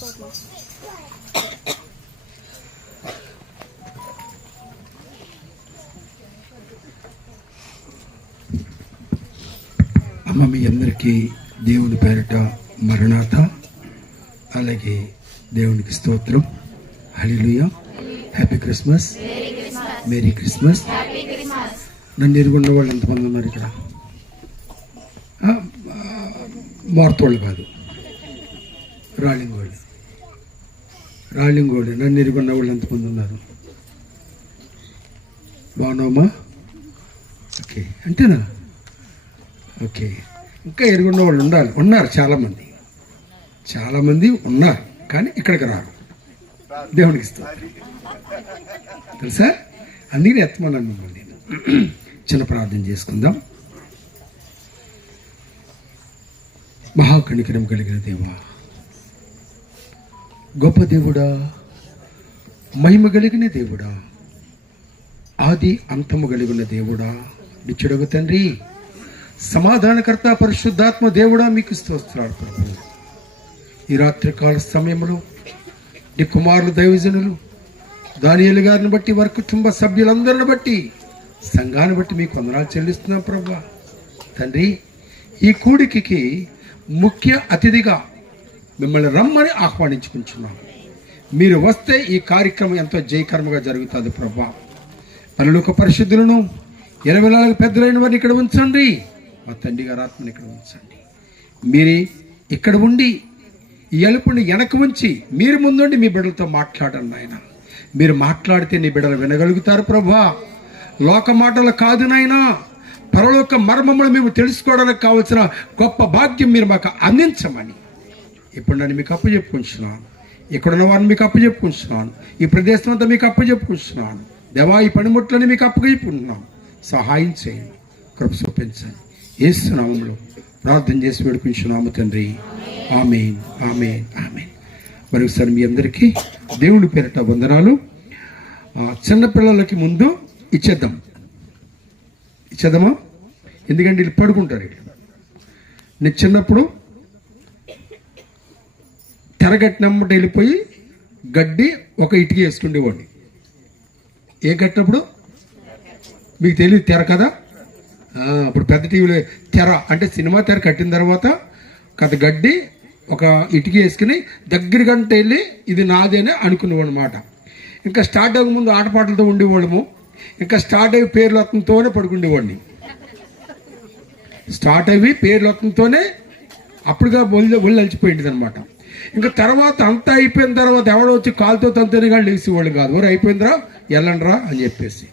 అమ్మ, మీ అందరికీ దేవుని పేరిట మరణాత, అలాగే దేవునికి స్తోత్రం. Hallelujah. Happy Christmas, merry Christmas. నన్ను ఎరుగున్న వాళ్ళు ఎంతమంది ఉన్నారు ఇక్కడ? మార్తోళ్ళు కాదు, రాళింగోళ్ళు. నన్ను ఎరుగున్న వాళ్ళు ఎంతమంది ఉన్నారు? బాగున్నావమ్మా? ఓకే, అంతేనా? ఓకే, ఇంకా ఎరుగున్న వాళ్ళు ఉన్నారు చాలామంది ఉన్నారు, కానీ ఇక్కడికి రారు. దేవునికి ఇస్తారు తెలుసా? అందుకని ఎత్తమన్నాను మిమ్మల్ని. చిన్న ప్రార్థన చేసుకుందాం. మహాకనికరం కలిగిన దేవా, గొప్ప దేవుడా, మహిమ కలిగిన దేవుడా, ఆది అంతము కలిగిన దేవుడా, నిత్యుడగు తండ్రి, సమాధానకర్త, పరిశుద్ధాత్మ దేవుడా, మీకు స్తోత్రాలు ప్రభు. ఈ రాత్రికాల సమయంలో నీ కుమారులు, దైవజనులు దానియేలు గారిని బట్టి, వారి కుటుంబ సభ్యులందరిని బట్టి, సంఘాన్ని బట్టి మీకు వందనాలు చెల్లిస్తున్నాం ప్రభు. తండ్రి, ఈ కూడికి ముఖ్య అతిథిగా మిమ్మల్ని రమ్మని ఆహ్వానించుకుంటున్నాం. మీరు వస్తే ఈ కార్యక్రమం ఎంతో జయకరముగా జరుగుతుంది ప్రభు. పరలోక పరిశుద్ధులను 24 పెద్దలైన వారిని ఇక్కడ ఉంచండి. మా తండ్రి గారి ఆత్మని ఇక్కడ ఉంచండి. మీరు ఇక్కడ ఉండి ఈ ఎలుపుని వెనక ఉంచి మీరు ముందుండి మీ బిడ్డలతో మాట్లాడండి నాయన. మీరు మాట్లాడితే నీ బిడ్డలు వినగలుగుతారు ప్రభా. లోక మాటలు కాదు నాయన, పరలోక మర్మములు మేము తెలుసుకోవడానికి కావలసిన గొప్ప భాగ్యం మీరు మాకు అందించమని ఇప్పుడు నన్ను మీకు అప్పచెప్పుకుంటున్నాను. ఇక్కడున్న వారిని మీకు అప్పచెప్పుకుంటున్నాను. ఈ ప్రదేశం అంతా మీకు అప్పచెప్పుకుంటున్నాను. దేవా, ఈ పనిముట్లని మీకు అప్పచెప్పుకుంటున్నాను. సహాయం చేయండి, కృప చూపించండి. యేసు నామములో ప్రార్థన చేసి వేడుకుంటున్నాము తండ్రి. ఆమేన్, ఆమేన్, ఆమేన్. మరొకసారి మీ అందరికీ దేవుని పేరిట వందనాలు. చిన్నపిల్లలకి ముందు ఇచ్చేద్దామా? ఎందుకంటే వీళ్ళు పడుకుంటారు. నేను చిన్నప్పుడు తెరగట్టినమ్మట వెళ్ళిపోయి గడ్డి ఒక ఇటుక వేసుకుండేవాడిని. ఏ కట్టినప్పుడు మీకు తెలియదు, తెర కదా. ఇప్పుడు పెద్ద టీవీలో తెర అంటే సినిమా తెర కట్టిన తర్వాత కథ గడ్డి ఒక ఇటుక వేసుకుని దగ్గర గంట వెళ్ళి ఇది నాదేనే అనుకునేవాడు అనమాట. ఇంకా స్టార్ట్ అయ్యే ముందు ఆటపాటలతో ఉండేవాళ్ళము. ఇంకా స్టార్ట్ అయ్యి పేర్లొత్తంతోనే పడుకుండేవాడిని. స్టార్ట్ అయ్యి పేర్లొత్తంతోనే అప్పుడుగా ఒళ్ళు అలిచిపోయింది అనమాట. ఇంకా తర్వాత అంతా అయిపోయిన తర్వాత ఎవడో వచ్చి కాలుతో తంతేనే కానీ లేచేవాళ్ళు కాదు. ఎవరు అయిపోయిందిరా, వెళ్ళండిరా అని చెప్పేసి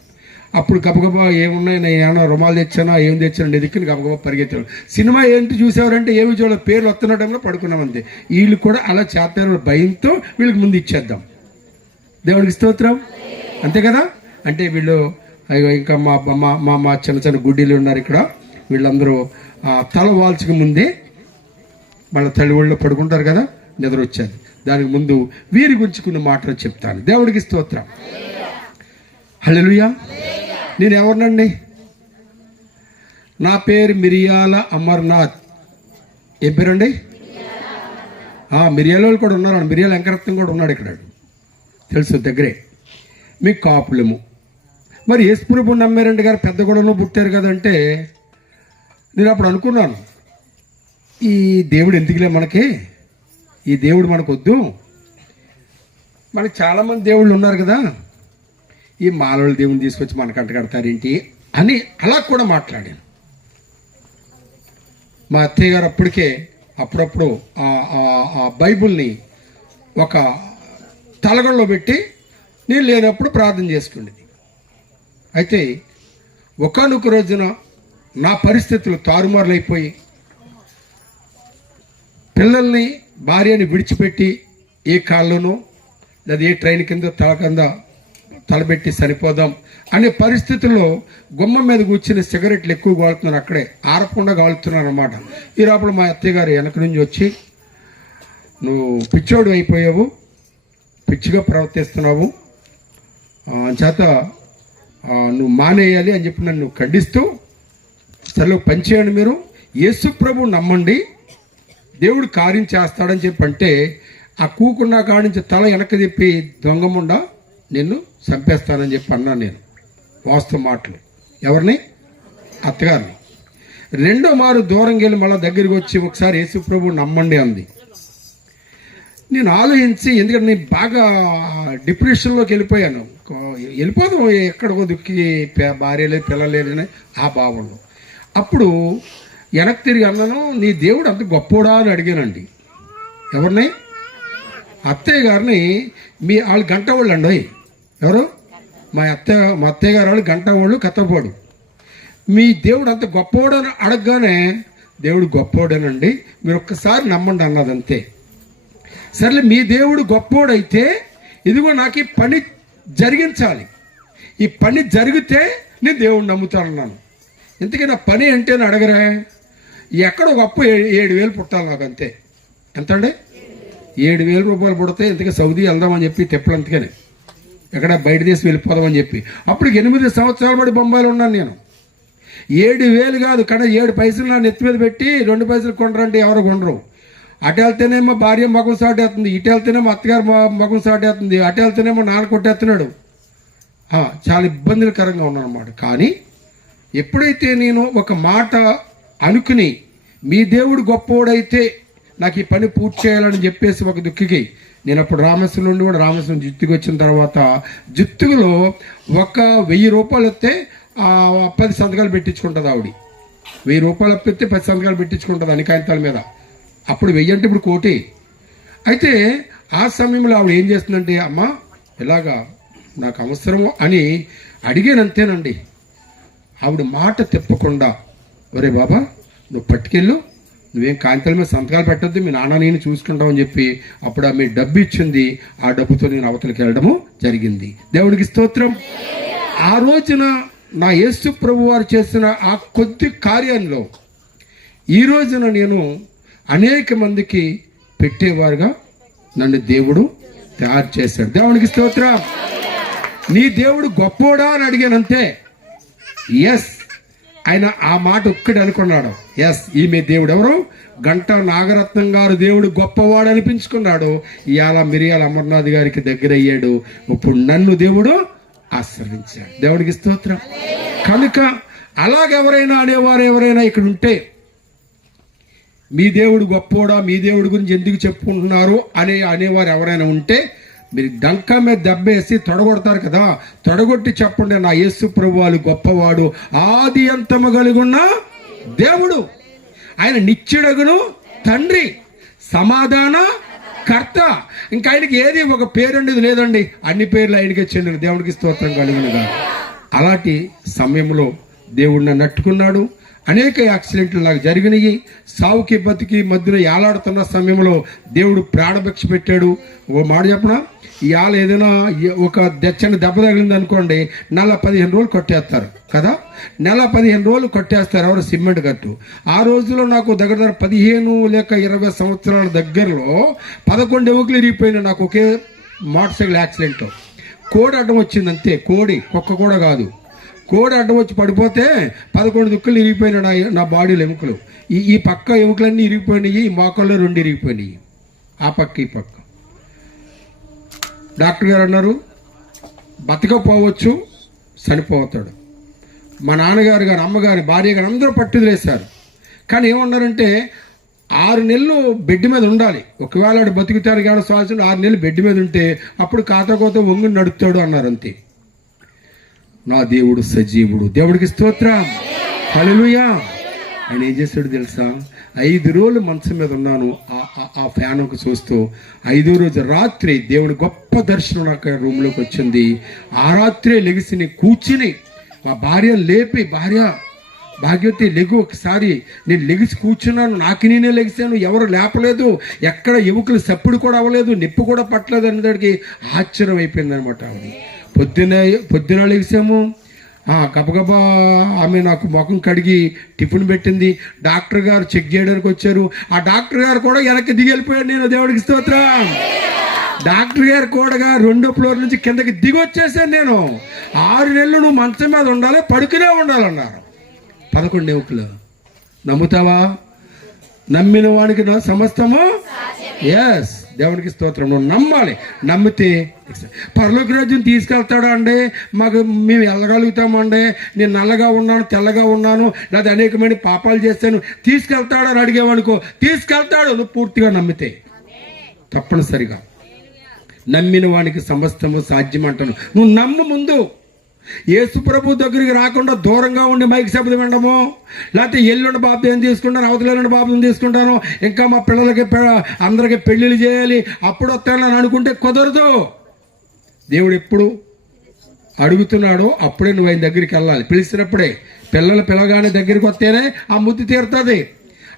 అప్పుడు గబగబా ఏమున్నాయి, నేను ఏమన్నా రుమాలు తెచ్చానా, ఏం తెచ్చాను ఎదుక్కుని గబగబా పరిగెత్తాను. సినిమా ఏంటి చూసేవారంటే ఏమి చూడాలి, పేర్లు వస్తున్న టైంలో పడుకున్నాం అంతే. వీళ్ళు కూడా అలా చేస్తారు. భయంతో వీళ్ళకి ముందు ఇచ్చేద్దాం. దేవుడికి స్తోత్రం. అంతే కదా. అంటే వీళ్ళు ఇంకా మా చిన్న చిన్న గుడ్డీలు ఉన్నారు ఇక్కడ. వీళ్ళందరూ తల వాల్చుకు ముందే వాళ్ళ తల్లి ఒళ్ళో పడుకుంటారు కదా, నిద్ర వచ్చేది. దానికి ముందు వీరి గురించి కొన్ని మాటలు చెప్తాను. దేవుడికి స్తోత్రం. హల్లెలూయా. నేను ఎవరినండి? నా పేరు మిరియాల అమర్నాథ్. ఏం పేరండి? మిరియాల వాళ్ళు కూడా ఉన్నారు. మిరియాల వెంకరత్నం కూడా ఉన్నాడు ఇక్కడ, తెలుసు, దగ్గరే. మీకు కాపులము. మరి యేసుప్రభుని నమ్మారండి గారు, పెద్ద గొడవను పుట్టారు కదంటే నేను అప్పుడు అనుకున్నాను, ఈ దేవుడు ఎందుకులే మనకి, ఈ దేవుడు మనకు వద్దు, మనకి చాలామంది దేవుళ్ళు ఉన్నారు కదా, ఈ మాలల దేవుని తీసుకొచ్చి మనకు అంటగడతారేంటి అని అలా కూడా మాట్లాడాను. మా అత్తయ్య గారు అప్పుడప్పుడు ఆ బైబుల్ని ఒక తలగడలో పెట్టి నేను లేనప్పుడు ప్రార్థన చేసుకునేది. అయితే ఒకానొక రోజున నా పరిస్థితులు తారుమారులైపోయి పిల్లల్ని, భార్యని విడిచిపెట్టి ఏ కాళ్ళలోనో లేదా ఏ ట్రైన్ కింద తలబెట్టి సరిపోదాం అనే పరిస్థితుల్లో గుమ్మం మీద కూర్చుని సిగరెట్లు ఎక్కువ కాలుతున్నారు. అక్కడే ఆరకుండా కాలుతున్నారు అన్నమాట. ఈ లోపల మా అత్తయ్య గారు వెనక నుంచి వచ్చి, నువ్వు పిచ్చోడు అయిపోయావు, పిచ్చిగా ప్రవర్తిస్తున్నావు, చేత నువ్వు మానేయాలి అని చెప్పి నన్ను ఖండిస్తూ, సరే పనిచేయండి, మీరు యేసు ప్రభు నమ్మండి, దేవుడు కార్యం చేస్తాడని చెప్పి అంటే ఆ కూకున్నా కాడి నుంచి తల వెనక్కి తిప్పి దొంగముండా నిన్ను చంపేస్తానని చెప్పి అన్నాను నేను. వాస్తవ మాటలు. ఎవరిని? అత్తగారిని. రెండో మారు దూరంగా వెళ్ళి మళ్ళీ దగ్గరికి వచ్చి ఒకసారి యేసు ప్రభు నమ్మండి అంది. నేను ఆలోచించి, ఎందుకంటే నేను బాగా డిప్రెషన్లోకి వెళ్ళిపోయాను. వెళ్ళిపోదాం ఎక్కడికో దుక్కి, భార్య లేదు పిల్లలు లేదని ఆ భావంలో. అప్పుడు వెనక్కి తిరిగి అన్నాను, నీ దేవుడు అంత గొప్పోడా అని అడిగానండి. ఎవరిని? అత్తయ్య గారిని. వాళ్ళు గంట వాళ్ళు అండి. ఎవరు? మా అత్తయ్య గారు వాళ్ళు గంట వాళ్ళు కత్తపోడు. మీ దేవుడు అంత గొప్పవాడని అడగగానే, దేవుడు గొప్పవాడేనండి, మీరు ఒక్కసారి నమ్మండి అన్నది. అంతే. సర్లే, మీ దేవుడు గొప్పోడైతే ఇదిగో నాకు ఈ పని జరిగించాలి, ఈ పని జరిగితే నేను దేవుడిని నమ్ముతానన్నాను. ఎందుకని నా పని అంటే అడగరా? ఎక్కడో గొప్ప 7,000 పుట్టాలి నాకు, అంతే. ఎంత అండి? 7,000 రూపాయలు పుడితే ఇంతకీ సౌదీ వెళ్దామని చెప్పి తెప్పలు, అంతకని ఎక్కడ బయట దేశం వెళ్ళిపోదామని చెప్పి. అప్పుడు 8 సంవత్సరాల పడి బొంబాయిలో ఉన్నాను నేను. 7,000 కాదు, కానీ 7 పైసలు నా నెత్తి మీద పెట్టి 2 పైసలు కొనరంటే ఎవరు కొనరు. అటు వెళ్తేనేమో భార్య మగం సాటేస్తుంది, ఇటు వెళ్తేనేమో అత్తగారు మగం సాటేస్తుంది, అటు వెళ్తేనేమో నాన్న కొట్టేస్తున్నాడు. చాలా ఇబ్బందికరంగా ఉన్నానన్నమాట. కానీ ఎప్పుడైతే నేను ఒక మాట అనుకుని, మీ దేవుడు గొప్పోడైతే నాకు ఈ పని పూర్తి చేయాలని చెప్పేసి ఒక దుక్కికి, నేను అప్పుడు రామేశ్వరం నుండి కూడా రామేశ్వరం జుత్తుకి వచ్చిన తర్వాత జుత్తులో ఒక 1,000 రూపాయలు వస్తే 10 సంతకాలు పెట్టించుకుంటుంది ఆవిడ. 1,000 రూపాయలు అప్పిస్తే 10 సంతకాలు పెట్టించుకుంటుంది అన్ని కాగితాల మీద. అప్పుడు 1,000 అంటే ఇప్పుడు 1,00,00,000. అయితే ఆ సమయంలో ఆవిడ ఏం చేస్తుందంటే, అమ్మ ఇలాగా నాకు అవసరము అని అడిగానంతేనండి. ఆవిడ మాట తిప్పకుండా, ఒరే బాబా నువ్వు పట్టుకెళ్ళు, నువ్వేం కాగితాల మీద సంతకాలు పెట్టద్దు, మీ నాన్న నేను చూసుకుంటామని చెప్పి అప్పుడు ఆమె డబ్బు ఇచ్చింది. ఆ డబ్బుతో నేను అవతలికి వెళ్ళడము జరిగింది. దేవుడికి స్తోత్రం. ఆ రోజున నా యేసు ప్రభు వారు చేసిన ఆ కొద్ది కార్యంలో ఈ రోజున నేను అనేక మందికి పెట్టేవారుగా నన్ను దేవుడు తయారు చేశాడు. దేవునికి స్తోత్రం. నీ దేవుడు గొప్పోడా అని అడిగానంతే. ఎస్, ఆయన ఆ మాట ఒక్కటి అనుకున్నాడు. ఎస్, ఈమె దేవుడు ఎవరు? గంట నాగరత్నం గారు దేవుడు గొప్పవాడు అనిపించుకున్నాడు. ఇవాళ మిరియాల అమర్నాథ్ గారికి దగ్గర అయ్యాడు. ఇప్పుడు నన్ను దేవుడు ఆశ్రయించాడు. దేవుడికి స్తోత్రం. కనుక అలాగెవరైనా అనేవారు ఎవరైనా ఇక్కడ ఉంటే, మీ దేవుడు గొప్పోడా, మీ దేవుడి గురించి ఎందుకు చెప్పుకుంటున్నారు అనేవారు ఎవరైనా ఉంటే, మీరు డంకా మీద దెబ్బేసి తొడగొడతారు కదా, తొడగొట్టి చెప్పండి, నా యేసు ప్రభువాలు గొప్పవాడు, ఆది అంతము కలిగున్న దేవుడు, ఆయన నిత్యుడగును తండ్రి, సమాధాన కర్త. ఇంకా ఆయనకి ఏది ఒక పేరుండేది లేదండి, అన్ని పేర్లు ఆయనకే చెందిన. దేవుడికి స్తోత్రం కలుగునుగా. అలాంటి సమయంలో దేవుడు నన్ను నట్టుకున్నాడు. అనేక యాక్సిడెంట్లు నాకు జరిగినాయి. సావుకి బతికి మధ్యలో ఏలాడుతున్న సమయంలో దేవుడు ప్రాణభిక్ష పెట్టాడు. ఓ మాట చెప్పనా, ఇవాళ ఏదైనా ఒక దెచ్చని దెబ్బ తగిలింది అనుకోండి, నెల 15 రోజులు కొట్టేస్తారు కదా. నెల 15 రోజులు కొట్టేస్తారు ఎవరు? సిమెంట్ కట్టు. ఆ రోజుల్లో నాకు దగ్గర 15 లేక 20 సంవత్సరాల దగ్గరలో 11 ఎముకలు ఇరిగిపోయినాయి నాకు ఒకే మోటార్ సైకిల్ యాక్సిడెంట్లో. కోడి అడ్డం వచ్చింది అంతే. కోడి, కుక్క కూడా కాదు, కోడి అడ్డం వచ్చి పడిపోతే 11 దుక్కులు ఇరిగిపోయినాయి నా బాడీలో ఎముకలు. ఈ పక్క ఎముకలన్నీ ఇరిగిపోయినాయి, ఈ మోకాల్లో 2 ఇరిగిపోయినాయి, ఆ పక్క ఈ పక్క. డాక్టర్ గారు అన్నారు బతకపోవచ్చు, చనిపోతాడు. మా నాన్నగారు గారు, అమ్మగారి, భార్య గారు అందరూ పట్టుదలేశారు. కానీ ఏమన్నారంటే 6 నెలలు బెడ్ మీద ఉండాలి, ఒకవేళ బతుకుతారు కానీ శ్వాస 6 నెలలు బెడ్ మీద ఉంటే అప్పుడు కోత వంగు నడుపుతాడు అన్నారు. అంతే. నా దేవుడు సజీవుడు. దేవుడికి స్తోత్రం. హల్లెలూయా. ఆయన ఏం చేశాడు తెలుసా? 5 రోజులు మంచం మీద ఉన్నాను ఆ ఫ్యాన్కు చూస్తూ. 5వ రోజు రాత్రి దేవుడు గొప్ప దర్శనం నాకు రూమ్లోకి వచ్చింది. ఆ రాత్రే లెగిసి కూర్చుని మా భార్య లేపి, భార్య భాగ్యవతి లెగు ఒకసారి. నేను లెగిసి కూర్చున్నాను, నాకు నేనే లెగిసాను, ఎవరు లేపలేదు, ఎక్కడ ఎముకలు సప్పుడు కూడా అవ్వలేదు, నొప్పి కూడా పట్టలేదు అనేదానికి ఆశ్చర్యం అయిపోయింది అనమాట. ఆవిడ పొద్దున లెగిసాము, గబగబా ఆమె నాకు ముఖం కడిగి టిఫిన్ పెట్టింది. డాక్టర్ గారు చెక్ చేయడానికి వచ్చారు. ఆ డాక్టర్ గారు కూడా వెనక్కి దిగి వెళ్ళిపోయాడు. నేను దేవుడికి స్తోత్రం. డాక్టర్ గారు కూడా 2వ ఫ్లోర్ నుంచి కిందకి దిగి వచ్చేసాను. నేను 6 నెలలు నువ్వు మంచం మీద ఉండాలి, పడుకునే ఉండాలన్నారు. 11 ఎముకలు. నమ్ముతావా? నమ్మిన వాడికి సమస్తము ఎస్, దేవునికి స్తోత్రం. నువ్వు నమ్మాలి. నమ్మితే పరలోక రాజ్యం తీసుకెళ్తాడా అండి? మేము వెళ్ళగలుగుతామండి, నేను నల్లగా ఉన్నాను, తెల్లగా ఉన్నాను, లేదా అనేకమైన పాపాలు చేస్తాను, తీసుకెళ్తాడు అని అడిగేవనుకో, తీసుకెళ్తాడు. నువ్వు పూర్తిగా నమ్మితే. తప్పనిసరిగా నమ్మిన వానికి సమస్తము సాధ్యం అంటాను. నువ్వు నమ్ము. ముందు యేసు ప్రభు దగ్గరికి రాకుండా దూరంగా ఉండి మైక్ శబ్దం వినడము, లేకపోతే ఎల్లుండి బాబు తీసుకుంటాను, అవతల ఎల్లుండి బాబుని తీసుకుంటాను, ఇంకా మా పిల్లలకి అందరికీ పెళ్ళిళ్ళు చేయాలి, అప్పుడు వస్తానని అనుకుంటే కుదరదు. దేవుడు ఎప్పుడు అడుగుతున్నాడో అప్పుడే నువ్వు ఆయన దగ్గరికి వెళ్ళాలి. పిలిచినప్పుడే. పిల్లలు పిల్లగానే దగ్గరికి వస్తేనే ఆ ముద్దు తీరుతుంది.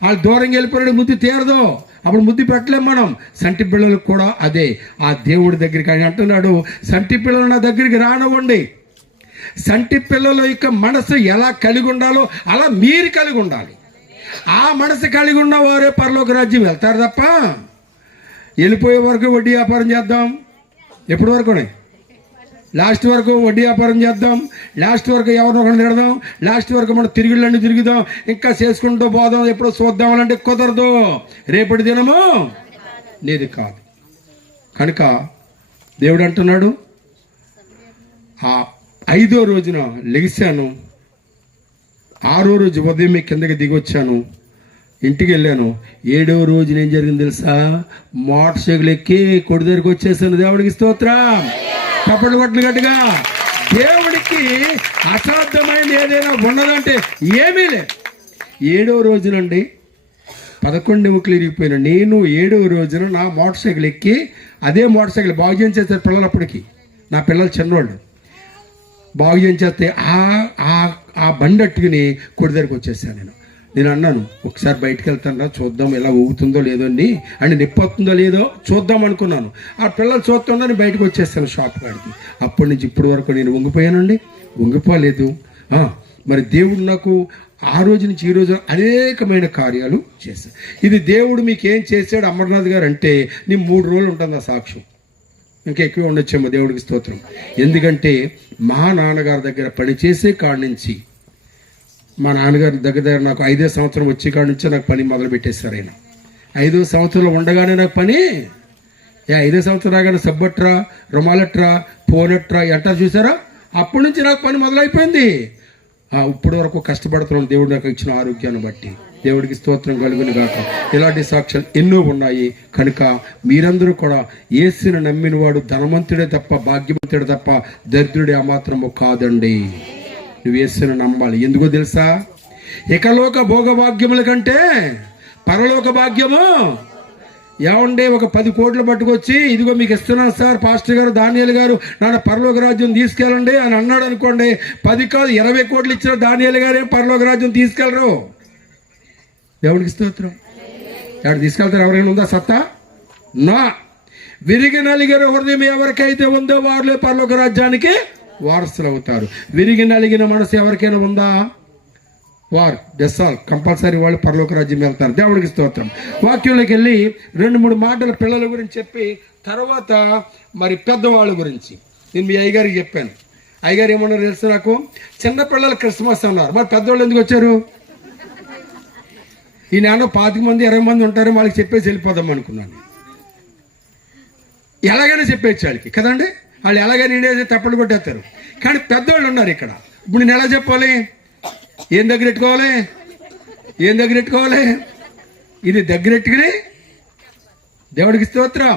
వాళ్ళు దూరంగా వెళ్ళిపోయాడు, ముద్దు తీరదు. అప్పుడు ముద్దు పెట్టలేం మనం. సంటి పిల్లలకు కూడా అదే. ఆ దేవుడి దగ్గరికి ఆయన అంటున్నాడు, సంటి పిల్లలు నా దగ్గరికి రానివ్వండి. సంటి పిల్లల యొక్క మనసు ఎలా కలిగి ఉండాలో అలా మీరు కలిగి ఉండాలి. ఆ మనసు కలిగి ఉన్న వారే పరలోక రాజ్యం వెళ్తారు తప్ప వెళ్ళిపోయే వరకు వడ్డీ వ్యాపారం చేద్దాం. ఎప్పటి వరకు? లాస్ట్ వరకు వడ్డీ వ్యాపారం చేద్దాం, లాస్ట్ వరకు ఎవరినో ఒకరిని తిడదాం, లాస్ట్ వరకు మనం తిరుగుళ్ళని తిరుగుదాం, ఇంకా చేసుకుంటూ పోదాం, ఎప్పుడో చూద్దామంటే కుదరదు. రేపటి దినము నీది కాదు. కనుక దేవుడు అంటున్నాడు, ఆ 5వ రోజున లెగిశాను, 6వ రోజు ఉదయం కిందకి దిగొచ్చాను, ఇంటికి వెళ్ళాను. 7వ రోజున ఏం జరిగింది తెలుసా? మోటార్ సైకిల్ ఎక్కి కొడి దగ్గరికి వచ్చేసాను. దేవుడికి స్తోత్రం. చప్పట్లు కొట్లు గట్టిగా. దేవుడికి అసాధ్యమైనది ఏదైనా ఉన్నదంటే ఏమీ లేదు. 7వ రోజునండి 11 ఎముకలు ఇరిగిపోయినా నేను 7వ రోజున నా మోటార్ సైకిల్ ఎక్కి, అదే మోటార్ సైకిల్ బాగు చేయించేస్తారు పిల్లలప్పటికి. నా పిల్లలు చిన్నవాళ్ళు. బాగు చేయించేస్తే ఆ బండి అట్టుకుని కొడి దగ్గరికి వచ్చేసాను. నేను అన్నాను, ఒకసారి బయటకు వెళ్తాను రా, చూద్దాం ఎలా ఊగుతుందో లేదో అండి, అని నొప్పి వస్తుందో లేదో చూద్దాం అనుకున్నాను. ఆ పిల్లలు చూస్తుందో నేను బయటకు వచ్చేసాను షాప్ కాడికి. అప్పటి నుంచి ఇప్పటి వరకు నేను వంగిపోయానండి? వంగిపోలేదు. మరి దేవుడు నాకు ఆ రోజు నుంచి ఈ రోజు అనేకమైన కార్యాలు చేశాడు. ఇది దేవుడు మీకు ఏం చేశాడు అమర్నాథ్ గారు అంటే, నీ 3 రోజులు ఉంటుంది ఆ సాక్ష్యం. ఇంకా ఎక్కువ ఉండొచ్చేమో. దేవుడికి స్తోత్రం. ఎందుకంటే మా నాన్నగారి దగ్గర పనిచేసే కాడి నుంచి, మా నాన్నగారి దగ్గర నాకు 5వ సంవత్సరం వచ్చే కాడి నుంచే నాకు పని మొదలు పెట్టేశారు ఆయన. 5వ సంవత్సరంలో ఉండగానే నాకు పని, 5వ సంవత్సరం రాగానే సబ్బట్రా, రుమాలట్రా, పోనట్రా అంటారు చూసారా, అప్పటి నుంచి నాకు పని మొదలైపోయింది. ఇప్పటి వరకు కష్టపడుతున్నాను దేవుడు నాకు ఇచ్చిన ఆరోగ్యాన్ని బట్టి. దేవుడికి స్తోత్రం కలుగును గాక. ఇలాంటి సాక్ష్యాలు ఎన్నో ఉన్నాయి. కనుక మీరందరూ కూడా యేసుని నమ్మిన వాడు ధనవంతుడే తప్ప, భాగ్యవంతుడే తప్ప దరిద్రుడే అమాత్రము కాదండి. నువ్వు యేసుని నమ్మాలి. ఎందుకో తెలుసా? ఇకలోక భోగభాగ్యముల కంటే పరలోక భాగ్యము. ఏమండే, ఒక 10 కోట్లు పట్టుకొచ్చి, ఇదిగో మీకు ఇస్తున్నాను సార్ పాస్టర్ గారు, దానియేలు గారు, నాన్న పరలోక రాజ్యం తీసుకెళ్ళండి అని అన్నాడు అనుకోండి, 10 కాదు 20 కోట్లు ఇచ్చిన దానియేలు గారే పరలోక రాజ్యం తీసుకెళ్ళరు. దేవుడికి స్తోత్రం. ఎవరు తీసుకెళ్తారు? ఎవరైనా ఉందా సత్తా? నా విరిగి నలిగిన హృదయం ఎవరికైతే ఉందో వారిలో పరలోక రాజ్యానికి వారసులు అవుతారు. విరిగి నలిగిన మనసు ఎవరికైనా ఉందా? వారు డెస్సాల్ కంపల్సరీ వాళ్ళు పరలోక రాజ్యం వెళ్తారు. దేవుడికి స్తోత్రం. వాక్యంలోకి వెళ్ళి 2-3 మాటలు పిల్లల గురించి చెప్పి తర్వాత మరి పెద్దవాళ్ళ గురించి నేను మీ అయ్యగారికి చెప్పాను. అయ్యగారు ఏమన్నారు తెలుసు నాకు? చిన్నపిల్లలు క్రిస్మస్ అన్నారు. మరి పెద్దవాళ్ళు ఎందుకు వచ్చారు? ఈ నాన్న 25 మంది 20 మంది ఉంటారు, వాళ్ళకి చెప్పేసి వెళ్ళిపోదాం అనుకున్నాను. ఎలాగైనా చెప్పేసి వాళ్ళకి కదండి, వాళ్ళు ఎలాగైనా ఇండియా తప్పలు కొట్టేస్తారు. కానీ పెద్దవాళ్ళు ఉన్నారు ఇక్కడ. ఇప్పుడు నేను ఎలా చెప్పాలి? ఏం దగ్గరెట్టుకోవాలి? ఏం దగ్గరెట్టుకోవాలి? ఇది దగ్గరెట్టుకుని దేవుడికి స్తోత్రం.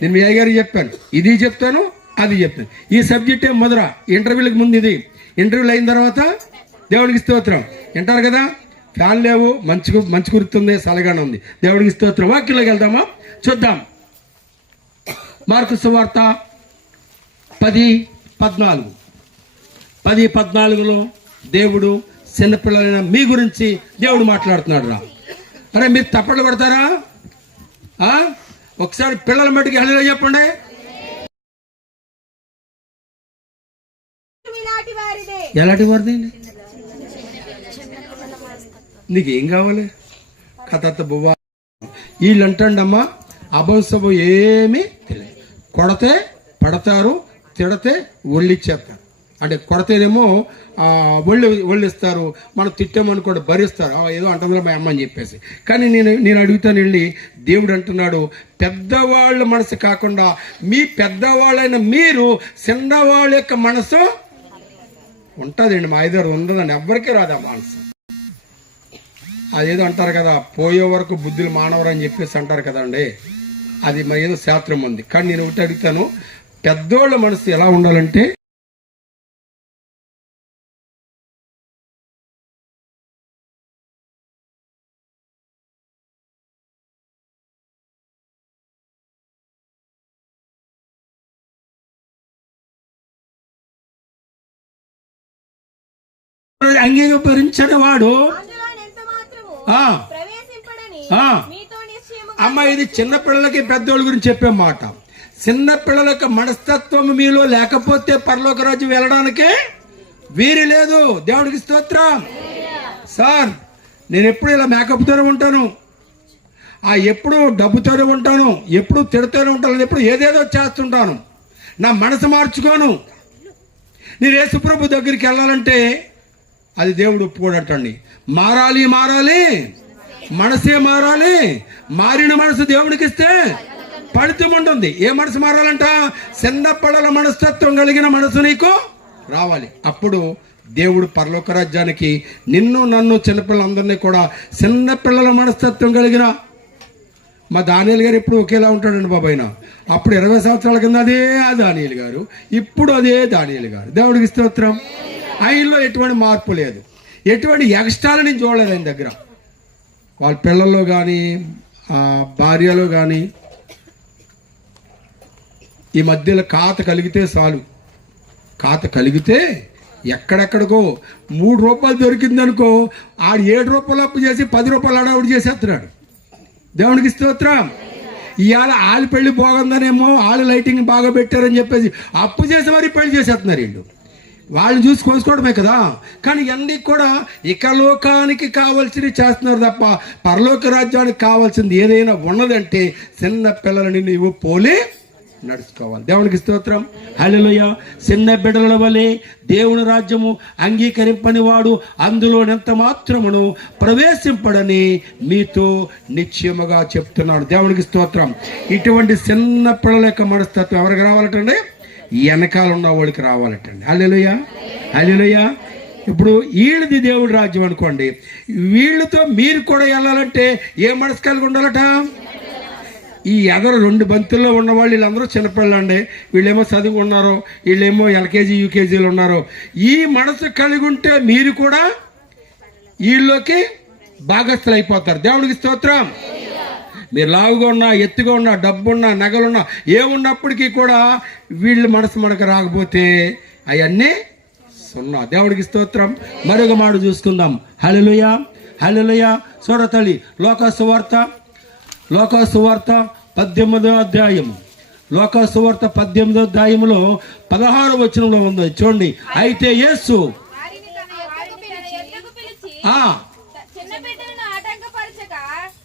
నేను మీ అయ్యగారికి చెప్పాను, ఇది చెప్తాను, అది చెప్తాను. ఈ సబ్జెక్టే మొదట ఇంటర్వ్యూలకు ముందు ఇది, ఇంటర్వ్యూలు అయిన తర్వాత దేవుడికి స్తోత్రం వింటారు కదా. ఫ్యాన్ లేవు, మంచి కురుతుంది, సలగానే ఉంది. దేవుడికి స్తోత్రం. వాక్యంలోకి వెళ్దామా? చూద్దాం. మార్కు సువార్త 10:14లో దేవుడు చిన్నపిల్లలైన మీ గురించి దేవుడు మాట్లాడుతున్నాడు రా. అరే మీరు తప్పట్లు కొడతారా? ఒకసారి పిల్లల మట్టుకు హల్లెలూయా చెప్పండి. ఎలాంటి వారిది? నీకేం కావాలి? కథ బువ్వా వీళ్ళు అంటండి అమ్మా, అభంశము ఏమీ తెలియదు. కొడితే పడతారు, తిడితే ఒళ్ళిచ్చేస్తారు. అంటే కొడితేనేమో ఒళ్ళు ఇస్తారు, మనం తిట్టామనుకోండి భరిస్తారు, ఏదో అంటుందిలో మా అమ్మ అని చెప్పేసి. కానీ నేను అడుగుతాను వెళ్ళి, దేవుడు అంటున్నాడు పెద్దవాళ్ళ మనసు కాకుండా మీ పెద్దవాళ్ళైన మీరు చిన్నవాళ్ళ యొక్క మనసు ఉంటుందండి. మా ఇద్దరు ఉండదండి, ఎవ్వరికీ రాదు ఆ మనసు. అదేదో అంటారు కదా, పోయే వరకు బుద్ధులు మానవరు అని చెప్పేసి అంటారు కదండి, అది మరి ఏదో శాస్త్రం ఉంది. కానీ నేను ఒకటి అడుగుతాను, పెద్దోళ్ళ మనసు ఎలా ఉండాలంటే అంగీకరించని వాడు అమ్మ, ఇది చిన్నపిల్లలకి పెద్దోళ్ళ గురించి చెప్పే మాట. చిన్నపిల్లలకి మనస్తత్వం మీలో లేకపోతే పరలోక రాజ్యం వెళ్ళడానికి వీరి లేదు. దేవుడికి స్తోత్రం. సార్, నేను ఎప్పుడు ఇలా మేకప్తోనే ఉంటాను, ఎప్పుడు డబ్బుతోనే ఉంటాను, ఎప్పుడు తిడుతూనే ఉంటాను, ఎప్పుడు ఏదేదో చేస్తుంటాను, నా మనసు మార్చుకోను. నేను యేసుప్రభు దగ్గరికి వెళ్ళాలంటే అది దేవుడు ఒప్పుకోడటండి. మారాలి మనసే మారాలి. మారిన మనసు దేవుడికి ఇస్తే ఫలితం ఉంటుంది. ఏ మనసు మారాలంట? చిన్నపిల్లల మనస్తత్వం కలిగిన మనసు నీకు రావాలి. అప్పుడు దేవుడు పరలోక రాజ్యానికి నిన్ను నన్ను చిన్నపిల్లలందరినీ కూడా చిన్నపిల్లల మనస్తత్వం కలిగిన, మా దానియేలు గారు ఎప్పుడు ఒకేలా ఉంటాడండి బాబాయిన. అప్పుడు 20 సంవత్సరాల కింద అదే దానియేలు గారు, ఇప్పుడు అదే దానియేలు గారు. దేవుడికి స్తోత్రం. ఆయనలో ఎటువంటి మార్పు లేదు, ఎటువంటి ఎక్స్ట్రాలు నేను చూడలేదు ఆయన దగ్గర. వాళ్ళ పిల్లల్లో కానీ భార్యలో కానీ ఈ మధ్యలో ఖాతా కలిగితే చాలు, ఖాతా కలిగితే ఎక్కడెక్కడికో 3 రూపాయలు దొరికిందనుకో, ఆడు 7 రూపాయలు అప్పు చేసి 10 రూపాయలు అడావుడు చేసేస్తున్నాడు. దేవునికి స్తోత్రం. ఇవాళ ఆళ్ళు పెళ్లి బాగుందనేమో, ఆళ్ళు లైటింగ్ బాగా పెట్టారని చెప్పేసి అప్పు చేసి మరి పెళ్లి చేసేస్తున్నారు వీళ్ళు. వాళ్ళని చూసి కోసుకోవడమే కదా. కానీ ఇవన్నీ కూడా ఇక లోకానికి కావాల్సినవి చేస్తున్నారు తప్ప పరలోక రాజ్యానికి కావాల్సింది ఏదైనా ఉన్నదంటే చిన్న పిల్లలని నీవు పోలి నడుచుకోవాలి. దేవునికి స్తోత్రం. హల్లెలూయా. చిన్న బిడ్డల వలె దేవుని రాజ్యము అంగీకరింపని వాడు అందులో ఎంత మాత్రమును ప్రవేశింపడని మీతో నిశ్చయముగా చెప్తున్నాడు. దేవునికి స్తోత్రం. ఇటువంటి చిన్న పిల్లల యొక్క మనస్తత్వం ఎవరికి రావాలటండి? వెనకాల ఉన్న వాళ్ళకి రావాలటండి. హల్లెలూయా, హల్లెలూయా. ఇప్పుడు వీళ్ళది దేవుడి రాజ్యం అనుకోండి, వీళ్ళతో మీరు కూడా వెళ్ళాలంటే ఏ మనసు కలిగి ఉండాలట? ఈ ఎదరు 2 బంతుల్లో ఉన్నవాళ్ళు వీళ్ళందరూ చిన్నపిల్లండి, వీళ్ళేమో చదువు ఉన్నారు, వీళ్ళేమో ఎల్కేజీ యూకేజీలు ఉన్నారు. ఈ మనసు కలిగి ఉంటే మీరు కూడా వీళ్ళలోకి భాగస్థులు అయిపోతారు. దేవుడికి స్తోత్రం. మీరు లావుగా ఉన్నా, ఎత్తుగా ఉన్నా, డబ్బున్నా, నగలున్నా, ఏమున్నప్పటికీ కూడా వీళ్ళు మనసు మనకు రాకపోతే అవన్నీ సున్నా. దేవుడికి స్తోత్రం. మరొక మాట చూసుకుందాం. హల్లెలూయా, హల్లెలూయా. చూడతల్లి లోకాసు వార్త 18వ అధ్యాయం, లోకాసు వార్త 18వ అధ్యాయంలో 16వ వచనంలో ఉంది చూడండి. అయితే యేసు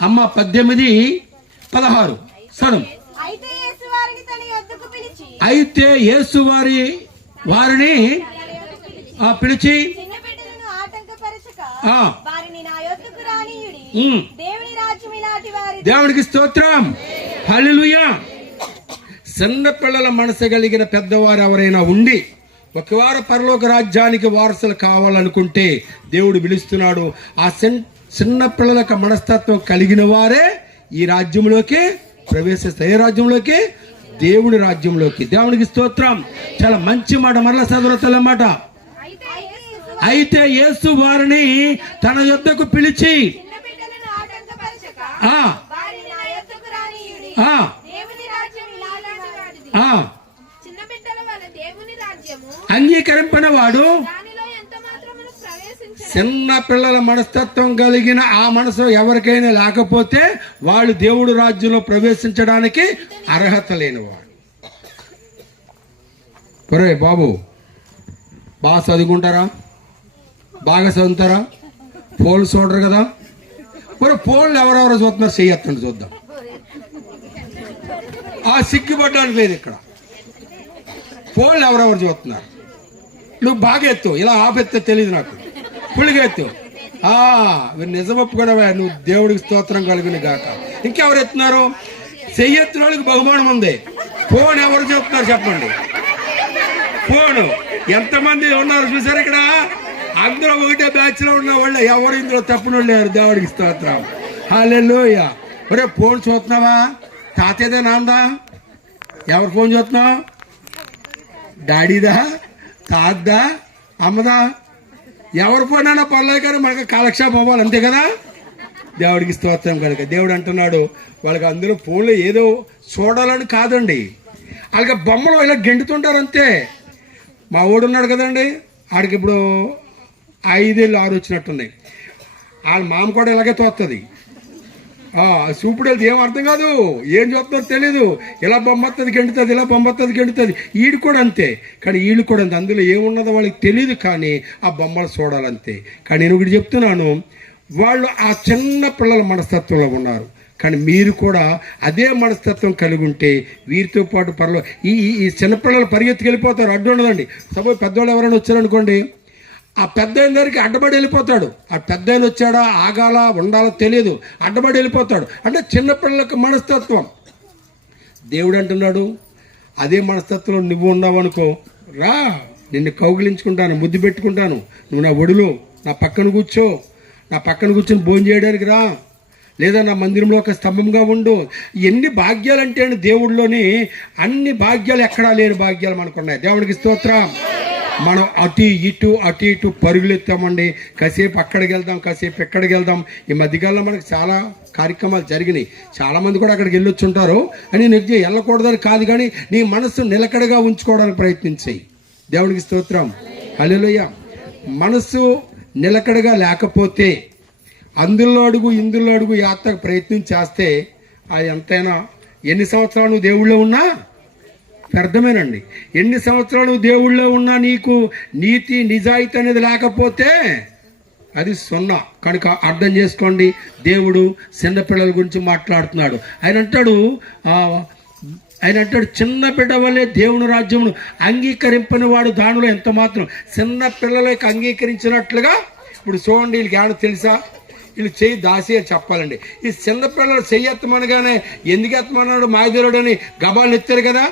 అమ్మ 18:16 సరం. అయితే యేసు వారిని పిలిచి దేవుడికి స్తోత్రం. హల్లెలూయా. చిన్న పిల్లల మనసు కలిగిన పెద్దవారు ఎవరైనా ఉండి ఒకవార పరలోక రాజ్యానికి వారసులు కావాలనుకుంటే దేవుడు పిలుస్తున్నాడు. ఆ చిన్న పిల్లలకు మనస్తత్వం కలిగిన వారే ఈ రాజ్యంలోకి ప్రవేశిస్తారు. ఏ రాజ్యంలోకి? దేవుడి రాజ్యంలోకి. దేవునికి స్తోత్రం. చాలా మంచి మాట. మరలా చదువుతలమాట. అయితే యేసు వారిని తన యొద్దకు పిలిచి అంగీకరింపని వాడు చిన్న పిల్లల మనస్తత్వం కలిగిన ఆ మనసు ఎవరికైనా లేకపోతే వాళ్ళు దేవుడు రాజ్యంలో ప్రవేశించడానికి అర్హత లేనివాడు. ఒరే బాబు, బాగా చదువుకుంటారా? బాగా చదువుతారా? ఫోన్లు చూడరు కదా? మరి ఫోన్లు ఎవరెవరో చూస్తున్నారు? చెయ్యొత్తండి చూద్దాం. సిగ్గుపడ్డానికి లేదు ఇక్కడ. ఫోన్లు ఎవరెవరు చూస్తున్నారు? నువ్వు బాగా ఎత్తు, ఇలా ఆపెత్తే తెలియదు నాకు, ఫుల్గా ఎత్తు. మీరు నిజం ఒప్పుకున్నావా, నువ్వు దేవుడికి స్తోత్రం కలుగును గాక. ఇంకెవరు ఎత్తున్నారు? చెయ్యెత్తిన వాళ్ళకి బహుమానం ఉంది. ఫోన్ ఎవరు చెప్తున్నారు చెప్పండి? ఫోను ఎంతమంది ఉన్నారు చూసారు ఇక్కడ? అందరూ ఒకటే బ్యాచ్ లో ఉన్న వాళ్ళు, ఎవరు ఇందులో తప్పున లేరు. దేవుడికి స్తోత్రం, హల్లెలూయా. ఒరే ఫోన్ చూస్తున్నావా? తాతేదా నాందా? ఎవరు ఫోన్ చూస్తున్నావు? డాడీదా, తాతదా, అమ్మదా? ఎవరు ఫోన్ అయినా పర్లేదు కానీ మనకు కాలక్షేపం అవ్వాలి, అంతే కదా. దేవుడికి స్తోత్రం కనుక దేవుడు అంటున్నాడు వాళ్ళకి అందులో ఫోన్లో ఏదో చూడాలని కాదండి, వాళ్ళకి బొమ్మలు ఇలా గెంటుతుంటారు అంతే. మా ఓడు ఉన్నాడు కదండి, ఆడికి ఇప్పుడు 5 ఏళ్ళు 6 వచ్చినట్టున్నాయి. వాళ్ళ మామ కూడా ఇలాగే తోస్తుంది. చూపుడు వెళ్తే ఏం అర్థం కాదు, ఏం చెప్తారో తెలీదు. ఇలా బొమ్మత్తది గెంటుతుంది, ఇలా బొమ్మత్తది గెంటుతుంది. ఈడు కూడా అంతే. కానీ వీళ్ళు కూడా అంతే. అందులో ఏమున్నదో వాళ్ళకి తెలియదు, కానీ ఆ బొమ్మలు చూడాలంతే. కానీ నేను ఒకటి చెప్తున్నాను, వాళ్ళు ఆ చిన్న పిల్లల మనస్తత్వంలో ఉన్నారు. కానీ మీరు కూడా అదే మనస్తత్వం కలిగి ఉంటే వీరితో పాటు ఈ చిన్నపిల్లలు పరిగెత్తుకు వెళ్ళిపోతారు, అడ్డు ఉండదండి. సపోజ్ పెద్దవాళ్ళు ఎవరైనా వచ్చారనుకోండి, ఆ పెద్ద ఆయన దగ్గరికి అడ్డబడి వెళ్ళిపోతాడు. ఆ పెద్ద ఆయన వచ్చాడా, ఆగాల ఉండాలో తెలియదు, అడ్డబడి వెళ్ళిపోతాడు. అంటే చిన్నపిల్లలకు మనస్తత్వం. దేవుడు అంటున్నాడు అదే మనస్తత్వంలో నువ్వు ఉన్నావు అనుకో, రా నిన్ను కౌగిలించుకుంటాను, ముద్దు పెట్టుకుంటాను, నువ్వు నా ఒడిలో నా పక్కన కూర్చో, నా పక్కన కూర్చొని భోజనం చేయడానికి రా, లేదా నా మందిరంలో ఒక స్తంభంగా ఉండు. ఎన్ని భాగ్యాలు అంటే దేవుడిలోని అన్ని భాగ్యాలు ఎక్కడా లేని భాగ్యాలు మనకున్నాయి. దేవుడికి స్తోత్రం. మనం అటు ఇటు పరుగులు ఎత్తామండి. కాసేపు అక్కడికి వెళ్దాం, కాసేపు ఎక్కడికి వెళ్దాం. ఈ మధ్యకాలంలో మనకు చాలా కార్యక్రమాలు జరిగినాయి. చాలామంది కూడా అక్కడికి వెళ్ళొచ్చుంటారు. అని నీకు వెళ్ళకూడదని కాదు, కానీ నీ మనస్సు నిలకడగా ఉంచుకోవడానికి ప్రయత్నించాయి. దేవుడికి స్తోత్రం, హల్లెలూయా. మనస్సు నిలకడగా లేకపోతే అందులో అడుగు ఇందులో అడుగు యాత్రకు ప్రయత్నం చేస్తే అది ఎంతైనా ఎన్ని సంవత్సరాలు నువ్వు దేవుళ్ళో ఉన్నా వ్యర్థమేనండి. ఎన్ని సంవత్సరాలు దేవుళ్ళో ఉన్నా నీకు నీతి నిజాయితీ అనేది లేకపోతే అది సున్నా. కనుక అర్థం చేసుకోండి, దేవుడు చిన్నపిల్లల గురించి మాట్లాడుతున్నాడు. ఆయన అంటాడు చిన్న బిడ్డ వల్లే దేవుని రాజ్యమును అంగీకరింపని వాడు దానిలో ఎంత మాత్రం. చిన్న పిల్లలకి అంగీకరించినట్లుగా ఇప్పుడు చూడండి, వీళ్ళకి ఏమన్నా తెలుసా? వీళ్ళు చెయ్యి దాసి అని చెప్పాలండి. ఈ చిన్నపిల్లలు చెయ్యి ఎత్తమనగానే ఎందుకు ఎత్తమన్నాడు మాయదేవుడు అని గబాలు ఎత్తారు కదా.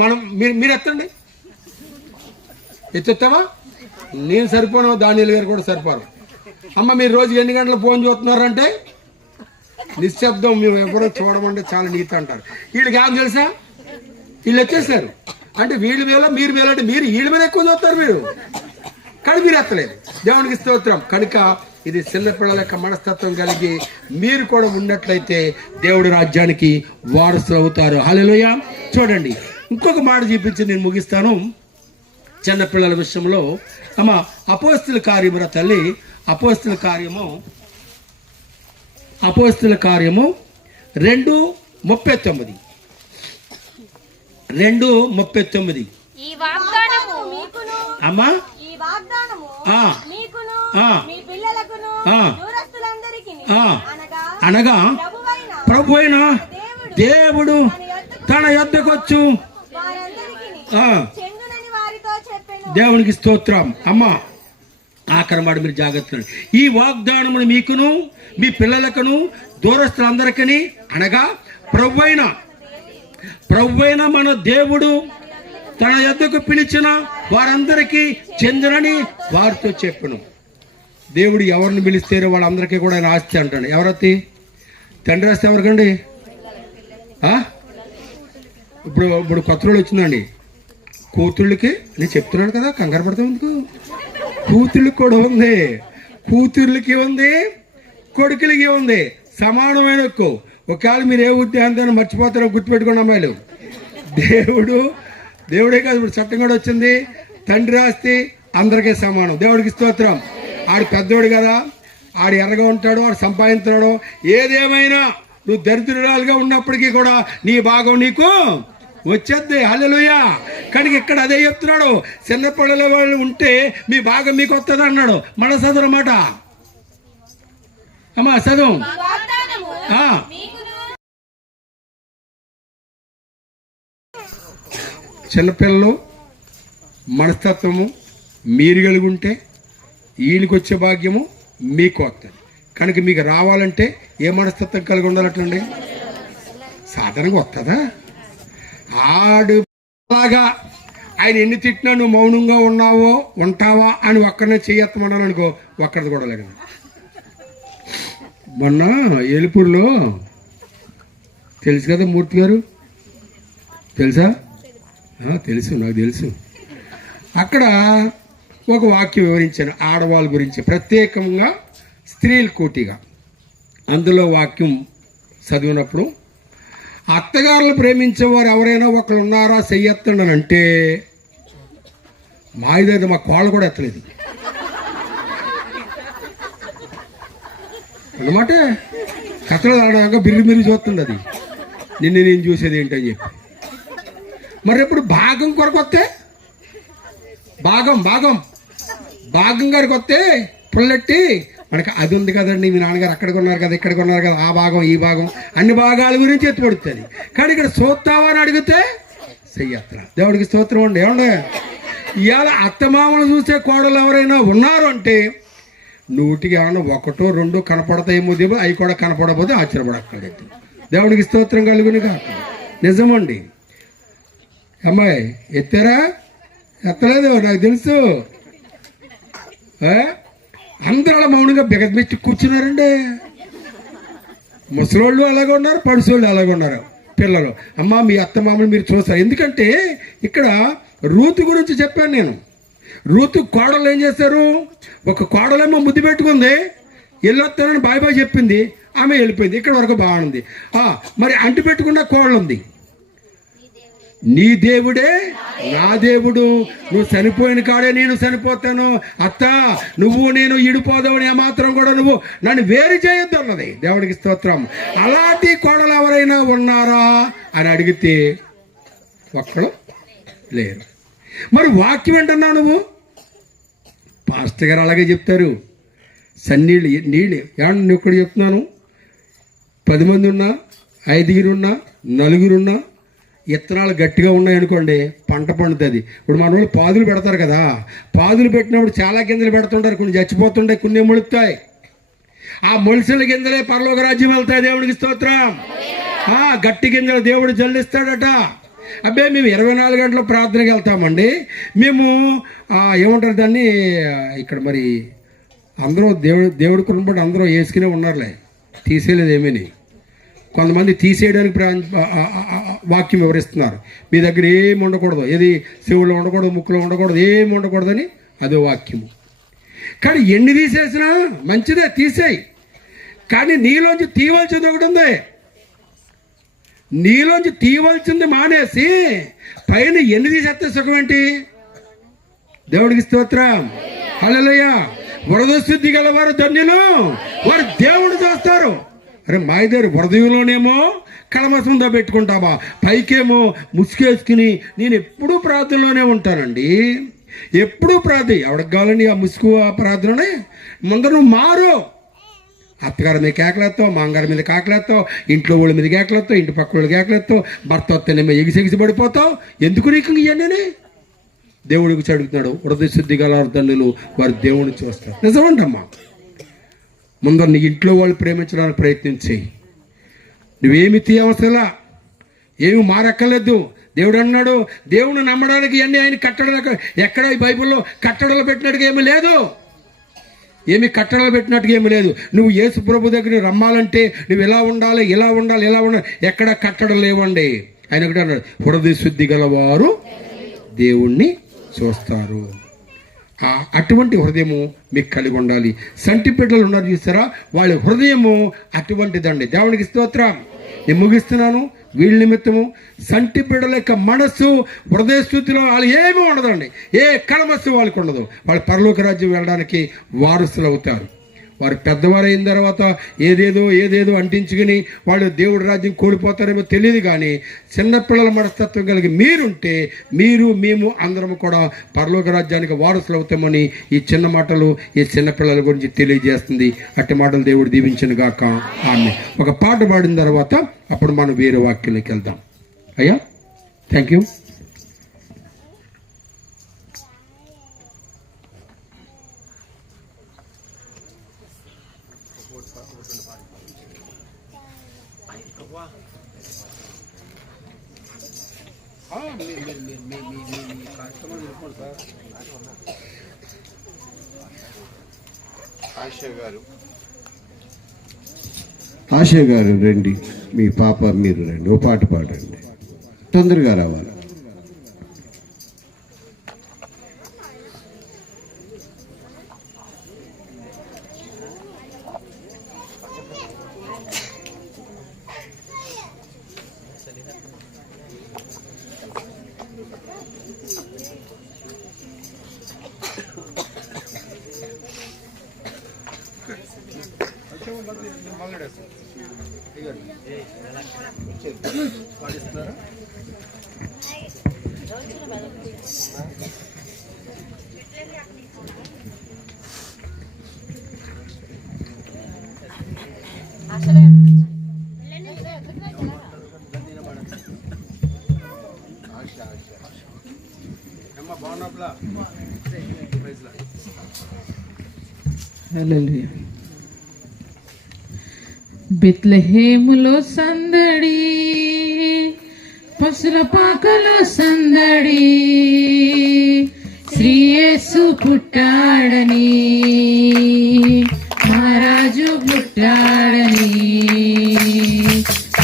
మనం మీరు ఎత్తండి, ఎత్తుతావా? నేను సరిపోను, దానియలు గారు కూడా సరిపోరు. అమ్మ మీరు రోజుకి ఎన్ని గంటలు ఫోన్ చూస్తున్నారంటే నిశ్శబ్దం, మేము ఎవరో చూడమంటే చాలా నీతి అంటారు. వీళ్ళకి ఏం తెలుసా? వీళ్ళు ఎత్తేసారు అంటే వీళ్ళు వేళ మీరు వేళ అంటే మీరు వీళ్ళ మీద ఎక్కువ చూస్తారు మీరు, కానీ మీరు ఎత్తలేదు. దేవునికి స్తోత్రం. కనుక ఇది చిన్నపిల్లల యొక్క మనస్తత్వం కలిగి మీరు కూడా ఉన్నట్లయితే దేవుడి రాజ్యానికి వారసులు అవుతారు. హల్లెలూయా. చూడండి, ఇంకొక మాట చూపించి నేను ముగిస్తాను. చిన్నపిల్లల విషయంలో అమ్మ అపోస్తుల కార్యము తల్లి, అపోస్తుల కార్యము 2:39 2:39 అమ్మా అనగా ప్రభు అయిన దేవుడు తన యొద్దకొచ్చు. దేవునికి స్తోత్రం. అమ్మా ఆఖరి మాట మీరు జాగ్రత్తగా, ఈ వాగ్దానమును మీకును మీ పిల్లలకును దూరస్తులందరికీ అనగా ప్రభువైన మన దేవుడు తన యొద్దకు పిలిచిన వారందరికీ చెందునని వారితో చెప్పును. దేవుడు ఎవరిని పిలిస్తారో వాళ్ళందరికీ కూడా ఆయన ఆస్తి అంటాడు. ఎవరత్తి తండ్రి ఆస్తి ఎవరికండి? ఇప్పుడు కొత్త రోజు వచ్చిందండి, కూతుళ్ళకి నేను చెప్తున్నాను కదా, కంగారు పడతా ఎందుకు? కూతుళ్ళకి కూడా ఉంది, కూతుర్లకి ఉంది, కొడుకులకి ఉంది, సమానమైన ఎక్కువ. ఒకవేళ మీరు ఏ ఉద్దేశంతో మర్చిపోతారో గుర్తుపెట్టుకోండి అమ్మాయిలు. దేవుడే కాదు, ఇప్పుడు చట్టం కూడా వచ్చింది, తండ్రి ఆస్తి అందరికీ సమానం. దేవుడికి స్తోత్రం. ఆడు పెద్దోడు కదా, ఆడు ఎర్రగా ఉంటాడు, ఆడు సంపాదించున్నాడు. ఏదేమైనా నువ్వు దరిద్రురాలుగా ఉన్నప్పటికీ కూడా నీ భాగం నీకు వచ్చేద్ది. హల్లెలూయా. కానీ ఇక్కడ అదే చెప్తున్నాడు, చిన్నపిల్లల వాళ్ళు ఉంటే మీ భాగం మీకు వస్తుంది అన్నాడు. మన చదువు మాట అమ్మా, చదువు. చిన్నపిల్లలు మనస్తత్వము మీరు కలిగి ఉంటే ఈయనకి వచ్చే భాగ్యము మీకు వస్తుంది. కనుక మీకు రావాలంటే ఏ మనస్తత్వం కలిగి ఉండాలటండి? సాధారణంగా వస్తుందా? ఆడు బాగా ఆయన ఎన్ని తిట్టినా నువ్వు మౌనంగా ఉంటావా అని ఒక్కరినే చేయత్తమన్నాను అనుకో, ఒక్కరిది కూడా లేదు. మొన్న ఏలుపూరులో తెలుసు కదా మూర్తి గారు, తెలుసా? తెలుసు, నాకు తెలుసు. అక్కడ ఒక వాక్యం వివరించాను ఆడవాళ్ళ గురించి, ప్రత్యేకంగా స్త్రీల కోటిగా. అందులో వాక్యం చదివినప్పుడు అత్తగారులు ప్రేమించేవారు ఎవరైనా ఒకరు ఉన్నారా చెయ్యెత్తండి అని అంటే మా ఇదేదో మా కోళ్ళు కూడా ఎత్తలేదు అన్నమాట. కథలు ఆడగా బిర్రి చూస్తుంది అది, నేను చూసేది ఏంటని చెప్పి. మరి ఎప్పుడు భాగం కొరకు వస్తే భాగం గారికి వస్తే పుల్లెట్టి మనకి అది ఉంది కదండి, మీ నాన్నగారు అక్కడ కొన్నారు కదా, ఇక్కడ కొన్నారు కదా, ఆ భాగం ఈ భాగం అన్ని భాగాల గురించి ఎత్తుపడుతుంది. కానీ ఇక్కడ చూస్తావా అని అడిగితే చెయ్యత్ర. దేవుడికి స్తోత్రం అండి. ఏమండి ఇవాళ అత్తమామలు చూసే కోడలు ఎవరైనా ఉన్నారు అంటే నూటికి ఏమన్నా ఒకటో రెండో కనపడతాయేమో, దేమో అవి కూడా కనపడకపోతే ఆశ్చర్యపడక్కర్లేదు. దేవుడికి స్తోత్రం కలుగుని కాక. నిజమండి. అమ్మాయి ఎత్తారా? ఎత్తలేదు, నాకు తెలుసు. అందరూ అలా మౌనంగా బిగమెచ్చి కూర్చున్నారండి. ముసలోళ్ళు అలాగే ఉన్నారు, పడుసోళ్ళు అలాగే ఉన్నారు, పిల్లలు. అమ్మ మీ అత్తమామలు మీరు చూస్తారు. ఎందుకంటే ఇక్కడ రూతు గురించి చెప్పాను నేను. రూతు కోడలు ఏం చేశారు? ఒక కోడలేమో ముద్దు పెట్టుకుంది, వెళ్ళొస్తానని బాయ్ చెప్పింది, ఆమె వెళ్ళిపోయింది. ఇక్కడ వరకు బాగుంది. మరి అంటి పెట్టుకున్న కోడలు ఉంది. నీ దేవుడే నా దేవుడు, నువ్వు చనిపోయిన కాడే నేను చనిపోతాను, అత్త నువ్వు నేను ఇడిపోదావని మాత్రం కూడా నువ్వు నన్ను వేరు చేయొద్దు అన్నది. దేవుడికి స్తోత్రం. అలాంటి కోడలు ఎవరైనా ఉన్నారా అని అడిగితే ఒక్కడు లేరు. మరి వాక్యం ఏంటన్నా నువ్వు? పాస్టర్ గారు అలాగే చెప్తారు. సన్నీళ్ళు నీళ్ళు ఏమన్నా నువ్వు ఇక్కడ చెప్తున్నాను. 10 మంది ఉన్నా, 5 ఉన్నా, 4 ఉన్నా, విత్తనాలు గట్టిగా ఉన్నాయనుకోండి పంట పండుతుంది. ఇప్పుడు మన వాళ్ళు పాదులు పెడతారు కదా, పాదులు పెట్టినప్పుడు చాలా గింజలు పెడుతుంటారు, కొన్ని చచ్చిపోతుంటాయి, కొన్ని మొలుస్తాయి. ఆ మొలిసిన గింజలే పరలోక రాజ్యం వెళ్తాయి. దేవుడికి స్తోత్రం. గట్టి గింజలు దేవుడు జల్లిస్తాడట. అబ్బే మేము 24 గంటలు ప్రార్థనకి వెళ్తామండి. మేము ఏమంటారు దాన్ని, ఇక్కడ మరి అందరూ దేవుడి కుటుంబం అందరూ వేసుకునే ఉన్నారులే, తీసేయలేదు ఏమీని. కొంతమంది తీసేయడానికి వాక్యం వివరిస్తున్నారు. మీ దగ్గర ఏమి ఉండకూడదు, ఏది చెవుల్లో ఉండకూడదు, ముక్కులో ఉండకూడదు, ఏమి ఉండకూడదని అదో వాక్యము. కానీ ఎన్ని తీసేసినా మంచిదే, తీసేయి. కానీ నీలోంచి తీయవలసింది ఒకటి ఉంది. నీలోంచి తీయవలసింది మానేసి పైన ఎన్ని తీసేస్తే సుఖం ఏంటి? దేవుడికి స్తోత్రం. హల్లెలూయా. వరద శుద్ధి గల వారు ధన్యులు, వారు దేవుడు చేస్తారు. అరే మా ఇద్దరు హృదయంలోనేమో కలమసంతో పెట్టుకుంటావా, పైకేమో ముసుగేసుకుని నేను ఎప్పుడూ ప్రార్థనలోనే ఉంటానండి, ఎప్పుడూ ప్రార్థన. ఎవరికి కావాలండి ఆ ముసుగు ఆ ప్రార్థననే? ముందర నువ్వు మారు. అత్తగారి మీద కేకలేస్తావు, మాంగారి మీద కేకలేస్తావు, ఇంట్లో వాళ్ళ మీద కేకలేస్తావు, ఇంటి పక్క వాళ్ళు కేకలేస్తావు, భర్త వస్తేనేమో ఎగిసెగిసి పడిపోతావు. ఎందుకు నీకు ఇవన్నీ? దేవుడి గురించి అడుగుతున్నాడు. హృదయ శుద్ధి గల తండ్రులు వారు దేవుడిని చూస్తారు. నిజమంటమ్మా. ముందర నీ ఇంట్లో వాళ్ళు ప్రేమించడానికి ప్రయత్నించి నువ్వేమి తీయవసలా, ఏమి మారక్కర్లేదు. దేవుడు అన్నాడు, దేవుని నమ్మడానికి ఇవన్నీ ఆయన కట్టడలు ఎక్కడ ఈ బైబిల్లో కట్టడలు పెట్టినట్టుగా ఏమీ లేదు, ఏమి కట్టడలు పెట్టినట్టుగా ఏమీ లేదు. నువ్వు యేసు ప్రభు దగ్గర రమ్మాలంటే నువ్వు ఇలా ఉండాలి, ఇలా ఉండాలి, ఇలా ఉండాలి, ఎక్కడ కట్టడలు లేవండి. ఆయన ఒకటి అన్నాడు, హృదయ శుద్ధి గలవారు దేవుణ్ణి చూస్తారు. అటువంటి హృదయము మీకు కలిగి ఉండాలి. సంటి బిడ్డలు ఉన్నారు చూస్తారా, వాళ్ళ హృదయము అటువంటిదండి. దేవునికి స్తోత్రం. నేను ముగిస్తున్నాను. వీళ్ళ నిమిత్తము సంటి బిడ్డల యొక్క మనస్సు హృదయ స్థుతిలో వాళ్ళు ఏమీ ఉండదండి, ఏ కలమస్సు వాళ్ళకి ఉండదు. వాళ్ళు పరలోక రాజ్యం వెళ్ళడానికి వారసులు అవుతారు. వారు పెద్దవారు అయిన తర్వాత ఏదేదో అంటించుకుని వాళ్ళు దేవుడి రాజ్యం కోల్పోతారేమో తెలియదు. కానీ చిన్నపిల్లల మనస్తత్వం కలిగి మీరుంటే మేము అందరం కూడా పరలోక రాజ్యానికి వారసులు అవుతామని ఈ చిన్న మాటలు ఈ చిన్నపిల్లల గురించి తెలియజేస్తుంది. అట్టి మాటలు దేవుడు దీవించను గాక. ఆమె ఒక పాట పాడిన తర్వాత అప్పుడు మనం వేరే వాక్యంలోకి వెళ్దాం. అయ్యా థ్యాంక్ యూ. ఆశా గారు రండి, మీ పాప మీరు రండి, ఓ పాట పాడండి, తొందరగా రావాలి. బెత్లెహేములో సందడి, పశుల పాకలో సందడి, శ్రీ యేసు పుట్టాడని, మహారాజు పుట్టాడని.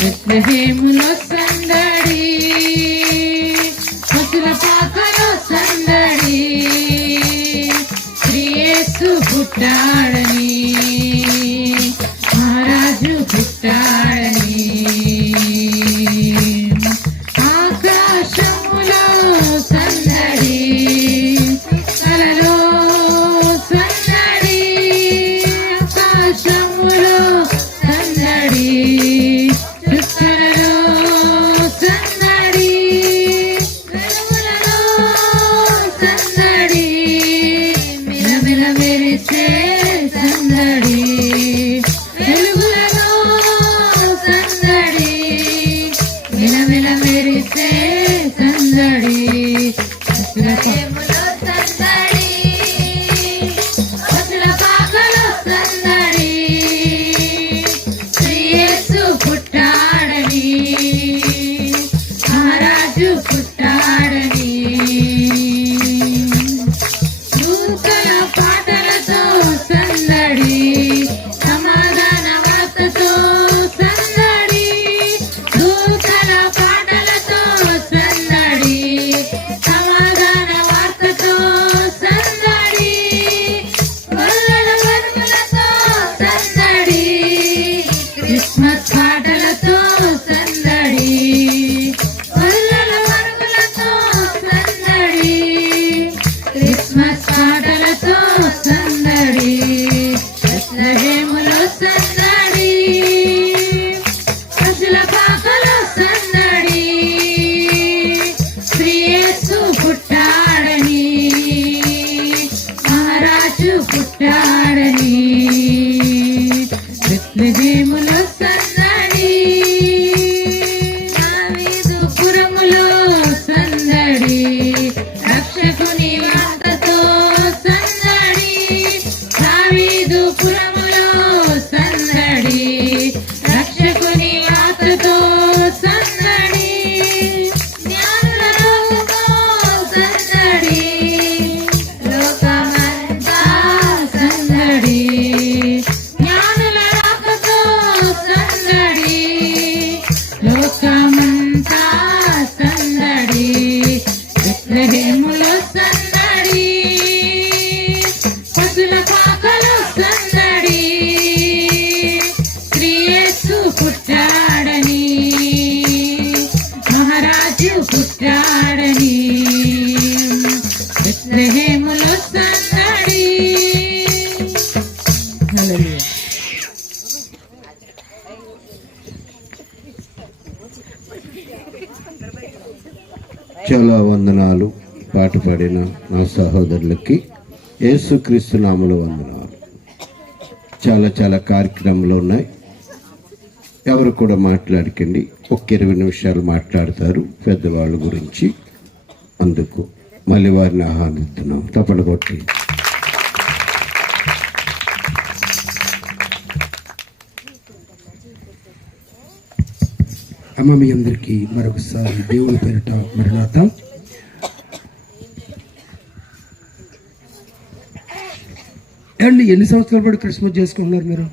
బెత్లెహేములో సందడి, పశుల పాకలో సందడి, శ్రీ యేసు పుట్టాడని, మహారాజు పుట్టాడని. ఆకాశములో సందడి, కలలో సందడి, ఆకాశములో సందడి, చుక్కలలో సందడి, వెలుగులలో సందడి, మిలమిల మెరిసే సందడి, వెలుగులలో సందడి, మిలమిల మెరిసే సందడి. సందడి, పశుల పాకలో సందడి, శ్రీ యేసు పుట్టాడని, మహారాజు పుట్టాడని. దూతల పాటలతో సందడి, సమాధాన వార్తతో సందడి, దూతల పాటలతో సందడి, సమాధాన వార్తతో సందడి, గొల్లల వరుములతో సందడి, క్రిస్మస్ పాటలతో సందడి, గొల్లల వరుములతో సందడి, క్రిస్మస్ పాటలతో సందడి. బెత్లెహేములో సందడి, పశుల పాకలో సందడి, శ్రీ యేసు పుట్టాడని, మహారాజు పుట్టాడని. బెత్లెహేములో సందడి, దావీదుపురములో సందడి, రక్షకుని వార్తతో సందడి, దావీదుపురములో సందడి, రక్షకుని వార్తతో సందడి, జ్ఞానుల రాకతో సందడి, లోకమంతా సందడి, జ్ఞానుల రాకతో సందడి, లోకమంతా సందడి. బెత్లెహేములో సందడి, పశుల పాకలో సందడి, శ్రీ యేసు పుట్టాడని, మహారాజు పుట్టాడని. బెత్లెహేములో సందడి. హల్లెలూయా. చాలా వందనాలు. పాట పాడిన నా సహోదరులకి యేసుక్రీస్తు నామములో వందనాలు. చాలా చాలా కార్యక్రమాలు ఉన్నాయి, ఎవరు కూడా మాట్లాడకండి. ఒక 20 నిమిషాలు మాట్లాడతారు పెద్దవాళ్ళ గురించి, అందుకు మళ్ళీ వారిని ఆహ్వానిస్తున్నాం. తప్పని కొట్టి అమ్మ మీ అందరికీ మరొకసారి దేవుని పేరిట మరణాత. అండ్ ఎన్ని సంవత్సరాల పాటు క్రిస్మస్ చేసుకుంటున్నారు మీరు?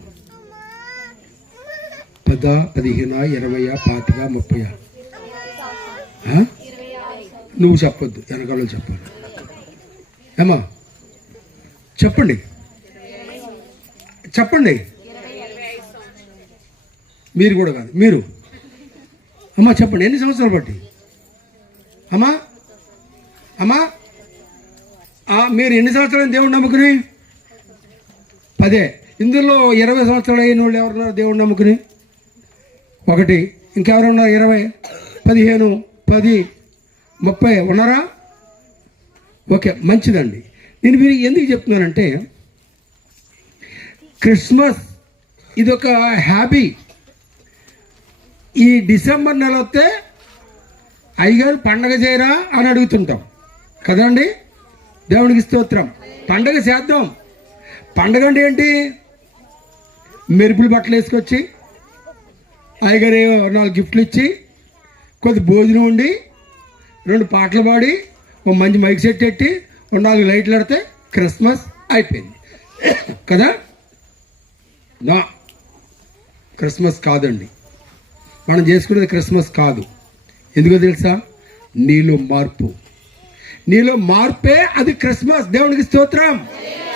10, 15, 20, 25, 30? నువ్వు చెప్పొద్దు, వెనకాల చెప్పాలి. ఏమా చెప్పండి చెప్పండి. మీరు కూడా కాదు, మీరు అమ్మా చెప్పండి, ఎన్ని సంవత్సరాలు బట్టి? అమ్మా అమ్మా మీరు ఎన్ని సంవత్సరాలు దేవుడు నమ్ముకుని? 10. ఇందులో 20 సంవత్సరాలు అయిన వాళ్ళు ఎవరున్నారు దేవుడు నమ్ముకుని? 1. ఇంకెవరున్నారు? 20, 15, 10, 30 ఉన్నారా? ఓకే, మంచిదండి. నేను మీరు ఎందుకు చెప్తున్నానంటే, క్రిస్మస్ ఇదొక హ్యాబీ. ఈ డిసెంబర్ నెల వస్తే అయ్యగారు పండగ చేయరా అని అడుగుతుంటాం కదండి. దేవునికి స్తోత్రం. పండగ చేద్దాం. పండగ అంటే ఏంటి? మెరుపులు బట్టలు వేసుకొచ్చి అయ్యగారు 4 గిఫ్ట్లు ఇచ్చి కొద్ది భోజనం ఉండి 2 పాటలు పాడి ఓ మంచి మైక్ సెట్ పెట్టి 4 లైట్లు పెడితే క్రిస్మస్ అయిపోయింది కదా. నా క్రిస్మస్ కాదండి, మనం చేసుకునేది క్రిస్మస్ కాదు. ఎందుకో తెలుసా? నీలో మార్పు. నీలో మార్పే అది క్రిస్మస్. దేవునికి స్తోత్రం,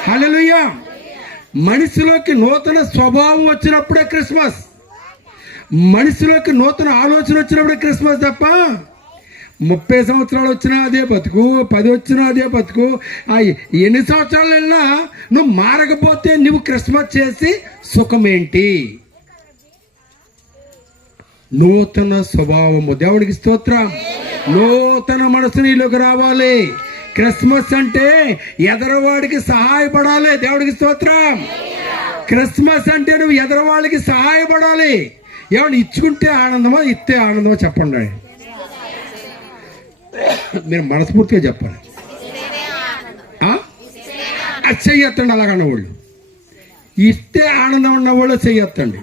హల్లెలూయా. మనిషిలోకి నూతన స్వభావం వచ్చినప్పుడే క్రిస్మస్. మనిషిలోకి నూతన ఆలోచన వచ్చినప్పుడే క్రిస్మస్ తప్ప 30 సంవత్సరాలు వచ్చినా అదే బతుకు, 10 వచ్చినా అదే బతుకు, ఎన్ని సంవత్సరాలు వెళ్ళినా నువ్వు మారకపోతే నువ్వు క్రిస్మస్ చేసి సుఖమేంటి? నూతన స్వభావము. దేవునికి స్తోత్రం. నూతన మనసు నీలోకి రావాలి. క్రిస్మస్ అంటే ఎదరవాడికి సహాయపడాలి. దేవుడికి స్తోత్రం. క్రిస్మస్ అంటే నువ్వు ఎదరవాళ్ళకి సహాయపడాలి. ఏమన్నా ఇచ్చుకుంటే ఆనందమా, ఇస్తే ఆనందమా? చెప్పండి. మీరు మనస్ఫూర్తిగా చెప్పాలి. చెయ్యొత్తండి. అలాగన్న వాళ్ళు ఇస్తే ఆనందం ఉన్నవాళ్ళు చెయ్యొత్తండి.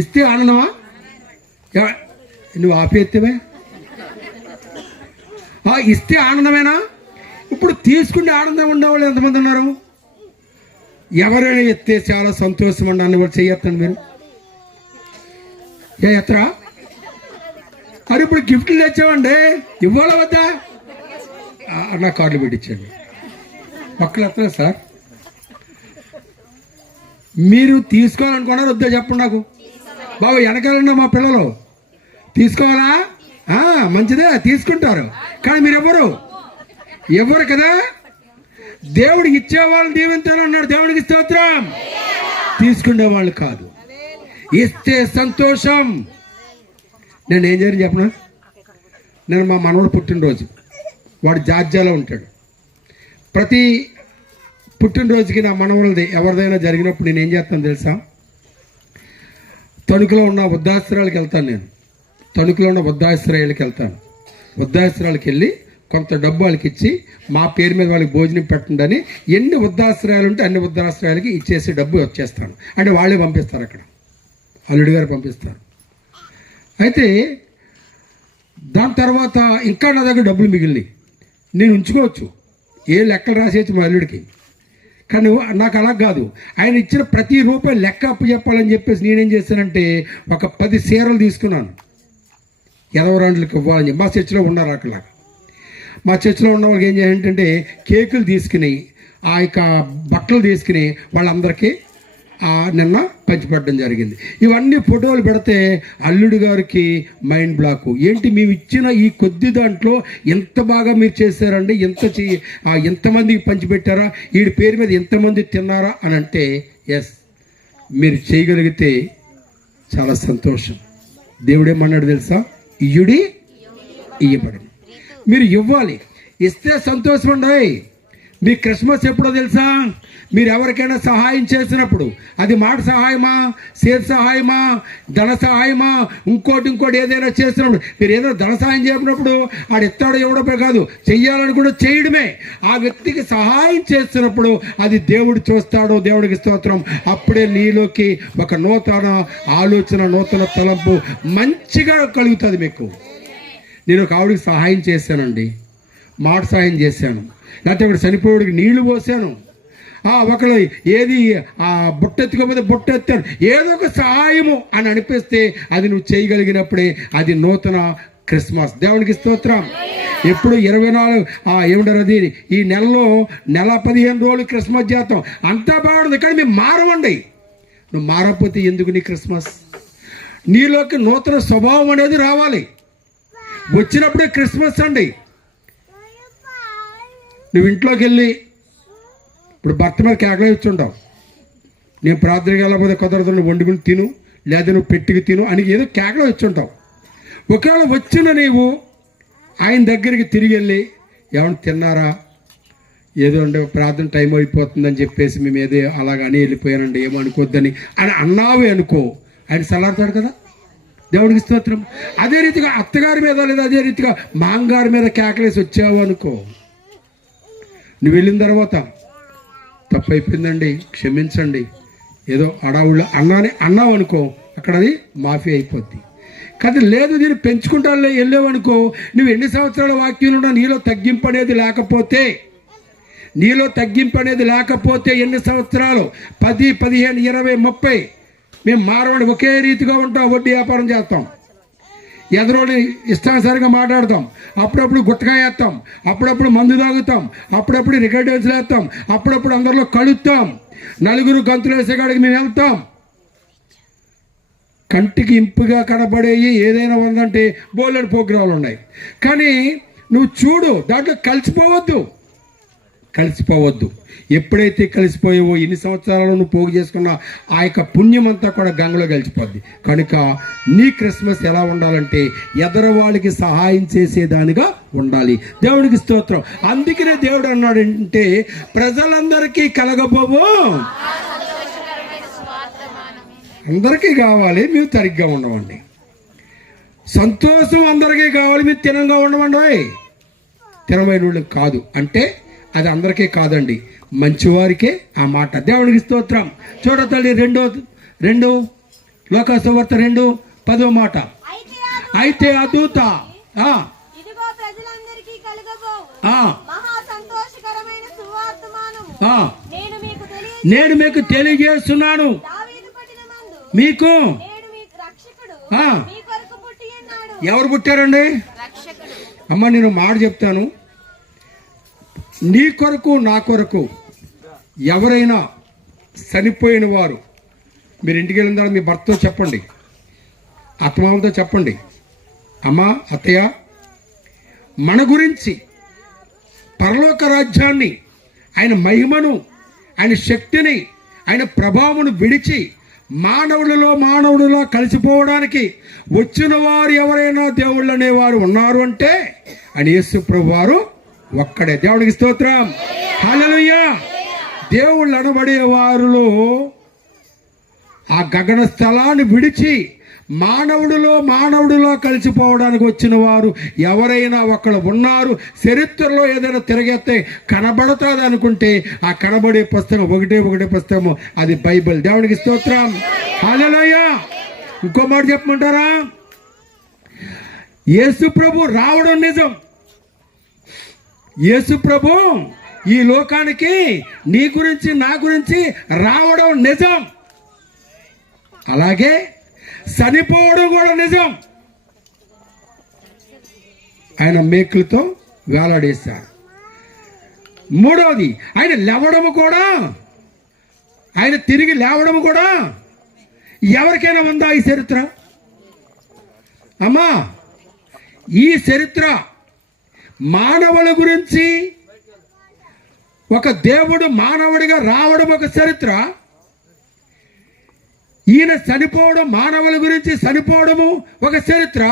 ఇస్తే ఆనందమా? నువ్వు ఆపేత్తేవే. ఇస్తే ఆనందమేనా? ఇప్పుడు తీసుకుంటే ఆనందం ఉండేవాళ్ళు ఎంతమంది ఉన్నారు? ఎవరైనా ఎత్తే చాలా సంతోషం అండి అన్న వాళ్ళు చెయ్యొత్తండి. మీరు ఎత్తరా? అది ఇప్పుడు గిఫ్ట్లు తెచ్చామండి, ఇవ్వాలా వద్దా? నా కార్డులు పెట్టించండి. పక్కలు ఎత్తరా సార్? మీరు తీసుకోవాలనుకున్నారు వద్దా చెప్పండి నాకు. బాబు వెనకాలన్నా మా పిల్లలు తీసుకోవాలా? మంచిదే, తీసుకుంటారు. కానీ మీరు ఎవరు కదా. దేవుడికి ఇచ్చేవాళ్ళు దీవించాలన్నాడు. దేవుడికి స్తోత్రం. తీసుకునే వాళ్ళు కాదు. ఇస్తే సంతోషం. నేను ఏం చేయను చెప్పనా? నేను మా మనవడు పుట్టినరోజు, వాడు జార్జియాలో ఉంటాడు. ప్రతి పుట్టినరోజుకి నా మనవలది ఎవరిదైనా జరిగినప్పుడు నేను ఏం చేస్తాను తెలుసా? తణుకులో ఉన్న వృద్ధాశ్రయాలకు వెళ్తాను. నేను తణుకులో ఉన్న వృద్ధాశ్రయాలకు వెళ్తాను. వృద్ధాశ్రయాలకు వెళ్ళి కొంత డబ్బు వాళ్ళకి ఇచ్చి మా పేరు మీద వాళ్ళకి భోజనం పెట్టండి. ఎన్ని వృద్ధాశ్రయాలు ఉంటే అన్ని వృద్ధాశ్రయాలకి ఇచ్చేసి డబ్బు వచ్చేస్తాను. అంటే వాళ్ళే పంపిస్తారు, అక్కడ అల్లుడి గారు పంపిస్తారు. అయితే దాని తర్వాత ఇంకా నా దగ్గర డబ్బులు మిగిలినాయి, నేను ఉంచుకోవచ్చు, ఏ లెక్కలు రాసేయచ్చు మా అల్లుడికి. కానీ నాకు అలా కాదు. ఆయన ఇచ్చిన ప్రతి రూపాయి లెక్క అప్పు చెప్పాలని చెప్పేసి నేనేం చేశానంటే ఒక 10 చీరలు తీసుకున్నాను. ఎదవరాండ్లకి ఇవ్వాలని చెప్పి మా చర్చిలో ఉన్నారు. అక్కడ మా చర్చిలో ఉన్న వాళ్ళకి ఏం చేయాలంటే కేకులు తీసుకుని ఆ యొక్క బట్టలు తీసుకుని వాళ్ళందరికీ నిన్న పంచిపెట్టడం జరిగింది. ఇవన్నీ ఫోటోలు పెడితే అల్లుడు గారికి మైండ్ బ్లాక్. ఏంటి మేము ఇచ్చిన ఈ కొద్ది దాంట్లో ఎంత బాగా మీరు చేశారండి, ఎంతమందికి పంచిపెట్టారా, వీడి పేరు మీద ఎంతమంది తిన్నారా అని అంటే, ఎస్ మీరు చేయగలిగితే చాలా సంతోషం. దేవుడేమన్నాడు తెలుసా? ఇయ్యుడి ఇయ్యబడి. మీరు ఇవ్వాలి. ఇస్తే సంతోషం అండి. మీ క్రిస్మస్ ఎప్పుడో తెలుసా? మీరు ఎవరికైనా సహాయం చేసినప్పుడు, అది మాట సహాయమా, చేతి సహాయమా, ధన సహాయమా, ఇంకోటి ఏదైనా చేసినప్పుడు, మీరు ఏదైనా ధన సహాయం చేసినప్పుడు ఆడు ఎత్తాడో ఎవడో కాదు, చెయ్యాలని కూడా చేయడమే. ఆ వ్యక్తికి సహాయం చేస్తున్నప్పుడు అది దేవుడు చూస్తాడో, దేవుడికి స్తోత్రం. అప్పుడే నీలోకి ఒక నూతన ఆలోచన, నూతన తలంపు మంచిగా కలుగుతుంది మీకు. నేను ఒక ఆవిడికి సహాయం చేశానండి, మాట సహాయం చేశాను, లేకపోతే ఒకటి చనిపోయేవాడికి నీళ్లు పోసాను, ఒకళ్ళు ఏది బుట్టెత్తుకోకపోతే బుట్టెత్తాను, ఏదో ఒక సహాయము అని అనిపిస్తే అది నువ్వు చేయగలిగినప్పుడే అది నూతన క్రిస్మస్. దేవునికి స్తోత్రం. ఎప్పుడు 24 ఏమంటారు అది, ఈ నెలలో నెల 15 రోజులు క్రిస్మస్ చేస్తాం, అంతా బాగుంది. కానీ మేము మారవండి. నువ్వు మారకపోతే ఎందుకు నీ క్రిస్మస్? నీలోకి నూతన స్వభావం అనేది రావాలి. వచ్చినప్పుడే క్రిస్మస్ అండి. నువ్వు ఇంట్లోకి వెళ్ళి ఇప్పుడు భర్త మీద కేకలు ఇచ్చుంటావు, నేను ప్రార్థనకి వెళ్ళకపోతే కుదరదు, నువ్వు వండుకుని తిను, లేదా నువ్వు పెట్టుకు తిను అని ఏదో కేకలు ఇచ్చుంటావు. ఒకవేళ వచ్చిన నీవు ఆయన దగ్గరికి తిరిగి వెళ్ళి, ఏమన్నా తిన్నారా, ఏదో అంటే ప్రార్థన టైం అయిపోతుందని చెప్పేసి మేము ఏదో అలాగని వెళ్ళిపోయానండి, ఏమో అనుకోద్దని అని అన్నావే అనుకో, ఆయన సలాడతాడు కదా. దేవుడికి స్తోత్రం. అదే రీతిగా అత్తగారి మీద లేదా అదే రీతిగా మాంగారి మీద కేకలేసి వచ్చావు అనుకో, నువ్వు వెళ్ళిన తర్వాత తప్పు అయిపోయిందండి, క్షమించండి, ఏదో అడావుల్లో అన్నావు అనుకో, అక్కడ అది మాఫీ అయిపోద్ది. కానీ లేదు దీన్ని పెంచుకుంటా వెళ్ళావు అనుకో, నువ్వు ఎన్ని సంవత్సరాల వాక్యంలో ఉన్నా నీలో తగ్గింపు అనేది లేకపోతే ఎన్ని సంవత్సరాలు, 10, 15, 20, 30 మేము మారవండి, ఒకే రీతిగా ఉంటాం, వడ్డీ వ్యాపారం చేస్తాం, ఎదురోని ఇష్టానుసారంగా మాట్లాడతాం, అప్పుడప్పుడు గుట్టకాయ వేస్తాం, అప్పుడప్పుడు మందు తాగుతాం, అప్పుడప్పుడు రికార్డ్ డాన్సులు వేస్తాం, అప్పుడప్పుడు అందరిలో కలుస్తాం, నలుగురు గంతులు వేసేకాడికి మేము వెళ్తాం. కంటికి ఇంపుగా కనబడేవి ఏదైనా ఉందంటే బోలెడు ప్రోగ్రాంలు ఉన్నాయి. కానీ నువ్వు చూడు, దాంట్లో కలిసిపోవద్దు. ఎప్పుడైతే కలిసిపోయావో ఇన్ని సంవత్సరాలు నువ్వు పోగు చేసుకున్న ఆ యొక్క పుణ్యం అంతా కూడా గంగలో కలిసిపోద్ది. కనుక నీ క్రిస్మస్ ఎలా ఉండాలంటే ఎదరవాళ్ళకి సహాయం చేసేదానిగా ఉండాలి. దేవుడికి స్తోత్రం. అందుకనే దేవుడు అన్నాడంటే, ప్రజలందరికీ కలగబోవు, అందరికీ కావాలి, మీరు సరిగ్గా ఉండవండి. సంతోషం అందరికీ కావాలి, మీరు తినంగా ఉండవండి. తినమైన వాళ్ళకి కాదు అంటే అది అందరికీ కాదండి, మంచివారికే ఆ మాట. దేవుడికి స్తోత్రం. చూడతల్లి 2 లోకాసువార్త 2:10 మాట. అయితే ఆ దూత నేను మీకు తెలియజేస్తున్నాను, మీకు ఎవరు పుట్టారండి? అమ్మ నేను మాట చెప్తాను, నీ కొరకు నా కొరకు ఎవరైనా చనిపోయిన వారు, మీరు ఇంటికి వెళ్ళిన తర్వాత మీ భర్తతో చెప్పండి, అత్తమామతో చెప్పండి, అమ్మా అత్తయ్య మన గురించి పరలోక రాజ్యాన్ని, ఆయన మహిమను, ఆయన శక్తిని, ఆయన ప్రభావమును విడిచి మానవుడిలో కలిసిపోవడానికి వచ్చిన వారు ఎవరైనా దేవుళ్ళు అనేవారు ఉన్నారు అంటే ఆయన యేసు ప్రభు వారు ఒక్కడే. దేవుడికి స్తోత్రం. హల్లెలూయా. దేవుళ్ళు అనబడే వారిలో ఆ గగన స్థలాన్ని విడిచి మానవుడిలో కలిసిపోవడానికి వచ్చిన వారు ఎవరైనా ఒకళ్ళు ఉన్నారు. చరిత్రలో ఏదైనా తిరగేస్తే కనబడుతుంది అనుకుంటే ఆ కనబడే పుస్తకం ఒకటే పుస్తకము, అది బైబిల్. దేవుడికి స్తోత్రం. హల్లెలూయా. ఇంకో మాట చెప్పమంటారా? యేసు ప్రభు రావడం నిజం. యేసు ప్రభు ఈ లోకానికి నీ గురించి నా గురించి రావడం నిజం. అలాగే చనిపోవడం కూడా నిజం. ఆయన మేకులతో వేలాడేశారు. మూడవది ఆయన లేవడము కూడా, ఆయన తిరిగి లేవడము కూడా ఎవరికైనా ఉందా ఈ చరిత్ర? అమ్మా ఈ చరిత్ర మానవుల గురించి, ఒక దేవుడు మానవుడిగా రావడం ఒక చరిత్ర, ఈయన చనిపోవడం, మానవుల గురించి చనిపోవడము ఒక చరిత్ర,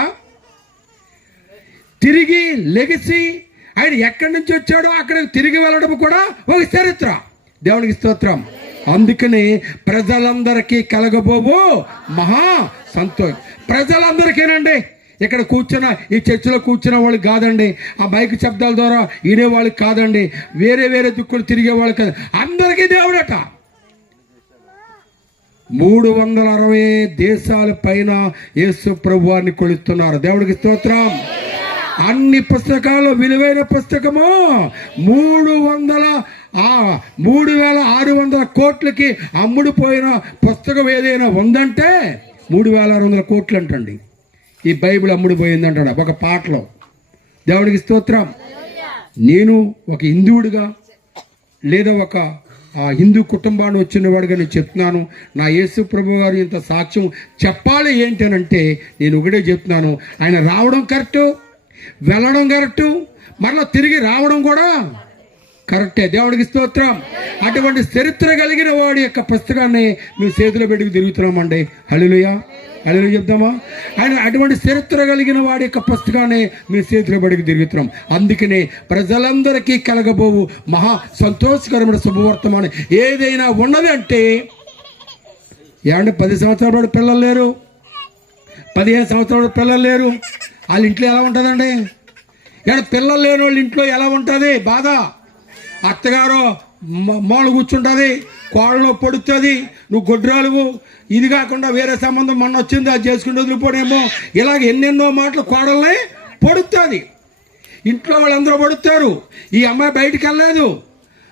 తిరిగి లెగిసి ఆయన ఎక్కడి నుంచి వచ్చాడో అక్కడికి తిరిగి వెళ్ళడం కూడా ఒక చరిత్ర. దేవునికి స్తోత్రం. అందుకని ప్రజలందరికీ కలగబోవు మహా సంతోషం. ప్రజలందరికీనండి. ఇక్కడ కూర్చున్న ఈ చర్చిలో కూర్చున్న వాళ్ళు కాదండి, ఆ మైక్ శబ్దాల ద్వారా వినేవాళ్ళకి కాదండి, వేరే వేరే దిక్కులు తిరిగే వాళ్ళు కాదు, అందరికీ దేవుడట. 360 దేశాల పైన యేసు ప్రభువాన్ని కొలుస్తున్నారు. దేవుడికి స్తోత్రం. అన్ని పుస్తకాలు విలువైన పుస్తకము 3,600 కోట్లకి అమ్ముడుపోయిన పుస్తకం ఏదైనా ఉందంటే 3,600 కోట్లు అంటండి. ఈ బైబిల్ అమ్ముడుపోయిందంటాడు ఒక పాటలో. దేవుడికి స్తోత్రం. నేను ఒక హిందువుడిగా లేదా ఒక హిందూ కుటుంబాన్ని వచ్చిన వాడిగా నేను చెప్తున్నాను. నా యేసు ప్రభు గారు ఇంత సాక్ష్యం చెప్పాలి ఏంటి అని అంటే నేను ఒకటే చెప్తున్నాను, ఆయన రావడం కరెక్టు, వెళ్ళడం కరెక్టు, మరలా తిరిగి రావడం కూడా కరెక్టే. దేవుడికి స్తోత్రం. అటువంటి చరిత్ర కలిగిన వాడి యొక్క పుస్తకాన్ని మేము చేతిలో పెట్టుకు తిరుగుతున్నామండి. హల్లెలూయా, హల్లెలూయా చెప్దామా. ఆయన అటువంటి చరిత్ర కలిగిన వాడి యొక్క పుస్తకాన్ని మేము చేతిలో పెట్టుకు తిరుగుతున్నాం. అందుకనే ప్రజలందరికీ కలగబోవు మహా సంతోషకరమైన శుభవర్తమానం ఏదైనా ఉన్నది అంటే, ఏమంటే 10 సంవత్సరాల వాడు పిల్లలు లేరు, 15 సంవత్సరాల పిల్లలు లేరు, వాళ్ళ ఇంట్లో ఎలా ఉంటుందండి? ఏమంటే పిల్లలు లేని వాళ్ళ ఇంట్లో ఎలా ఉంటుంది బాధ? అత్తగారు మూల కూర్చుంటుంది, కోడలో పొడుతుంది, నువ్వు గొడ్రాలువు, ఇది కాకుండా వేరే సంబంధం మొన్న వచ్చింది అది చేసుకుంటూ వదిలిపోనేమో, ఇలాగ ఎన్నెన్నో మాటలు కోడల్ని పొడుస్తుంది. ఇంట్లో వాళ్ళందరూ పొడుస్తారు. ఈ అమ్మాయి బయటికి వెళ్ళలేదు,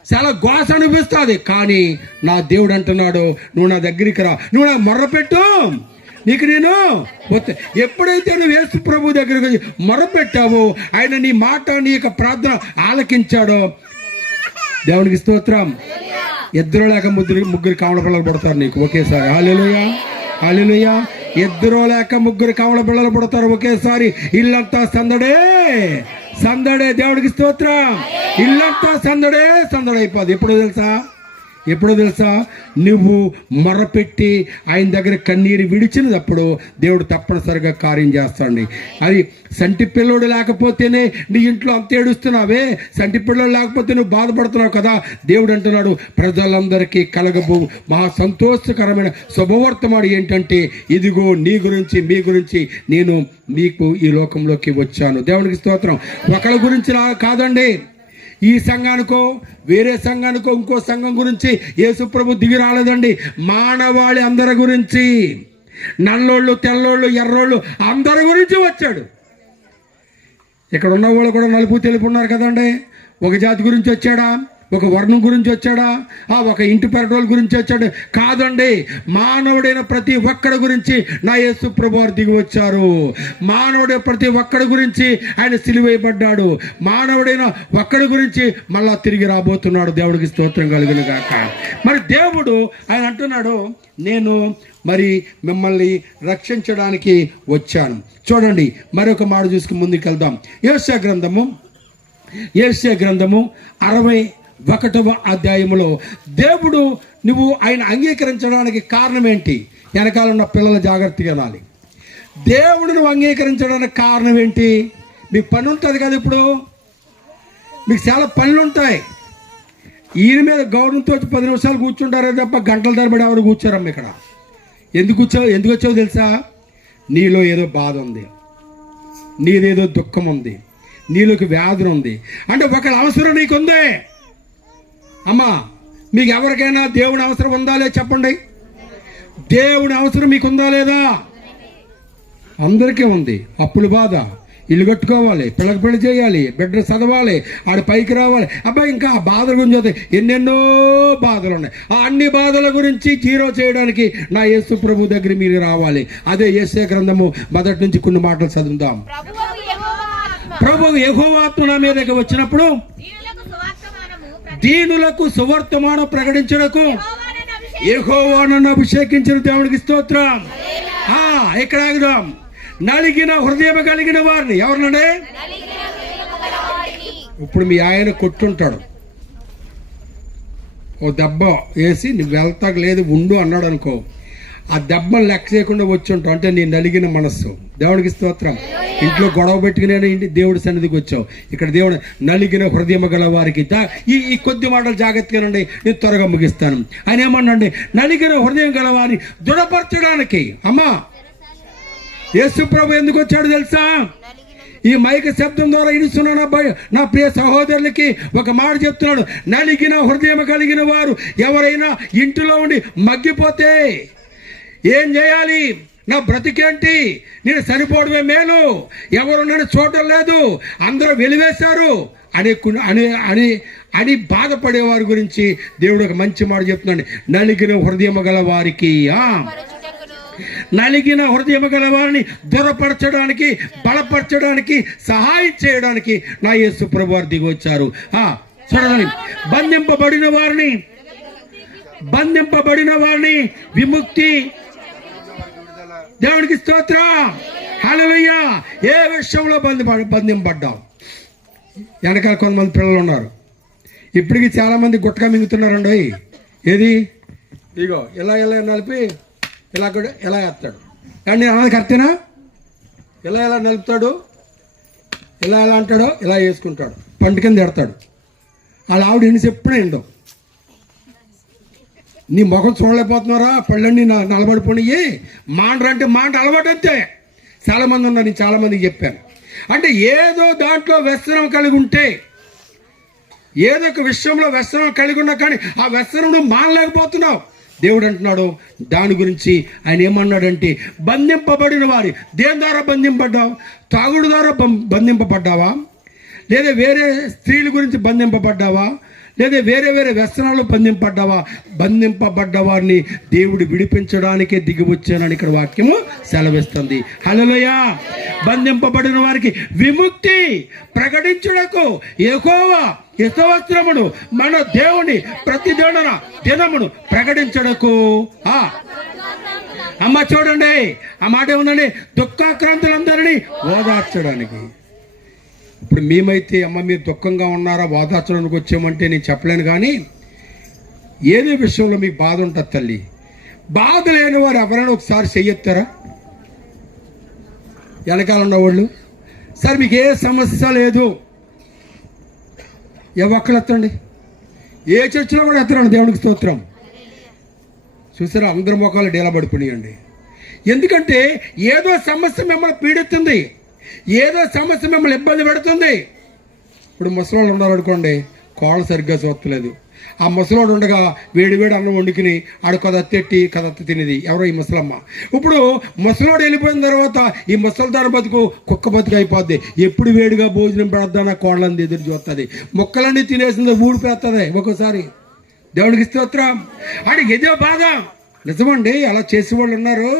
చాలా ఘోష అనిపిస్తుంది. కానీ నా దేవుడు అంటున్నాడు, నువ్వు నా దగ్గరికి రా, నువ్వు నాకు మొర్రపెట్టు, నీకు నేను ఎప్పుడైతే నువ్వు యేసు ప్రభు దగ్గరికి మొర్రపెట్టావో ఆయన నీ మాట నీ యొక్క ప్రార్థన ఆలకించాడో. దేవునికి స్తోత్రం. ఇద్దరు లేక ముగ్గురు కావల పిల్లలు పడతారు నీకు ఒకేసారి. హల్లెలూయా, హల్లెలూయా. ఇద్దరు లేక ముగ్గురు కావల పిల్లలు పడతారు ఒకేసారి. ఇల్లంతా సందడే సందడే. దేవుడికి స్తోత్రం. ఇల్లంతా సందడే సందడైపోదు. ఎప్పుడో తెలుసా నువ్వు మొరపెట్టి ఆయన దగ్గర కన్నీరు విడిచినప్పుడు దేవుడు తప్పనిసరిగా కార్యం చేస్తాడు. అది సంటి పిల్లోడు లేకపోతేనే నీ ఇంట్లో అంత ఏడుస్తున్నావే, సంటి పిల్లోడు లేకపోతే నువ్వు బాధపడుతున్నావు కదా. దేవుడు అంటున్నాడు, ప్రజలందరికీ కలగబో మహా సంతోషకరమైన శుభవర్తమానం ఏంటంటే, ఇదిగో నీ గురించి మీ గురించి నేను మీకు ఈ లోకంలోకి వచ్చాను. దేవునికి స్తోత్రం. ఒకళ్ళ గురించి కాదండి, ఈ సంఘానికో వేరే సంఘానికో ఇంకో సంఘం గురించి యేసు ప్రభు దిగి రాలేదండి. మానవాళి అందరి గురించి, నల్లోళ్ళు తెల్లోళ్ళు ఎర్రోళ్ళు అందరి గురించి వచ్చాడు. ఇక్కడ ఉన్న వాళ్ళు కూడా నలుపు తెలుపు ఉన్నారు కదండి. ఒక జాతి గురించి వచ్చాడా? ఒక వర్ణం గురించి వచ్చాడా? ఒక ఇంటి పెరటోళ్ళ గురించి వచ్చాడు? కాదండి. మానవుడైన ప్రతి ఒక్కడి గురించి నా యేసు ప్రభువారు దిగి వచ్చారు. మానవుడైన ప్రతి ఒక్కడి గురించి ఆయన సిలువేయబడ్డాడు. మానవుడైన ఒక్కడి గురించి మళ్ళా తిరిగి రాబోతున్నాడు. దేవుడికి స్తోత్రం కలుగును గాక. మరి దేవుడు ఆయన అంటున్నాడు, నేను మరి మిమ్మల్ని రక్షించడానికి వచ్చాను. చూడండి, మరొక మాట చూసుకుని ముందుకు వెళ్దాం. యెషయా గ్రంథము 61వ అధ్యాయములో దేవుడు నువ్వు ఆయన అంగీకరించడానికి కారణం ఏంటి? వెనకాల ఉన్న పిల్లల జాగ్రత్తగా వినాలి. దేవుడు నువ్వు అంగీకరించడానికి కారణం ఏంటి? మీకు పని ఉంటుంది కదా, ఇప్పుడు మీకు చాలా పనులు ఉంటాయి. ఈయన మీద గౌరవంతో 10 నిమిషాలు కూర్చుంటారే తప్ప గంటల తరబడి ఎవరు కూర్చోరమ్మ ఇక్కడ. ఎందుకు వచ్చావు తెలుసా? నీలో ఏదో బాధ ఉంది, నీదేదో దుఃఖం ఉంది, నీలోకి వ్యాధి ఉంది అంటే ఒకళ్ళ అవసరం నీకుందే. అమ్మా, మీకు ఎవరికైనా దేవుని అవసరం ఉందా లేదా చెప్పండి. దేవుని అవసరం మీకుందా లేదా? అందరికీ ఉంది. అప్పుల బాధ, ఇల్లు కట్టుకోవాలి, పిల్లకి పెళ్లి చేయాలి, బిడ్డ చదవాలి, ఆడ పైకి రావాలి. అబ్బాయి ఇంకా ఆ బాధల గురించి వస్తాయి, ఎన్నెన్నో బాధలు ఉన్నాయి. ఆ అన్ని బాధల గురించి జీరో చేయడానికి నా యేసు ప్రభు దగ్గర మీరు రావాలి. అదే యెషయా గ్రంథము మొదటి నుంచి కొన్ని మాటలు చదువుదాం. ప్రభువు యెహోవా ఆత్మ నా మీదకి వచ్చినప్పుడు దీనులకు సువర్తమానం ప్రకటించుటకు యెహోవా నన్ను అభిషేకించిన. దేవుడికి స్తోత్రం. ఇక్కడ ఆగుదాం. నలిగిన హృదయం కలిగిన వారిని, ఎవరినంటే ఇప్పుడు మీ ఆయన కొట్టుంటాడు, ఓ దెబ్బ వేసి నువ్వు వెళ్తాక లేదు ఉండు అన్నాడు అనుకో. ఆ దెబ్బలు లెక్క చేయకుండా వచ్చి ఉంటావు, అంటే నీ నలిగిన మనస్సు. దేవుడికి స్తోత్రం. ఇంట్లో గొడవ పెట్టుకునే ఇంటి దేవుడి సన్నిధికి వచ్చావు. ఇక్కడ దేవుడు నలిగిన హృదయం గల వారికి ఈ కొద్ది మాటలు జాగ్రత్తగానండి, నేను త్వరగా ముగిస్తాను. ఆయన ఏమన్నాండి, నలిగిన హృదయం గల వారిని దృఢపరచడానికి. అమ్మా, యేసు ప్రభు ఎందుకు వచ్చాడు తెలుసా? ఈ మైక శబ్దం ద్వారా ఇడుస్తున్న నా ప్రియ సహోదరులకి ఒక మాట చెప్తున్నాడు. నలిగిన హృదయం కలిగిన వారు ఎవరైనా ఇంటిలో ఉండి మగ్గిపోతే ఏం చేయాలి? నా బ్రతికేంటి, నేను చనిపోవడమే మేలు, ఎవరు నన్ను చూడడం లేదు, అందరూ వెలివేశారు అని బాధపడే వారి గురించి దేవుడు ఒక మంచి మాట చెప్తున్నాడు. నలిగిన హృదయం గల వారికి, నలిగిన హృదయం గల వారిని దృఢపరచడానికి, బలపరచడానికి, సహాయం చేయడానికి నా యేసు ప్రభు వారు దిగి వచ్చారు. చూడండి, బంధింపబడిన వారిని విముక్తి. దేవునికి స్తోత్రం, హల్లెలూయా. ఏ విషయంలో బంధింపడ్డాం? వెనకాల కొంతమంది పిల్లలు ఉన్నారు, ఇప్పటికీ చాలా మంది గుట్టగా మింగుతున్నారండి. ఏది? ఇగో ఇలా నలిపి ఇలా కూడా ఎలా వేస్తాడు అండి, అన్నది కరెక్టేనా? ఎలా నలుపుతాడు, ఎలా అంటాడో ఇలా వేసుకుంటాడు, పంట కింద ఎడతాడు. వాళ్ళ ఆవిడ ఎన్ని చెప్పినా ఎండవు. నీ ముఖం చూడలేకపోతున్నారా? పళ్ళన్నీ నలబడిపోయి మాండ్రంటే మాట అలవాటు అంతే. చాలామంది ఉన్నారు, నేను చాలామందికి చెప్పాను. అంటే ఏదో దాంట్లో వ్యసనం కలిగి ఉంటే, ఏదో ఒక విషయంలో వ్యసనం కలిగి ఉన్నా కానీ ఆ వ్యసనం నువ్వు మానలేకపోతున్నావు. దేవుడు అంటున్నాడు దాని గురించి. ఆయన ఏమన్నాడంటే, బంధింపబడిన వారి. దేని ద్వారా బంధింపడ్డావు? తాగుడు ద్వారా బంధింపబడ్డావా? లేదా వేరే స్త్రీల గురించి బంధింపబడ్డావా? లేదా వేరే వ్యసనాలు బంధింపబడ్డ వారిని దేవుడు విడిపించడానికే దిగి వచ్చానని ఇక్కడ వాక్యము సెలవిస్తుంది. హల్లెలూయా. బంధింపబడిన వారికి విముక్తి ప్రకటించుటకు యెహోవా హితవస్త్రమును మన దేవుని దినమును ప్రకటించుటకు. అమ్మ చూడండి, ఆ మాట ఏముందండి? దుఃఖాక్రాంతులందరినీ ఓదార్చడానికి. ఇప్పుడు మేమైతే అమ్మ మీరు దుఃఖంగా ఉన్నారా, ఓదార్చడానికి వచ్చామంటే నేను చెప్పలేను. కానీ ఏదే విషయంలో మీకు బాధ ఉంటుంది తల్లి, బాధ లేని వారు ఎవరైనా ఒకసారి చెయ్యెత్తారా? వెనకాల ఉన్నవాళ్ళు, సార్ మీకు ఏ సమస్య లేదు, ఒక్కళ్ళు ఎత్తండి. ఏ చర్చిలో కూడా ఎత్తరండి. దేవునికి స్తోత్రం. చూసారా, అందరి ముఖాలు డీలా పడిపోయాయండి. ఎందుకంటే ఏదో సమస్య మిమ్మల్ని పీడిస్తుంది, ఏదో సమస్య మిమ్మల్ని ఇబ్బంది పెడుతుంది. ఇప్పుడు ముసలోళ్ళు ఉన్నారు అనుకోండి, కోళ్ళు సరిగ్గా చూస్తలేదు. ఆ ముసలోడు ఉండగా వేడి అన్నం వండుకుని ఆడు కదత్తెట్టి కదత్తి తినేది ఎవరో ఈ ముసలమ్మ. ఇప్పుడు ముసలోడు వెళ్ళిపోయిన తర్వాత ఈ ముసలిదాని బతుకు కుక్క బతుకు అయిపోద్ది. ఎప్పుడు వేడిగా భోజనం పెడద్దాన కోళ్ళని ఎదురు చూస్తుంది. ముక్కలన్నీ తినేసింది, ఊడిపోతుంది ఒక్కోసారి. దేవుడికి స్తోత్రం. ఆడికి ఏదో బాధ. నిజమండి, అలా చేసేవాళ్ళు ఉన్నారు.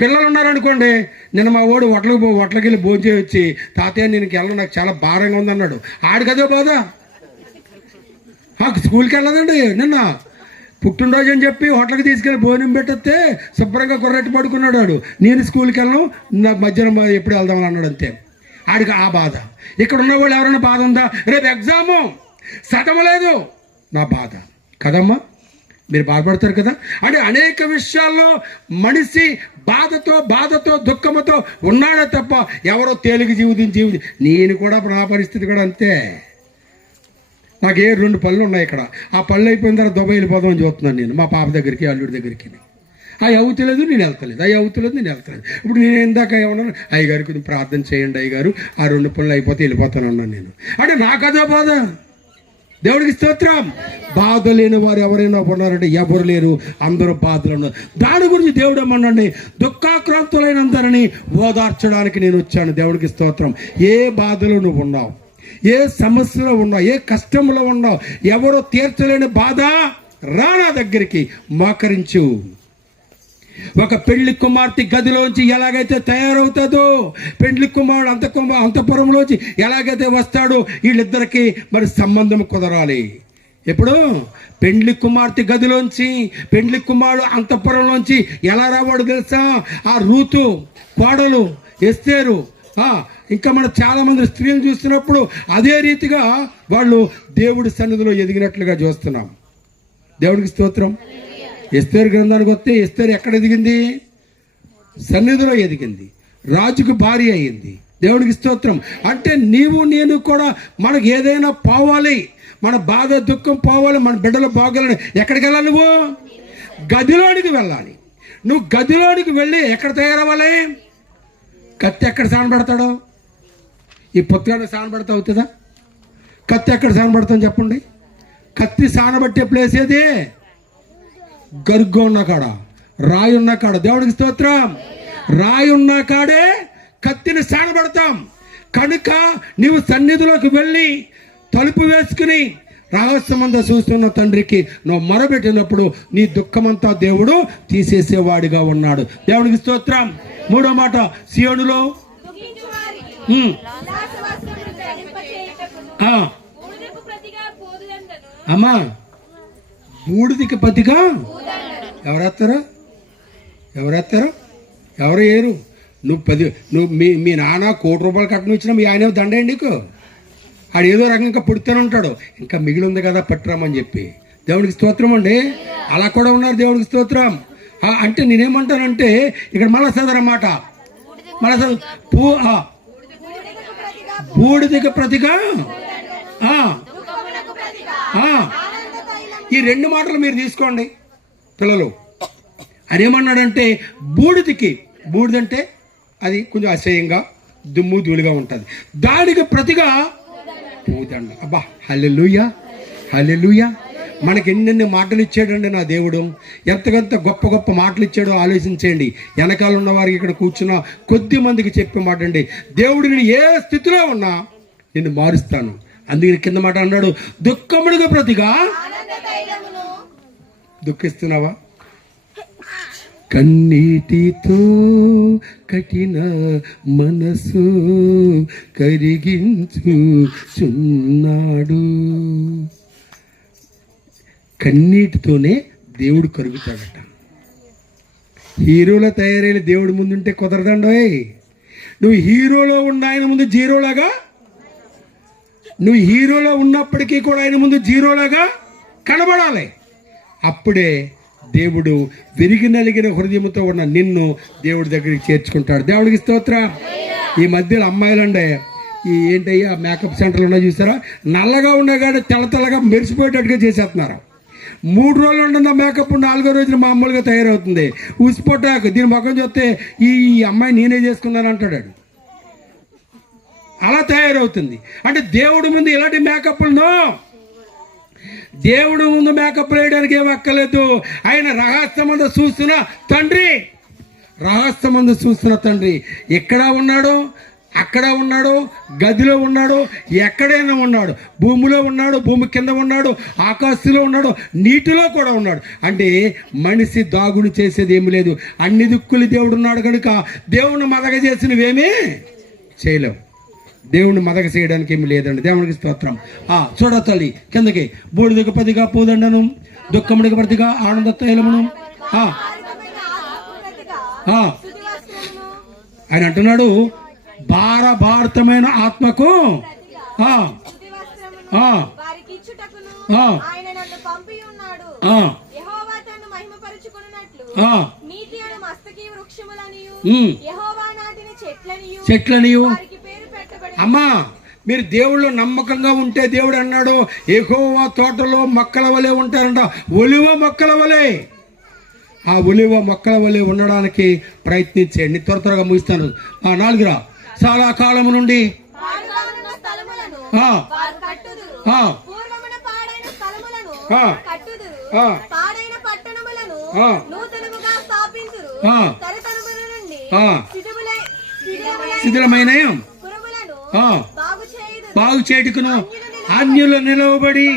పిల్లలు ఉన్నారనుకోండి, నిన్న మా వాడు హోటల్కి వెళ్ళి భోజనం చేయొచ్చి, తాతయ్య నేను వెళ్ళను, నాకు చాలా భారంగా ఉందన్నాడు. ఆడికదో బాధ. స్కూల్కి వెళ్ళదండి. నిన్న పుట్టినరోజు అని చెప్పి హోటల్కి తీసుకెళ్ళి భోజనం పెట్టొస్తే శుభ్రంగా కొర్రెట్టు పడుకున్నాడు వాడు. నేను స్కూల్కి వెళ్ళను, నాకు మధ్యాహ్నం ఎప్పుడు వెళ్దామని అన్నాడు అంతే. ఆడికి ఆ బాధ. ఇక్కడ ఉన్న వాళ్ళు ఎవరైనా బాధ ఉందా? రేపు ఎగ్జాము చదవలేదు, నా బాధ కదమ్మా. మీరు బాధపడతారు కదా. అంటే అనేక విషయాల్లో మనిషి బాధతో దుఃఖంతో ఉన్నాడే తప్ప ఎవరో తేలిక జీవితం. నేను కూడా నా పరిస్థితి కూడా అంతే. నాకు 2 పళ్ళు ఉన్నాయి ఇక్కడ. ఆ పళ్ళు అయిపోయిన తర్వాత దుబాయ్ వెళ్ళిపోదామని చూస్తున్నాను నేను, మా పాప దగ్గరికి, అల్లుడి దగ్గరికి. అవి అవుతలేదు, నేను వెళ్తలేదు. ఇప్పుడు నేను ఇందాక ఏమన్నాను, అయ్యగారు కొంచెం ప్రార్థన చేయండి అయ్యగారు, ఆ 2 పనులు అయిపోతే వెళ్ళిపోతాను అన్నాను నేను. అంటే నాకు అదే బాధ. దేవుడికి స్తోత్రం. బాధ లేని వారు ఎవరైనా ఉన్నారంటే ఎవరు లేరు, అందరూ బాధలు ఉన్నారు. దాని గురించి దేవుడు ఏమన్నాడు? దుఃఖాక్రాంతులైనందరినీ ఓదార్చడానికి నేను వచ్చాను. దేవుడికి స్తోత్రం. ఏ బాధలో నువ్వు ఉన్నావు, ఏ సమస్యలో ఉన్నావు, ఏ కష్టంలో ఉన్నావు, ఎవరో తీర్చలేని బాధ, రానా దగ్గరికి మోకరించు. ఒక పెళ్లి కుమార్తె గదిలోంచి ఎలాగైతే తయారవుతుందో, పెళ్లి కుమారుడు అంతఃపురంలోంచి ఎలాగైతే వస్తాడో, వీళ్ళిద్దరికి మరి సంబంధం కుదరాలి. ఎప్పుడు పెండ్లి కుమార్తె గదిలోంచి పెండ్లి కుమారుడు అంతఃపురంలోంచి ఎలా రావాడు తెలుసా? ఆ రూతు కోడలు ఎస్తేరు, ఇంకా మనం చాలా మంది స్త్రీలు చూస్తున్నప్పుడు అదే రీతిగా వాళ్ళు దేవుడి సన్నిధిలో ఎదిగినట్లుగా చూస్తున్నాం. దేవుడికి స్తోత్రం. ఎస్తేరు గ్రంథానికి వస్తే ఎస్తేరు ఎక్కడ ఎదిగింది? సన్నిధిలో ఎదిగింది, రాజుకు భార్య అయ్యింది. దేవునికి స్తోత్రం. అంటే నీవు నేను కూడా మనకు ఏదైనా పోవాలి, మన బాధ దుఃఖం పోవాలి, మన బిడ్డలు బాగోలని ఎక్కడికి వెళ్ళాలి? నువ్వు గదిలోనికి వెళ్ళాలి. నువ్వు గదిలోనికి వెళ్ళి ఎక్కడ తయారవ్వాలి? కత్తి ఎక్కడ సానబడతాడో? ఈ పుస్తకాన్ని సానబడతా అవుతుందా? కత్తి ఎక్కడ సానబడతాం చెప్పండి? కత్తి సానబట్టే ప్లేస్ ఏది? గరుగ్గా ఉన్న కాడ, రాయి ఉన్న కాడ. దేవుడికి స్తోత్రం. రాయి ఉన్న కాడే కత్తిని సానబడతాం. కనుక నీవు సన్నిధిలోకి వెళ్ళి తలుపు వేసుకుని రహస్యమంతా చూస్తున్న తండ్రికి నువ్వు మొరబెట్టినప్పుడు నీ దుఃఖమంతా దేవుడు తీసేసేవాడిగా ఉన్నాడు. దేవుడికి స్తోత్రం. మూడో మాట, సియోనులో అమ్మా బూడిదికి ప్రతిగా ఎవరేస్తారు? ఎవరు ఏరు? నువ్వు మీ నాన్న ₹1,00,00,000 కట్నం ఇచ్చినా మీ ఆయన దండేయండి నీకు. ఆడు ఏదో రకంగా పుడుతూనే ఉంటాడు, ఇంకా మిగిలి ఉంది కదా పట్టురామని చెప్పి. దేవుడికి స్తోత్రం అండి. అలా కూడా ఉన్నారు. దేవుడికి స్తోత్రం. అంటే నేనేమంటానంటే ఇక్కడ మళ్ళా చదవరన్నమాట. మళ్ళా బూడిదికి ప్రతిగా ఈ రెండు మాటలు మీరు తీసుకోండి పిల్లలు. అదేమన్నాడంటే బూడిదంటే అది కొంచెం అసహ్యంగా దుమ్ము ధూళిగా ఉంటుంది, దానికి ప్రతిగా పూదండ. అబ్బా హల్లెలూయా, హల్లెలూయా. మనకి ఎన్నెన్ని మాటలు ఇచ్చాడండి నా దేవుడు. ఎంతకంత గొప్ప గొప్ప మాటలు ఇచ్చాడో ఆలోచించండి. వెనకాల ఉన్న వారికి ఇక్కడ కూర్చున్న కొద్ది మందికి చెప్పే మాట అండి, దేవుడు నేను ఏ స్థితిలో ఉన్నా నిన్ను మారుస్తాను. అందుకని కింద మాట అన్నాడు, దుఃఖముడికి ప్రతిగా. దుఃఖిస్తున్నావా? కన్నీటితో కఠిన మనసు కరిగించుచున్నాడు. కన్నీటితోనే దేవుడు కరుగుతాడట. హీరోలో తయారైన దేవుడి ముందుంటే కుదరదండోయ్. నువ్వు హీరోలో ఉన్న ఆయన ముందు జీరోలాగా, నువ్వు హీరోలో ఉన్నప్పటికీ కూడా ఆయన ముందు జీరోలాగా కనబడాలి. అప్పుడే దేవుడు విరిగి నలిగిన హృదయంతో ఉన్న నిన్ను దేవుడి దగ్గరికి చేర్చుకుంటాడు. దేవుడికి స్తోత్రం. ఈ మధ్యలో అమ్మాయిలండే ఈ ఏంటయ్యా మేకప్ సెంటర్లు ఉన్నాయి చూసారా, నల్లగా ఉన్నా కానీ తెల్లగా మెరిసిపోయేటట్టుగా చేసేస్తున్నారు. 3 రోజులు ఉంటుంది మేకప్, 4వ రోజున మామూలుగా తయారవుతుంది. ఉసిపొట్టాకు దీని ముఖం చూస్తే ఈ అమ్మాయి నేనే చేసుకున్నాను అంటాడు. అలా తయారవుతుంది. అంటే దేవుడి ముందు ఇలాంటి మేకప్లు, దేవుడు ముందు మేకప్ వేయడానికి ఏం అక్కలేదు. ఆయన రహస్యమందు చూస్తున్న తండ్రి ఎక్కడ ఉన్నాడు? అక్కడ ఉన్నాడు, గదిలో ఉన్నాడు, ఎక్కడైనా ఉన్నాడు, భూమిలో ఉన్నాడు, భూమి కింద ఉన్నాడు, ఆకాశంలో ఉన్నాడు, నీటిలో కూడా ఉన్నాడు. అంటే మనిషి దాగుడు చేసేది ఏమి లేదు. అన్ని దిక్కులు దేవుడు ఉన్నాడు కనుక దేవుణ్ణి మదగ చేసినవేమీ చేయలేవు. దేవుణ్ణి మదగ చేయడానికి ఏమి లేదండి. దేవునికి స్తోత్రం. చూడ తల్లి కిందకి, బూడిదకు ప్రతిగా పూదండను, దుఃఖముడికి ప్రతిగా ఆనంద తైలమును. ఆయన అంటున్నాడు, భారతమైన ఆత్మకు చెట్లనియు. అమ్మా మీరు దేవుళ్ళు నమ్మకంగా ఉంటే దేవుడు అన్నాడు, యెహోవా తోటలో మొక్కల వలె ఉంటారంట, ఒలివ మొక్కల వలె. ఆ ఒలివ మొక్కల వలె ఉండడానికి ప్రయత్నించండి. త్వరగా ముగిస్తాను. 4 చాలా కాలము నుండి శిథిలమైన బాగు చేటుకును అన్యులు నిలవబడి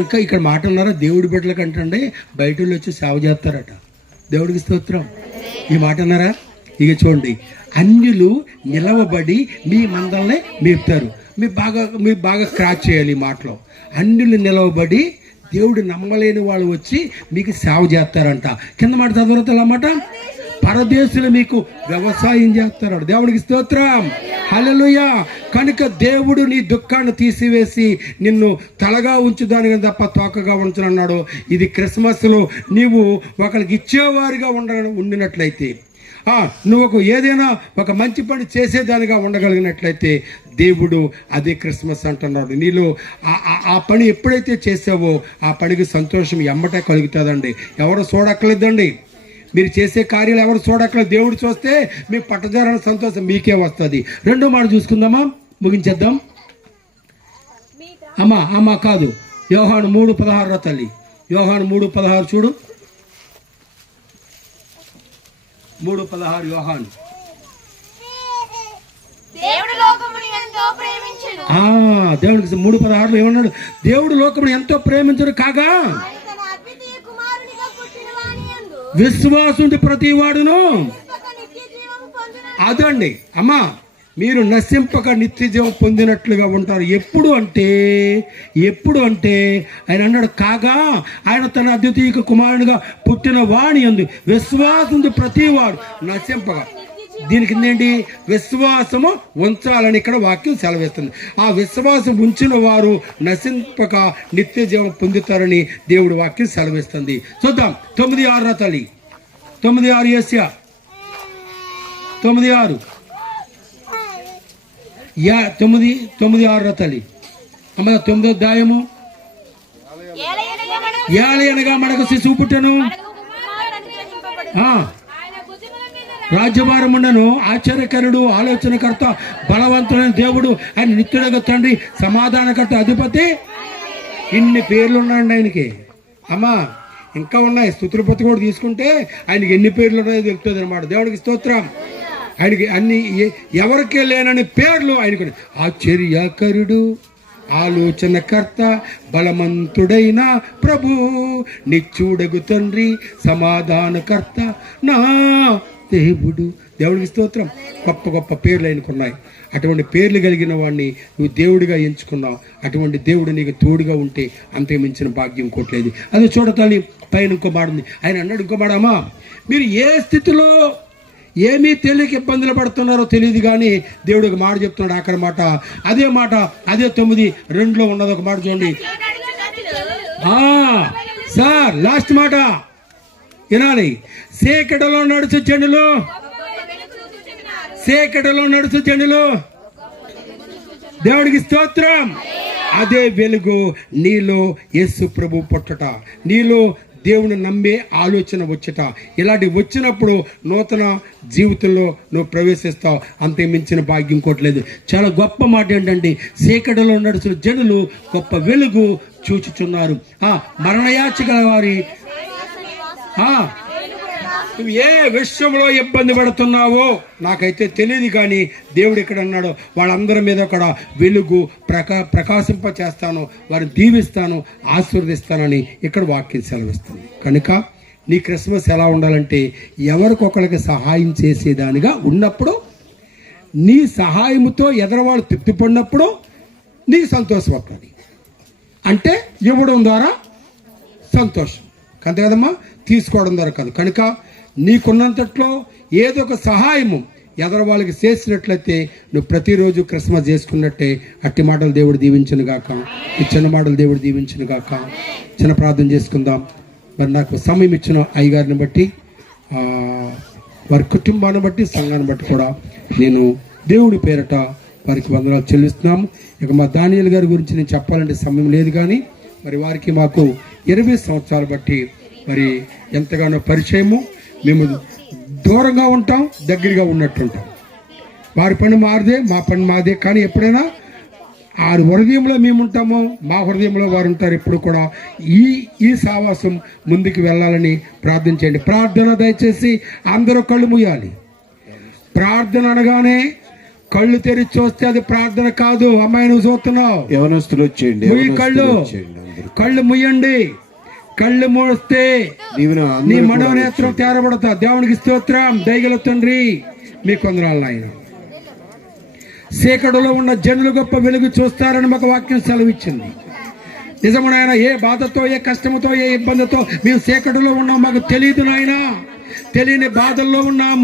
ఇంకా ఇక్కడ మాట ఉన్నారా, దేవుడి బిడ్డలకు అంటండి బయట వచ్చి సేవ చేస్తారట. దేవుడికి స్తోత్రం. ఈ మాట అన్నారా? ఇక చూడండి, అన్యులు నిలవబడి మీ మందల్ని మేపుతారు. మీరు బాగా క్రాచ్ చేయాలి ఈ మాటలో. అన్యులు నిలవబడి దేవుడు నమ్మలేని వాళ్ళు వచ్చి మీకు సేవ చేస్తారంట. కింద మాట చదవరతల మాట, పరదేశులు మీకు వ్యవసాయం చేస్తారట. దేవుడికి స్తోత్రం. హల్లెలూయా. కనుక దేవుడు నీ దుఃఖాన్ని తీసివేసి నిన్ను తలగా ఉంచుదాని తప్ప తోకగా ఉంచనన్నాడు. ఇది క్రిస్మస్లో నీవు ఒకరికి ఇచ్చేవారిగా ఉండినట్లయితే, నువ్వు ఏదైనా ఒక మంచి పని చేసేదానిగా ఉండగలిగినట్లయితే దేవుడు అదే క్రిస్మస్ అంటున్నాడు. నీలో ఆ పని ఎప్పుడైతే చేసావో ఆ పనికి సంతోషం ఎమ్మటే కలుగుతుందండి. ఎవరు చూడక్కర్లేదండి, మీరు చేసే కార్యాలు ఎవరు చూడక్కర్లేదు. దేవుడు చూస్తే మీకు పట్టజారని సంతోషం మీకే వస్తుంది. రెండో మాట చూసుకుందామా, ముగించేద్దాం. అమ్మా కాదు, యోహాను 3:16 తల్లి, యోహాను 3:16 చూడు. 3:16 యోహాను. దేవుడికి 3:16 ఏమన్నాడు? దేవుడు లోకమును ఎంతో ప్రేమించడు కాగా విశ్వాసుండి ప్రతి వాడును. అదండి అమ్మా, మీరు నశింపక నిత్య జీవం పొందినట్లుగా ఉంటారు. ఎప్పుడు అంటే ఆయన అన్నాడు, కాగా ఆయన తన అద్వితీయ కుమారునిగా పుట్టిన వాణి యందు విశ్వాసం ప్రతి వాడు నశింపక. దీనికి ఏంటి? విశ్వాసము ఉంచాలని ఇక్కడ వాక్యం సెలవిస్తుంది. ఆ విశ్వాసం ఉంచిన వారు నశింపక నిత్య జీవం పొందుతారని దేవుడు వాక్యం సెలవిస్తుంది. చూద్దాం. 9:6 తల్లి, 9:6 ఏసియా 9:6 9:6 తల్లి అమ్మ. 9వ అధ్యాయము. ఏలయనగా మనకు శిశువు పుట్టెను, రాజ్యభారముండను, ఆశ్చర్యకరుడు, ఆలోచనకర్త, బలవంతుడైన దేవుడు, ఆయన నిత్యుడగు తండ్రి, సమాధానకర్త, అధిపతి. ఇన్ని పేర్లు ఉన్నాయండి ఆయనకి. అమ్మా ఇంకా ఉన్నాయి. స్తుతిపతి కూడా తీసుకుంటే ఆయనకి ఎన్ని పేర్లు ఉన్నాయో తెలుస్తుంది అనమాట. దేవుడికి స్తోత్రం. ఆయనకి అన్ని ఎవరికే లేనని పేర్లు ఆయనకు. ఆశ్చర్యకరుడు, ఆలోచనకర్త, బలవంతుడైన ప్రభు, నిత్యుడగు తండ్రి, సమాధానకర్త, నా దేవుడు. దేవుడికి స్తోత్రం. గొప్ప గొప్ప పేర్లు ఆయనకున్నాయి. అటువంటి పేర్లు కలిగిన వాడిని నువ్వు దేవుడిగా ఎంచుకున్నావు. అటువంటి దేవుడు నీకు తోడుగా ఉంటే అంతే మించిన భాగ్యం ఇంకోట్లేదు. అది చూడతాను. పైన ఇంకో మాట ఉంది. ఆయన అన్నాడు ఇంకో మాట, అమ్మా మీరు ఏ స్థితిలో ఏమీ తెలియక ఇబ్బందులు పడుతున్నారో తెలియదు కానీ దేవుడు ఒక మాట చెప్తున్నాడు. ఆఖరి మాట అదే 9:2 ఉన్నది. ఒక మాట చూడండి సార్, లాస్ట్ మాట వినాలి. సేకడలో నడుచు జనులు దేవుడికి స్తోత్రం. అదే వెలుగు నీలో యేసు ప్రభు పుట్టట, నీలో దేవుని నమ్మే ఆలోచన వచ్చట. ఇలాంటి వచ్చినప్పుడు నూతన జీవితంలో నువ్వు ప్రవేశిస్తావు. అంతే మించిన భాగ్యం ఇంకోట్లేదు. చాలా గొప్ప మాట ఏంటంటే, చీకటిలో నడుచున్న జనులు గొప్ప వెలుగు చూచుచున్నారు. మరణయాచ గల వారి నువ్వు ఏ విషయంలో ఇబ్బంది పడుతున్నావో నాకైతే తెలియదు కానీ దేవుడు ఇక్కడ అన్నాడు, వాళ్ళందరి మీద కూడా వెలుగు ప్రకాశింప చేస్తాను, వారిని దీవిస్తాను, ఆశీర్వదిస్తానని ఇక్కడ వాక్యం సెలవిస్తుంది. కనుక నీ క్రిస్మస్ ఎలా ఉండాలంటే, ఎవరికొకరికి సహాయం చేసేదానిగా ఉన్నప్పుడు, నీ సహాయముతో ఎదరవాళ్ళు తృప్తిపడినప్పుడు నీకు సంతోషం వస్తుంది. అంటే ఇవ్వడం ద్వారా సంతోషం అంతే కదమ్మా, తీసుకోవడం ద్వారా కాదు. కనుక నీకున్నంతట్లో ఏదో ఒక సహాయము ఎదరు వాళ్ళకి చేసినట్లయితే నువ్వు ప్రతిరోజు క్రిస్మస్ చేసుకున్నట్టే. అట్టి మాటలు దేవుడు దీవించును గాక. ఈ చిన్న మాటలు దేవుడు దీవించును గాక. చిన్న ప్రార్థన చేసుకుందాం. మరి నాకు సమయం ఇచ్చిన అయ్యగారిని బట్టి, వారి కుటుంబాన్ని బట్టి, సంఘాన్ని బట్టి కూడా నేను దేవుడి పేరట వారికి వందనాలు చెల్లిస్తున్నాము. ఇక మా దానియేలు గారి గురించి నేను చెప్పాలంటే సమయం లేదు కానీ, మరి వారికి మాకు 20 సంవత్సరాలు బట్టి మరి ఎంతగానో పరిచయము. మేము దూరంగా ఉంటాం, దగ్గరగా ఉన్నట్టుంటాం. వారి పని మారిదే, మా పని మాదే. కానీ ఎప్పుడైనా ఆ హృదయంలో మేము ఉంటామో, మా హృదయంలో వారు ఉంటారు. ఎప్పుడు కూడా ఈ సావాసం ముందుకు వెళ్ళాలని ప్రార్థన చేయండి. ప్రార్థన దయచేసి అందరూ కళ్ళు మూయాలి. ప్రార్థన అనగానే కళ్ళు తెరిచి చూస్తే అది ప్రార్థన కాదు. అమ్మాయి నువ్వు చూస్తున్నావు, యవనస్తులు వచ్చేయండి, కళ్ళు ముయ్యండి. కళ్ళు మూస్తే నీ మనోనేత్రం తేరబడతా. దేవునికి స్తోత్రం. దయగల తండ్రి మీకు వందనాలు నాయన. చీకటిలో ఉన్న జనులు గొప్ప వెలుగు చూస్తారని మాకు వాక్యం సెలవిచ్చింది. నిజము నాయన, ఏ బాధతో, ఏ కష్టముతో, ఏ ఇబ్బందితో మేము చీకటిలో ఉన్నాం మాకు తెలియదు నాయన. తెలియని బాధల్లో ఉన్నాం,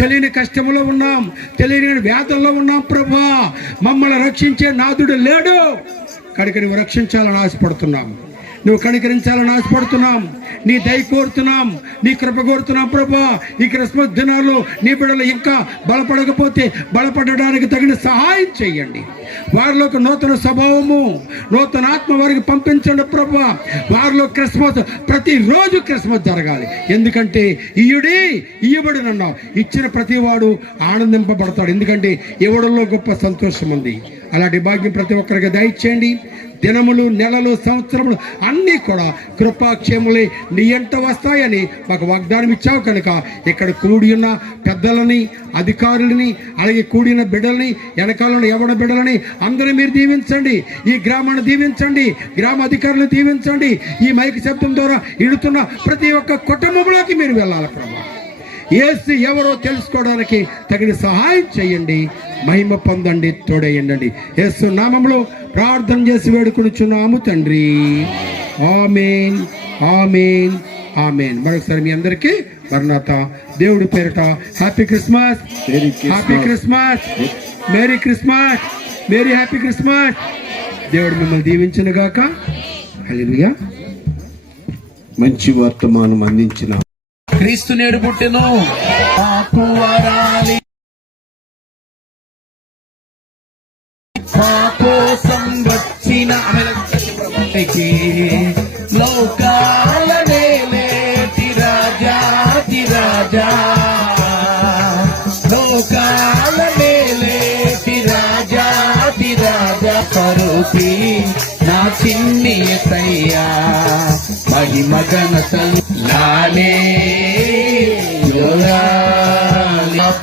తెలియని కష్టంలో ఉన్నాం, తెలియని వ్యాధుల్లో ఉన్నాం ప్రభా. మమ్మల్ని రక్షించే నాథుడు లేడు కనుక నువ్వు రక్షించాలని ఆశపడుతున్నాం, నువ్వు కనికరించాలని ఆశపడుతున్నాం, నీ దయ కోరుతున్నాం, నీ కృప కోరుతున్నాం ప్రభా. ఈ క్రిస్మస్ దినాల్లో నీ బిడ్డలు ఇంకా బలపడకపోతే బలపడడానికి తగిన సహాయం చేయండి. వారిలో ఒక నూతన స్వభావము, నూతన ఆత్మ వారికి పంపించండి ప్రభా. వారిలో క్రిస్మస్ ప్రతిరోజు క్రిస్మస్ జరగాలి. ఎందుకంటే ఇయ్యబడినన్నావు, ఇచ్చిన ప్రతి వాడు ఆనందింపబడతాడు. ఎందుకంటే ఇవ్వడంలో గొప్ప సంతోషం ఉంది. అలాంటి భాగ్యం ప్రతి ఒక్కరికి దయచేయండి. దినములు, నెలలు, సంవత్సరములు అన్నీ కూడా కృపాక్షేములే నీ ఎంట వస్తాయని మాకు వాగ్దానం ఇచ్చావు కనుక ఇక్కడ కూడి ఉన్న పెద్దలని, అధికారులని, అలాగే కూడిన బిడ్డలని, వెనకాలను ఎవడ బిడ్డలని అందరూ మీరు దీవించండి. ఈ గ్రామాన్ని దీవించండి, గ్రామ అధికారులను దీవించండి. ఈ మైక్ శబ్దం ద్వారా ఇడుతున్న ప్రతి ఒక్క కుటుంబంలోకి మీరు వెళ్ళాలి ప్రభా. యేసు ఎవరో తెలుసుకోవడానికి తగిన సహాయం చేయండి. మహిమ పొందండి, తోడేయండి. యేసు నామములో ప్రార్థన చేసి వేడుకొనుచున్నాము తండ్రి. ఆమేన్, ఆమేన్, ఆమేన్. మరొకసారి మీ అందరికీ మరణాత దేవుడి పేరిట happy Christmas, happy Christmas, merry Christmas, merry happy Christmas. దేవుడు మిమ్మల్ని దీవించును గాక. హల్లెలూయా. మంచి వర్తమానం అందించిన క్రీస్తు నేడు పుట్టెను, పాపు వారాలి కోసం వచ్చిన లోకాల నేలేటి రాజాది రాజా, లోకాల నేలేటి రాజాది రాజా స్వరూపి నా చిన్ని యేసయ్యా. మహిమ ఘనతలు లాలే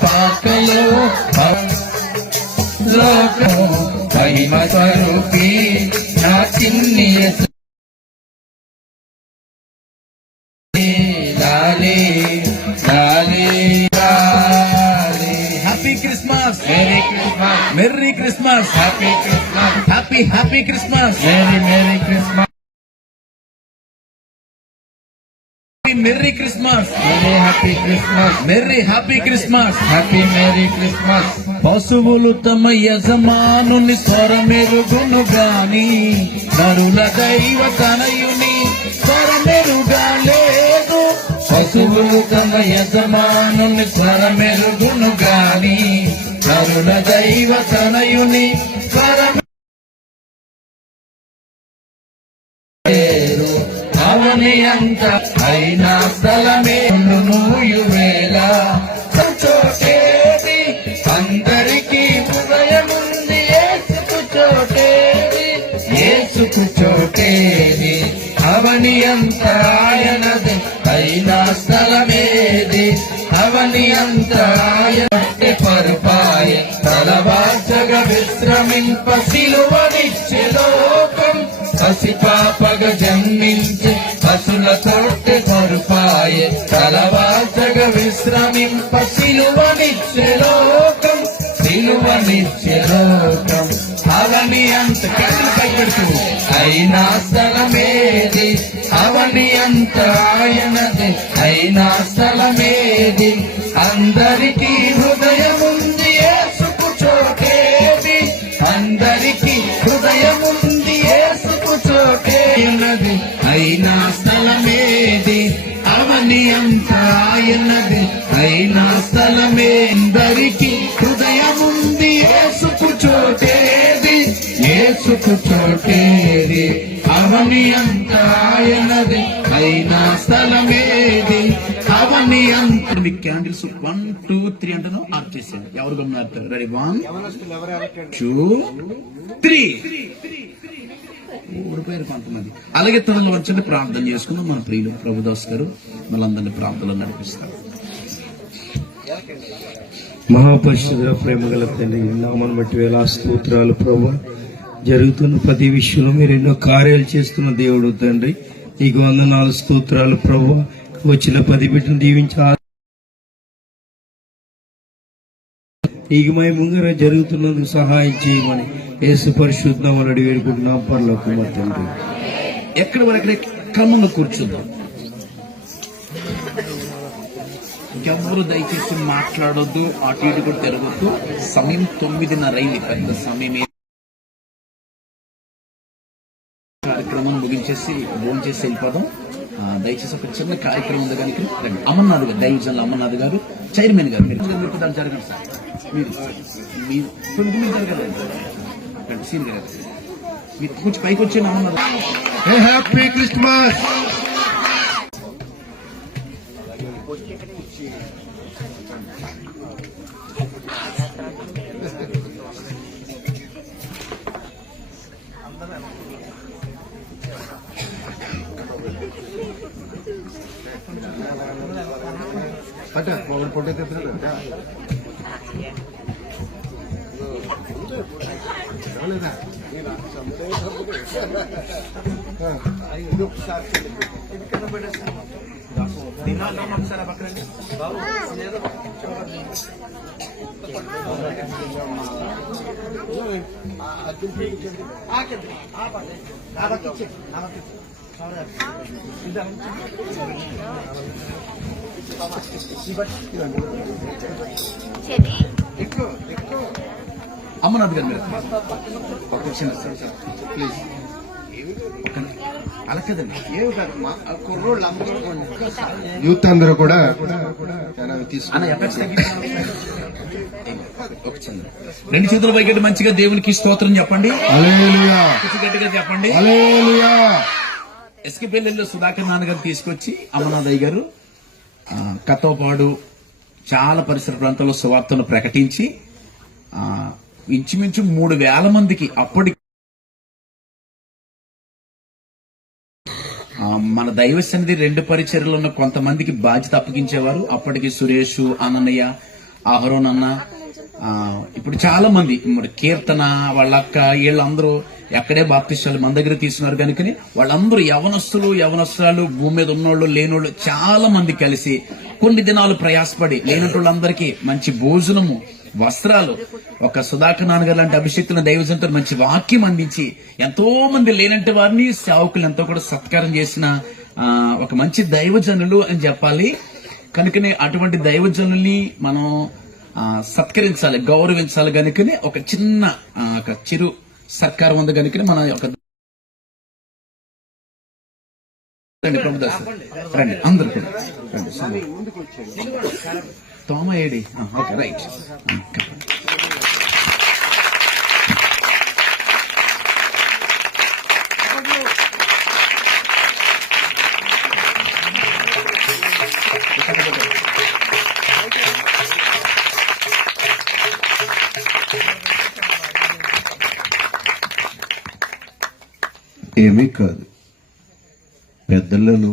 పాకలో లోకం మహిమ స్వరూపి నా చిన్ని లాలే లాలే లాలే. Happy Christmas, merry Christmas, merry Christmas, happy Christmas, happy happy Christmas, merry merry Christmas, merry Christmas, merry happy Christmas, merry happy Christmas, happy merry Christmas. పశువులు తమ యజమానుని స్వరమెరుగును గాని నరుల దైవ తనయుని స్వరమెరుగా లేదు. పశువులు తమ యజమానుని స్వరమెరుగును గాని నరుల దైవ తనయుని స్వరం అవని అంత అయినా స్థలమే వేళ చోటేది అందరికీ హృదయముంది. ఏసుకు చోటేది, ఏసుకు చోటేది అవని అంత ఆయనది అయినా స్థలమేది. అవని అంత ఆయన పరుపాయ తలవాచగ విశ్రమింప సిలువనిచ్చే లోకం. పసిపాపగ జన్మించి పశుల తోటి పరుపాయ తలవాచగ విశ్రమింప సిలువనిచ్చే లోకం, సిలువనిచ్చే లోకం. అవని అంత కళ్ళు పైకెడుతూ అయినా స్థలమేది. అవని అంత ఆయనది అయినా స్థలమేది. అందరికీ హృదయముంది, ఏసుకు చోటేది. అందరికీ హృదయముంది, ఏసుకు చోటేనది అయినా స్థలమేది. అవని అంత ఆయనది అయినా స్థలమే. అందరికీ హృదయముంది, ఏసుకు చోటేది, ఏసుకు చోటేది అవని అంత ఆయనది అయినా స్థలమేది. అవని అంత మీ క్యాండిల్స్ 1 2 3 అంటేనో ఆఫ్ చేసాను. ఎవరు గమనారు? రెడీ 1 2 3 ఊడిపోయారు కొంతమంది. అలాగే తనలో వచ్చి ప్రార్థన చేసుకున్నాం. మన ప్రియులు ప్రభుదాస్ గారు మనందరినీ ప్రార్థనలు నడిపిస్తారు. మహాపరిశుద్ధ ప్రేమ గల తండ్రి, నామను బట్టి వేలా స్తోత్రాలు ప్రభు. జరుగుతున్న ప్రతి విషయంలో మీరు ఎన్నో కార్యాలు చేస్తున్న దేవుడు తండ్రి, నీకు వందనాలు స్తోత్రాలు ప్రభు. వచ్చిన 10 బిడ్డను దీవించి నీకు మహిమంగా జరుగుతున్నందుకు సహాయం చేయమని యేసు పరిశుద్ధ నామములో అడిగి వేడుకుంటున్నాం పరలోకపు తండ్రి. ఎక్కడ వరకు క్రమంగా కూర్చుందాం. ఇంకెవరు దయచేసి మాట్లాడొద్దు, అటు ఇటు కూడా తిరగొద్దు. సమయం 9:30 అయింది, పెద్ద సమయం. కార్యక్రమం ముగించేసి భోజనం చేసి వెళ్ళిపోదాం. దయచేసి ఒక చిన్న కార్యక్రమం ఉంది కనుక రండి. అమర్నాథ్ గారు, దైవజనులు అమర్నాథ్ గారు, చైర్మన్ గారు, మీరు దాన్ని జరగండి సార్. మీరు జరగండి సీన్ గారు, మీరు కొంచెం పైకి వచ్చాను. Amarnath happy Christmas. అమర్నాథ్ గారు, మీరు ఒక చిన్న ప్లీజ్. అలా కదండి, యూత్ అందరూ కూడా అన్న ఎఫెక్ట్స్ ఒక చిన్న 2 చేతులు పైకెట్టి మంచిగా దేవునికి స్తోత్రం చెప్పండి. హల్లెలూయా, కొంచెం గట్టిగా చెప్పండి. హల్లెలూయా. ఎస్కిపెల్లెల్లో సుధాకర్ నాన్నగారు తీసుకొచ్చి అమర్నాథయ్య గారు కత్తోపాడు చాలా పరిసర ప్రాంతాల్లో సువార్తను ప్రకటించి ఇంచుమించు 3,000 మందికి అప్పటి మన దైవ సన్నిధి 2 పరిచర్యలు ఉన్న కొంతమందికి బాధ్యత అప్పగించేవారు. అప్పటికి సురేష్, అనన్నయ్య, ఆహరోన్ అన్న, ఇప్పుడు చాలా మంది కీర్తన వాళ్ళక్క వీళ్ళందరూ ఎక్కడే బాప్తిష్టాలు మన దగ్గర తీసుకున్నారు కనుకని వాళ్ళందరూ యవనస్తురాలు, భూమి మీద ఉన్నోళ్ళు లేనోళ్ళు చాలా మంది కలిసి కొన్ని దినాలు ప్రయాసపడి లేనటోళ్ళందరికీ మంచి భోజనము, వస్త్రాలు, ఒక సుధాకర్ నాన్నగారు లాంటి అభిషేక్తున్న దైవజంతో మంచి వాక్యం అందించి ఎంతో మంది లేనంటే వారిని సేవకులు ఎంతో కూడా సత్కారం చేసిన ఒక మంచి దైవజనులు అని చెప్పాలి. కనుకనే అటువంటి దైవజనుల్ని మనం సత్కరించాలి, గౌరవించాలి. కనుకనే ఒక చిన్న ఒక చిరు సత్కారం ఉంది కనుకనే మన ఒక రండి అందరు తోమ ఏడి ఓకే రైట్. ఏమీ కాదు, పెద్దలను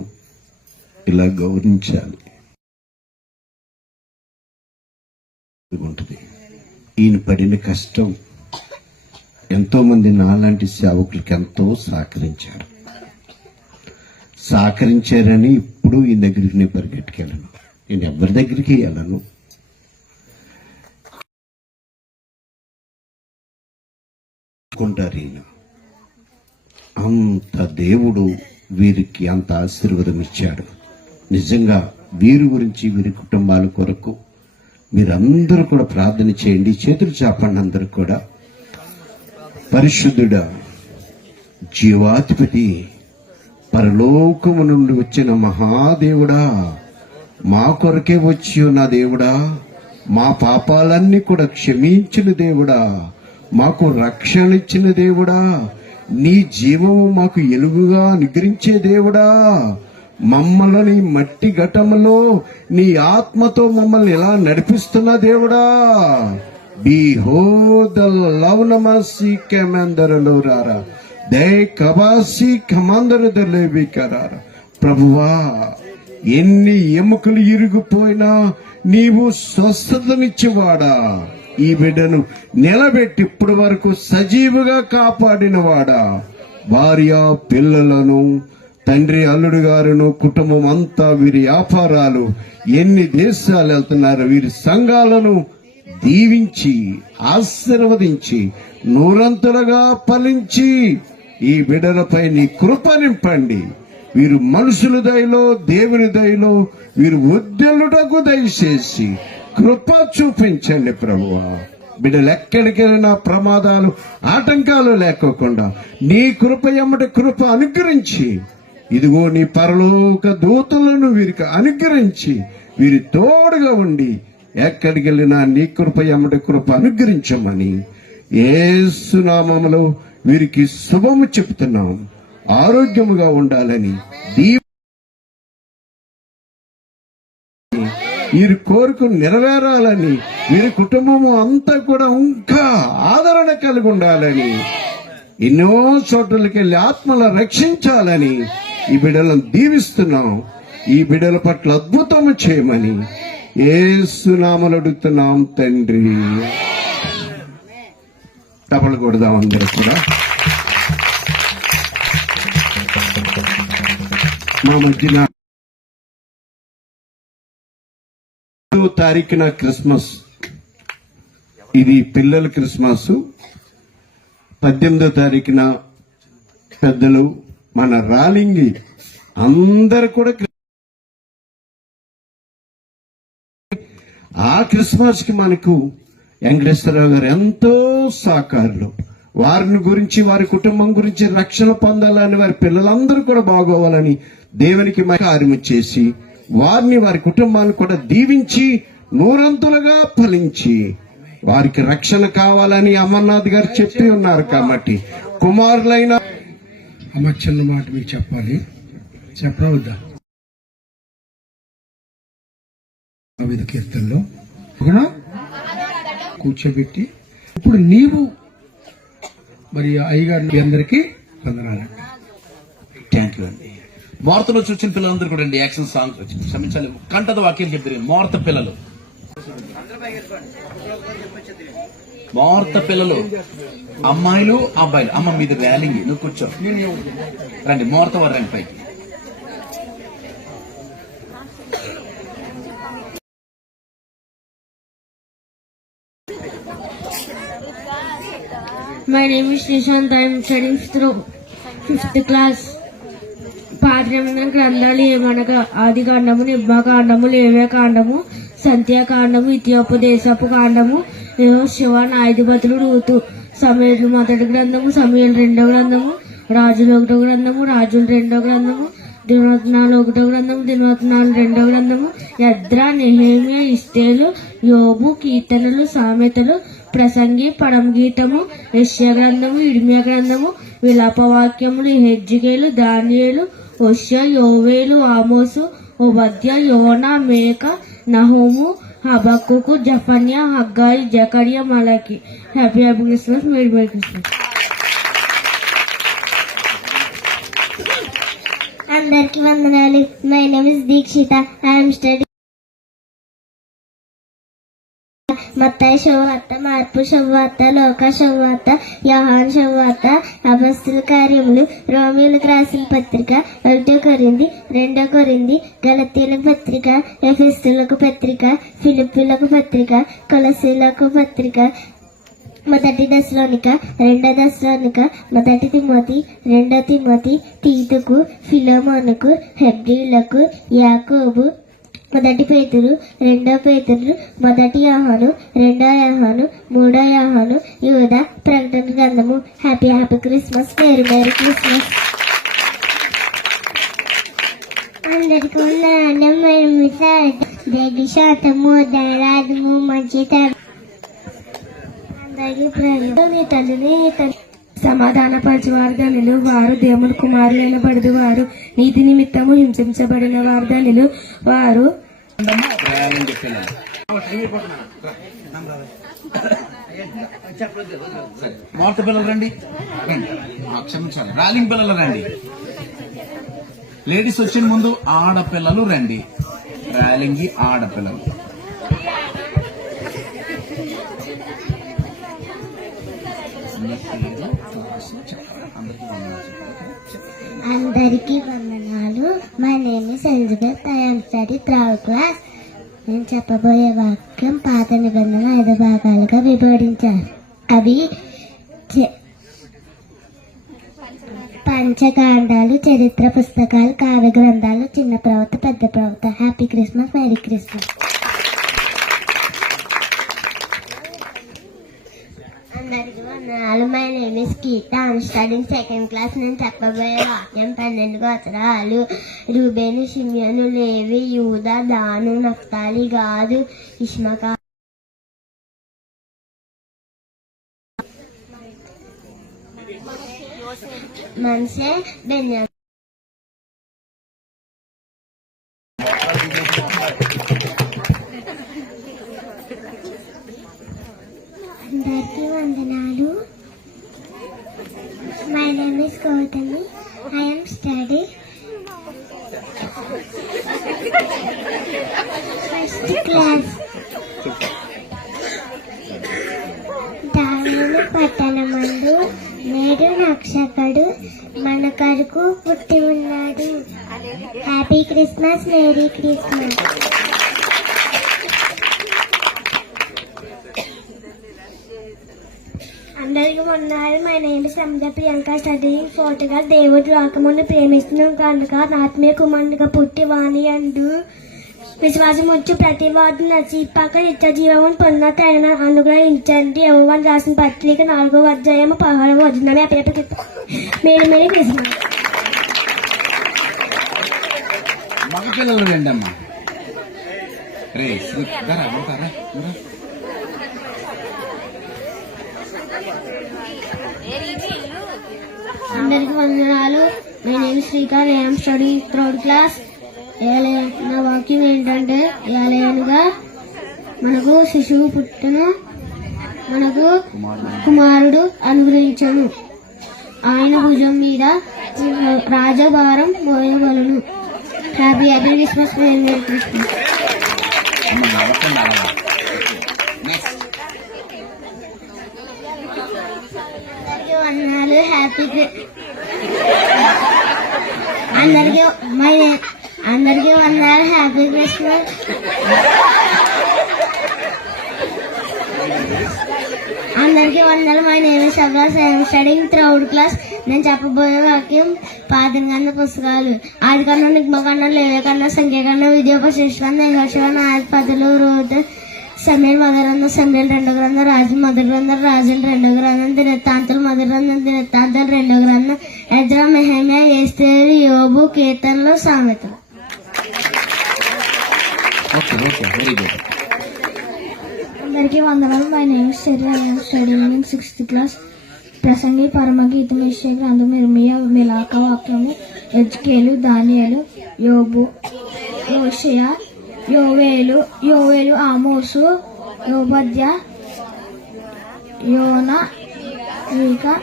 ఇలా గౌరవించాలి ఉంటుంది. ఈయన పడిన కష్టం ఎంతో మంది నాలాంటి సేవకులకి ఎంతో సహకరించారని ఇప్పుడు ఈ దగ్గరికి నేను పరిగెట్టుకెళ్ళను, నేను ఎవరి దగ్గరికి వెళ్ళను. ఈయన అంత దేవుడు వీరికి అంత ఆశీర్వాదం ఇచ్చాడు. నిజంగా వీరి గురించి, వీరి కుటుంబాల కొరకు మీరందరూ కూడా ప్రార్థన చేయండి. చేతులు చాపండి అందరూ కూడా. పరిశుద్ధుడా, జీవాధిపతి, పరలోకము నుండి వచ్చిన మహాదేవుడా, మా కొరకే వచ్చి ఉన్న దేవుడా, మా పాపాలన్నీ కూడా క్షమించిన దేవుడా, మాకు రక్షణ ఇచ్చిన దేవుడా, నీ జీవము మాకు ఎలుగుగా నిగ్రించే దేవుడా, మమ్మల్ని మట్టి ఘటములో నీ ఆత్మతో మమ్మల్ని ఎలా నడిపిస్తున్న దేవుడా. Behold the Lavnamasi Kamandaralorara, De Kabasi Kamandaradalevikarara. ప్రభువా, ఎన్ని ఎముకలు ఇరిగిపోయినా నీవు స్వస్థతనిచ్చేవాడా, ఈ బిడ్డను నిలబెట్టి ఇప్పటి వరకు సజీవుగా కాపాడినవాడా, భార్య పిల్లలను, తండ్రి అల్లుడు గారును, కుటుంబం అంతా, వీరి వ్యాపారాలు ఎన్ని దేశాలు వెళ్తున్నారు, వీరి సంఘాలను దీవించి ఆశీర్వదించి నూరంతలుగా ఫలించి ఈ బిడ్డలపై నీ కృప నింపండి. వీరు మనుషుల దయలో దేవుని దయలో వీరు ఉద్దెల్లుటకు దయచేసి కృప చూపించండి ప్రభువా. బిడ్డలు ఎక్కడికి వెళ్ళినా ప్రమాదాలు ఆటంకాలు లేకోకుండా నీ కృప ఎమ్మటి కృప అనుగ్రహించి, ఇదిగో నీ పరలోక దూతలను వీరికి అనుగ్రహించి వీరి తోడుగా ఉండి ఎక్కడికి వెళ్ళినా నీ కృప ఎమ్మటి కృప అనుగ్రహించమని యేసు నామములో వీరికి శుభము చెప్తున్నాం. ఆరోగ్యముగా ఉండాలని వీరి కోరిక నెరవేరాలని, వీరి కుటుంబము అంతా కూడా ఇంకా ఆదరణ కలిగి ఉండాలని, ఎన్నో చోట్లకి వెళ్ళి ఆత్మల రక్షించాలని ఈ బిడ్డలను దీవిస్తున్నాం. ఈ బిడ్డల పట్ల అద్భుతము చేయమని యేసు నామములో అడుగుతున్నాం తండ్రి. తపలు కొడదాం అందరూ కూడా. మా మధ్యన 8వ తారీఖున క్రిస్మస్, ఇది పిల్లల క్రిస్మస్. 18వ తారీఖున పెద్దలు మన రాలింగి అందరు కూడా ఆ క్రిస్మస్ కి మనకు వెంకటేశ్వరరావు గారు ఎంతో సహకారులు. వారిని గురించి, వారి కుటుంబం గురించి రక్షణ పొందాలని, వారి పిల్లలందరూ కూడా బాగోవాలని దేవునికి కార్యము చేసి వారిని, వారి కుటుంబాన్ని కూడా దీవించి నూరంతులుగా ఫలించి వారికి రక్షణ కావాలని అమర్నాథ్ గారు చెప్పి ఉన్నారు. కాబట్టి కుమారులైన అమ్మ చిన్న మాట మీకు చెప్పాలి, చెప్పవద్దా? వివిధ కీర్తనలో ఓకేనా కూర్చోబెట్టి, ఇప్పుడు నీవు మరి అయ్యగారు అందరికీ వందనాలండి. థ్యాంక్ యూ అండి. వార్తలో చూసిన పిల్లలందరూ కూడా అండి యాక్షన్ సాంగ్ క్షమించాలి, కంటద వాక్యం చెప్తారు. మోర్త పిల్లలు, మోర్త పిల్లలు, అమ్మాయిలు అబ్బాయిలు. అమ్మ మీద ర్యాలింగ్, నువ్వు కూర్చో రండి. మోర్త వారు రండి పైకి. My name is Nishant. I am studying fifth class. పాత్రమైన గ్రంథాలు ఏమనగా ఆది కాండము, నిర్మాకాండము, లేవ్య కాండము, సంధ్యాకాండము, ఇతియోపదేశపు కాండము, యెహోషువ, న్యాయాధిపతులు, రూతు, సమూయేలు మొదటి గ్రంథము, సమూయేలు రెండో గ్రంథము, రాజులు ఒకటో గ్రంథము, రాజులు రెండో గ్రంథము, దినవత్నాలు ఒకటో గ్రంథము, దినవత్నాలు రెండో గ్రంథము, యెజ్రా, నెహెమ్యా, ఎస్తేరు, యోబు, కీర్తనలు, సామెతలు, ప్రసంగి, పరమగీతము, యెషయా గ్రంథము, ఇర్మీయా గ్రంథము, విలాపవాక్యములు, హెజ్కేలు, దానియేలు, హోషేయ, యోవేలు, ఆమోసు, ఓబద్యా, యోనా, మేక, నహూము, హబక్కుకు, జఫన్యా, హగ్గాయి, జకరియా, మలకి. Happy Christmas. Merry Christmas. అందరికి వందనాలు. My name is Deekshitha. I'm study మత్తయి శుభవార్త, మార్పు శుభవార్త, లూకా శుభవార్త, యోహాను శుభవార్త, అపొస్తలుల కార్యములు, రోమీయులకు రాసిన పత్రిక, 1 కొరింథీ, 2 కొరింథీ, గలతీయులకు పత్రిక, ఎఫెసీయులకు పత్రిక, ఫిలిప్పీయులకు పత్రిక, కొలస్సీయులకు పత్రిక, మొదటి దశలోనిక, 2 దశలోనిక, మొదటి తిమోతి, 2 తిమోతి, తీతుకు, ఫిలోమోనుకు, హెబ్రీయులకు, యాకోబు, మొదటి పేతురు, 2 పేతురు, మొదటి యోహాను, 2 యోహాను, 3 యోహాను, యూదా, ప్రకటన గ్రంథము. Happy Christmas. Merry Christmas. అందరికీ ఉన్నాను. దేవి శాతము, దయరాజము, మంచిత. అందరికీ ప్రేమ తల్లిని సమాధానపరచు వార్ధనులు వారు, దేవుని కుమారులైన బడుదు వారు, నీతి నిమిత్తము హింసించబడిన వార్ధనులు వారు. మోర్త పిల్లలు రండి, క్షమించాలి, రాలింగ్ పిల్లలు రండి. లేడీస్ వచ్చిన ముందు ఆడపిల్లలు రండి. ర్యాలింగి ఆడపిల్లలు. అందరికీ వందనాలు. My name is Elizabeth. I am study 3rd class. నేను చెప్పబోయే వాక్యం పాత నిబంధన 5 భాగాలుగా విభజించారు. అవి పంచకాండాలు, చరిత్ర పుస్తకాలు, కావ్య గ్రంథాలు, చిన్న ప్రవత, పెద్ద ప్రవత. Happy Christmas, merry Christmas. అందరికీ వందనాలు. My name is Geetha. I'm studying second class. నేను చెప్పబోయే వాక్యం 12 గోత్రాలు. రూబేను, షిమ్యోను, లేవి, యూదా, దాను, నఫ్తాలి, గాదు, ఇష్మకా, మనసే, బెన్యామీను. అందరికీ వందనాలు. My name is Gautami. I'm study first class. దానిని పట్టణమందు నేడు రక్షకుడు మన కొరకు పుట్టి ఉన్నాడు. Happy Christmas, merry Christmas. అందరికీ వందనాలు. My name is Sandhya Priyanka. Studying 4th class. దేవుడు లోకమును ప్రేమిస్తున్నాం కనుక ఆత్మీయ కుమారునిగా పుట్టి వాణి అందు విశ్వాసం వచ్చి ప్రతి వాడు నచ్చిపాక నిత్య జీవనం పొందిన తగిన అనుగ్రహించండి. యోవాను రాసిన పత్రిక 4వ అధ్యాయం 16వ వచనం. Merry merry Christmas. మగపిల్లలు రండి అమ్మా. రే రా. అందరికి వందనాలు. My name Srikanth. I'm studying 3rd class. నా వాక్యం ఏంటంటే, ఏలయనగా మనకు శిశువు పుట్టును, మనకు కుమారుడు అనుగ్రహించను, ఆయన భుజం మీద రాజభారం మోయవలను. Happy happy Christmas, merry merry Christmas. అందరికీ వందనాలు. అందరికీ వందనాలు. Happy Christmas. అందరికీ వందనాలు. My name is Abbas. I'm studying 3rd class. నేను చెప్పబోయే వాక్యం పాఠ్యాంగ పుస్తకాలు. ఆదికాండం, నిర్గమకాండం, లేవికాండం, సంఖ్యాకాండం, విద్యోపశిష్టాండం, యెహోషువ, ఆదిపదులు, రూతు, సమయల్ మొదటి గ్రంథం, సమయల్ 2వ గ్రంథం, రాజుల మొదటి గ్రంథం, రాజులు 2వ గ్రంథం, దినవృత్తాంతాలు మొదటి గ్రంథం, దినవృత్తాంతాలు 2వ గ్రంథం, ఎజ్రా, నెహెమ్యా, ఎస్తేరు, యోబు, కీర్తనలు, సామెతలు. Very good. అందరికీ వందనాలు. My name is Sharya. I'm studying 6th class. ప్రసంగి, పరమగీతం, యెషయా గ్రంథం, ఇర్మియా, మిలాకా వాక్యము, ఎజ్కేలు, దానియేలు, యోబు, హోషేయ, యోవేలు, ఆమోసు, యోబద్య, యోనా, మీకా,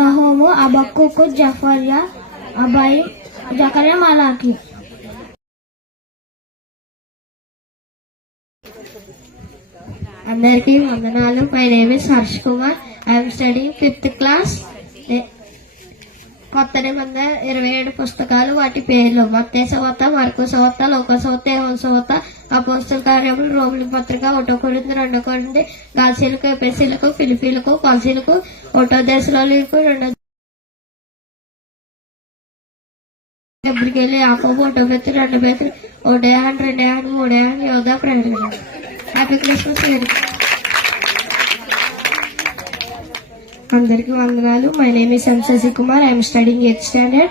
నహోము, అబక్కుకు, జఫర్యా, అబాయి, జకర్యా, మలాకి. అందరికీ వందనాలు. My name is Harsh Kumar. I'm studying 5th class. కొత్త నిబంధన 27 పుస్తకాలు, వాటి పేర్లు: మత్తయి సువార్త, మార్కు సువార్త, లూకా సువార్త, యోహాను సువార్త, అపోస్తల కార్యములు, రోమిలి పత్రిక, 1 కొరింథీ, 2 కొరింథీ, గాలాతీయులకు, ఎఫెసీయులకు, ఫిలిప్పీయులకు, కొలసీయులకు, 1 దెస్సలోనికీయులకు, 2 హెబ్రీయులకు, యాకోబు, 1 పేతురు, 2 పేతురు, 1 యోహాను, 2 యోహాను, 3 యోహాను, యోధా, ప్రకటన. Happy Christmas. అందరికీ వందనాలు. My name is M Sasi Kumar. I'm studying 8th standard.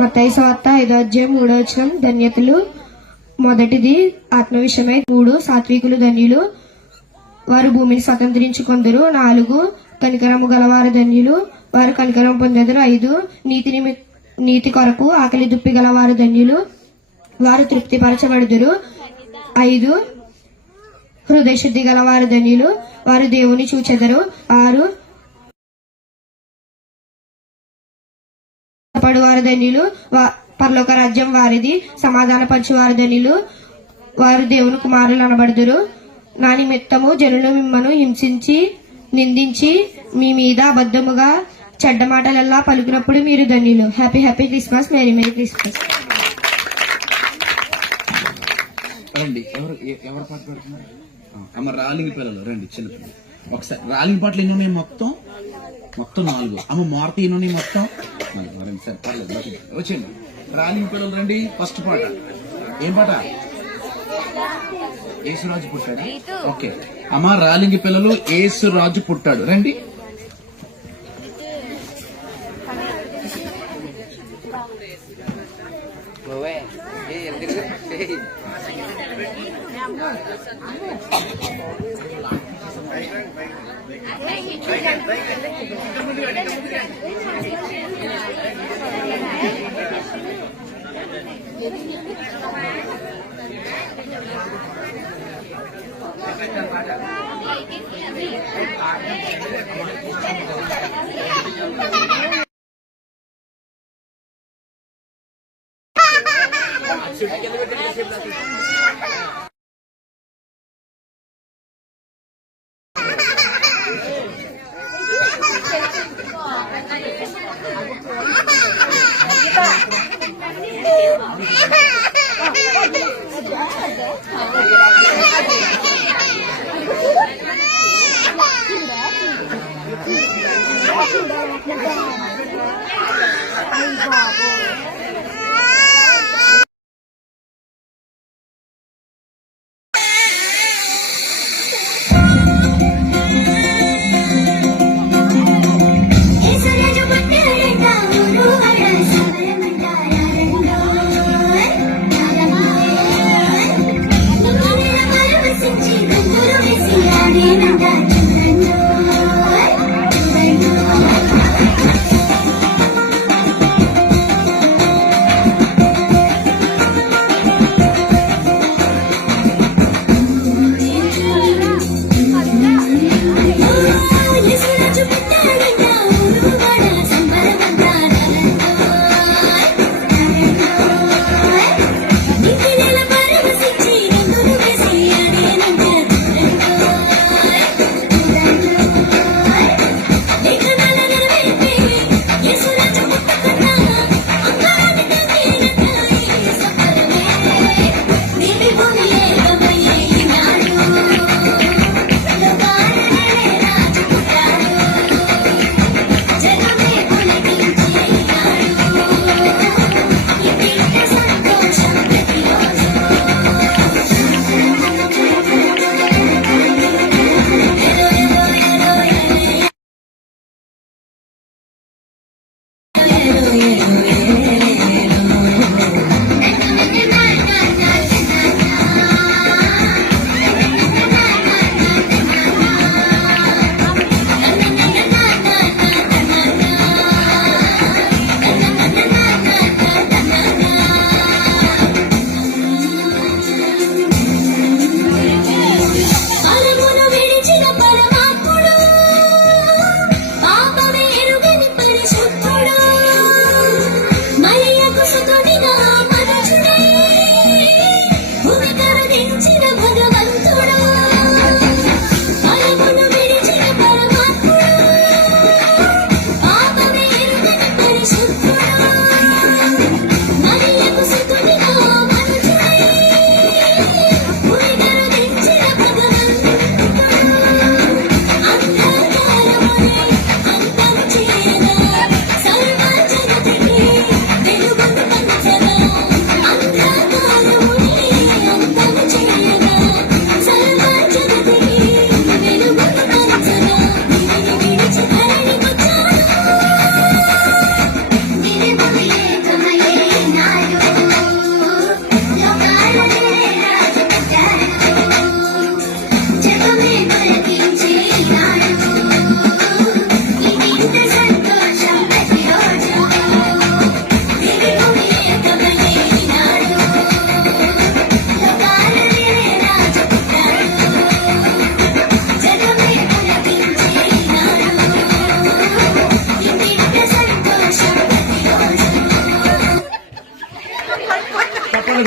మత్తయి సువార్త 5వ అధ్యాయం 3వ వచనం. ధన్యతలు మొదటిది ఆత్మ విషయమై. 3 సాత్వికులు ధన్యులు, వారు భూమిని స్వతంత్రించుకొందురు. 4 కనికరము గలవారు ధన్యులు, వారు కనికరం పొందెదరు. 5 నీతి కొరకు ఆకలి దుప్పి గలవారు ధన్యులు, వారు తృప్తిపరచబడుదురు. 5 హృదయ శుద్ధి గలవారు ధన్యులు, వారు దేవుని చూచెదరు. 6 పడువారు ధన్యులు, పరలోక రాజ్యం వారిది. సమాధాన పరచువారు ధన్యులు, వారు దేవుని కుమారులు అనబడుదురు. నా నిమిత్తము జనులు మిమ్మను హింసించి నిందించి మీ మీద అబద్ధముగా చెడ్డ మాటలెల్లా పలుకున్నప్పుడు మీరు ధన్యులు. Happy happy Christmas, merry merry Christmas. రండి. ఎవరు పాట పాడుతున్నారు? అమ్మ రాలింగి పిల్లలు రండి, చిన్న పిల్లలు. ఒకసారి రాలిన పాటలు ఎన్ని ఉన్నాయి మొత్తం 4. అమ్మ మారుతి ఎన్ని ఉన్నాయి మొత్తం 4. సరే పర్లేదు వచ్చేయండి. రాలిన పిల్లలు రండి. ఫస్ట్ పాట ఏం పాట? యేసురాజు పుట్టాడు. ఓకే అమ్మ రాలింగి పిల్లలు యేసురాజు పుట్టాడు రండి.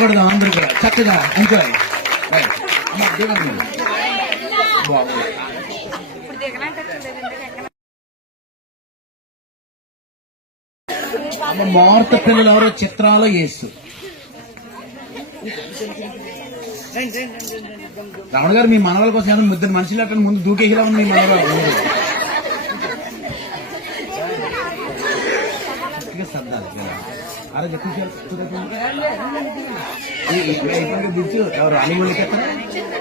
కొడదాం అందరూ కూడా చక్కగా ఎంజాయ్. మార్త పిల్లలు ఎవరో చిత్రాలో యేసు. రమణ గారు మీ మనవాళ్ళ కోసం ఏదో ముద్దరు మనుషులు అట్లా ముందు దూకేలా ఉంది మీ మనవాళ్ళు. అరే కూర్చో ఎవరు అని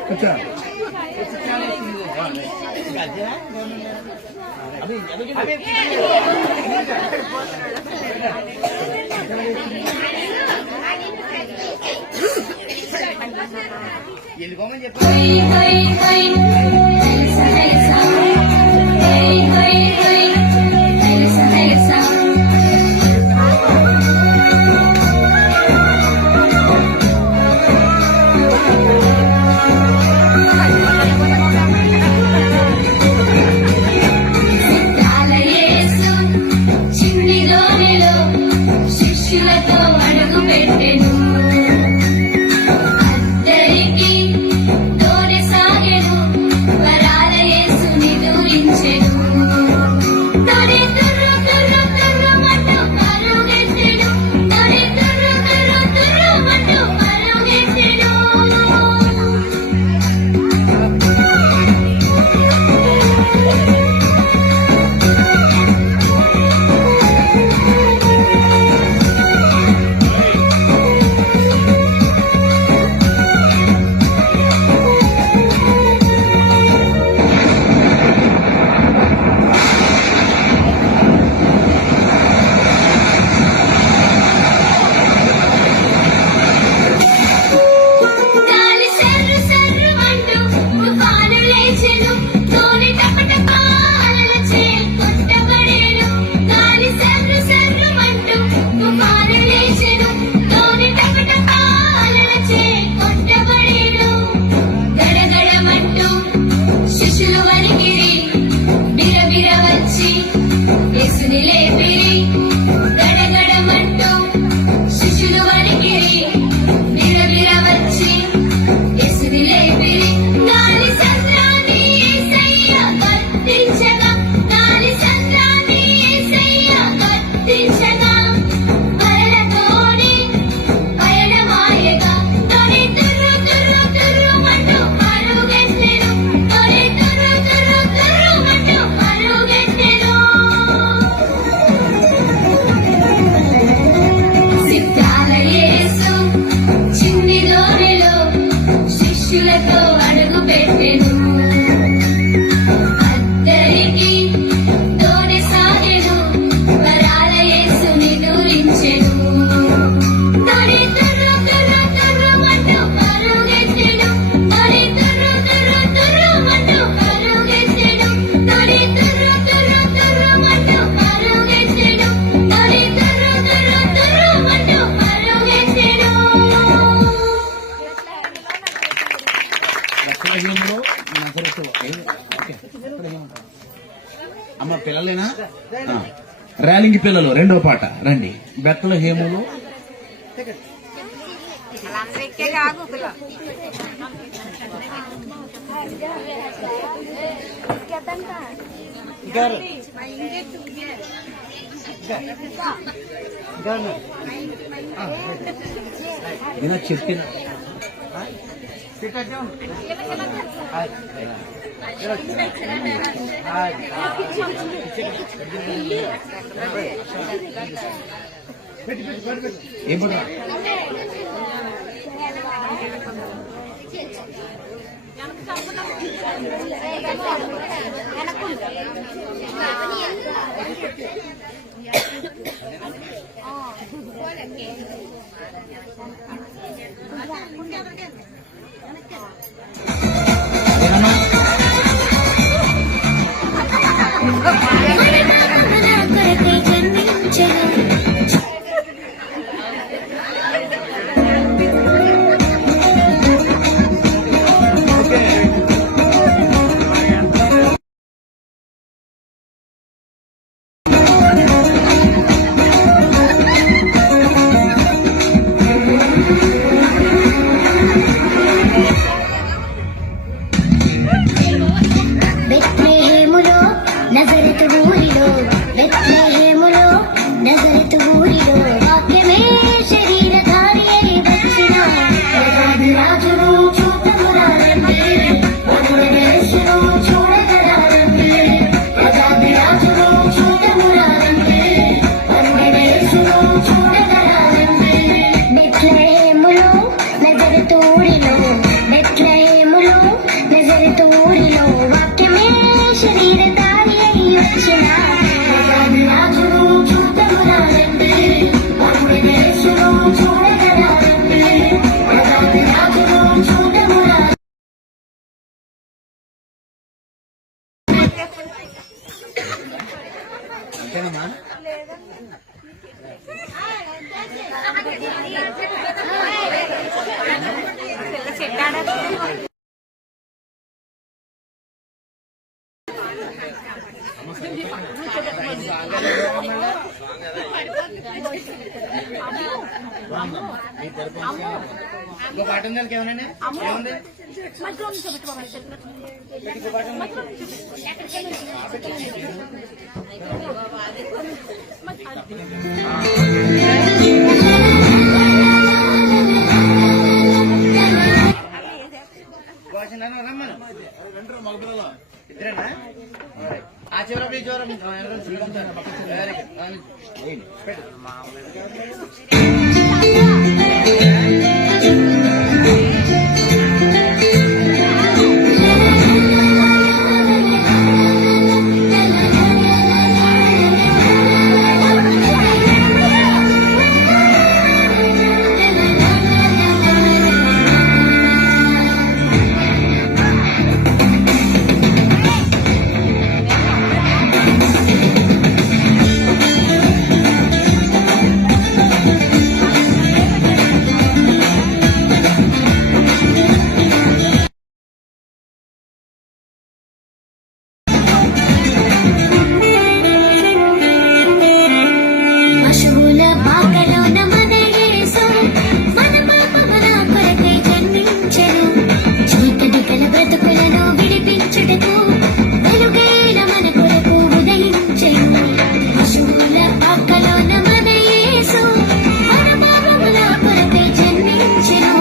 కూర్చో. శిష్యులతో అడుగు పెట్టెను అద్దరికి తోనే సాగెను వరాల యేసుని దూరించెను తోనే తుర్రు తుర్రు తుర్రు మంటూ పరుగెత్తెను తోనే తుర్రు తుర్రు తుర్రు మంటూ పరుగెత్తెను గాలి సర్రు సర్రు మంటూ తుఫాను లేచెను తోని టపటప అలలచే కొట్టబడెను గాలి సర్రు సర్రు మంటూ తుఫాను లేచెను తోని టపటప అలలచే కొట్టబడెను గడగడమంటూ శిష్యులు వణికిరి బిరబిర వచ్చి యేసుని లేపిరి గడగడమంటూ శిష్యులు వణికిరి బిరబిర వచ్చి యేసుని లేపిరి గాలి సంద్రాన్ని యేసయ్య కత్తించగా గాలి సంద్రాన్ని యేసయ్య కత్తించగా వరలతోని పయనమాయగా తొలి తుర్రు తుర్రు తుర్రు మంటూ పరుగెత్తెను తొలి తుర్రు తుర్రు తుర్రు మంటూ పరుగెత్తెను సిద్ధాల యేసు చిన్ని దోణిలో శిష్యులతో అడుగు పెట్టెను అద్దరికి తోనే సాగెను వరాల యేసుని దూరించెను తొలి తుర్రు తుర్రు తుర్రు మంటూ పరుగెత్తెను తొలి తుర్రు తుర్రు తుర్రు మంటూ పరుగెత్తెను తొలి తుర్రు తుర్రు తుర్రు మంటూ పరుగెత్తెను తొలి తుర్రు తుర్రు తుర్రు మంటూ పరుగెత్తెను బెత్లెహేములో నజరేతు. ఓకే. అమ్మ పిల్లలేనా? ర్యాలింగ్ పిల్లలు రెండో పాట రండి. బెత్లెహేములో నేను చెప్పిన ఏం పడ పశువుల పాకలోన మన యేసు మన పాపముల కొరకై జన్మించెను. చీకటి గల బ్రతుకులను విడిపించుటకు వెలుగైన మన కొరకు ఉదయించెను. పశువుల పాకలోన మన యేసు మన పాపముల కొరకై జన్మించెను.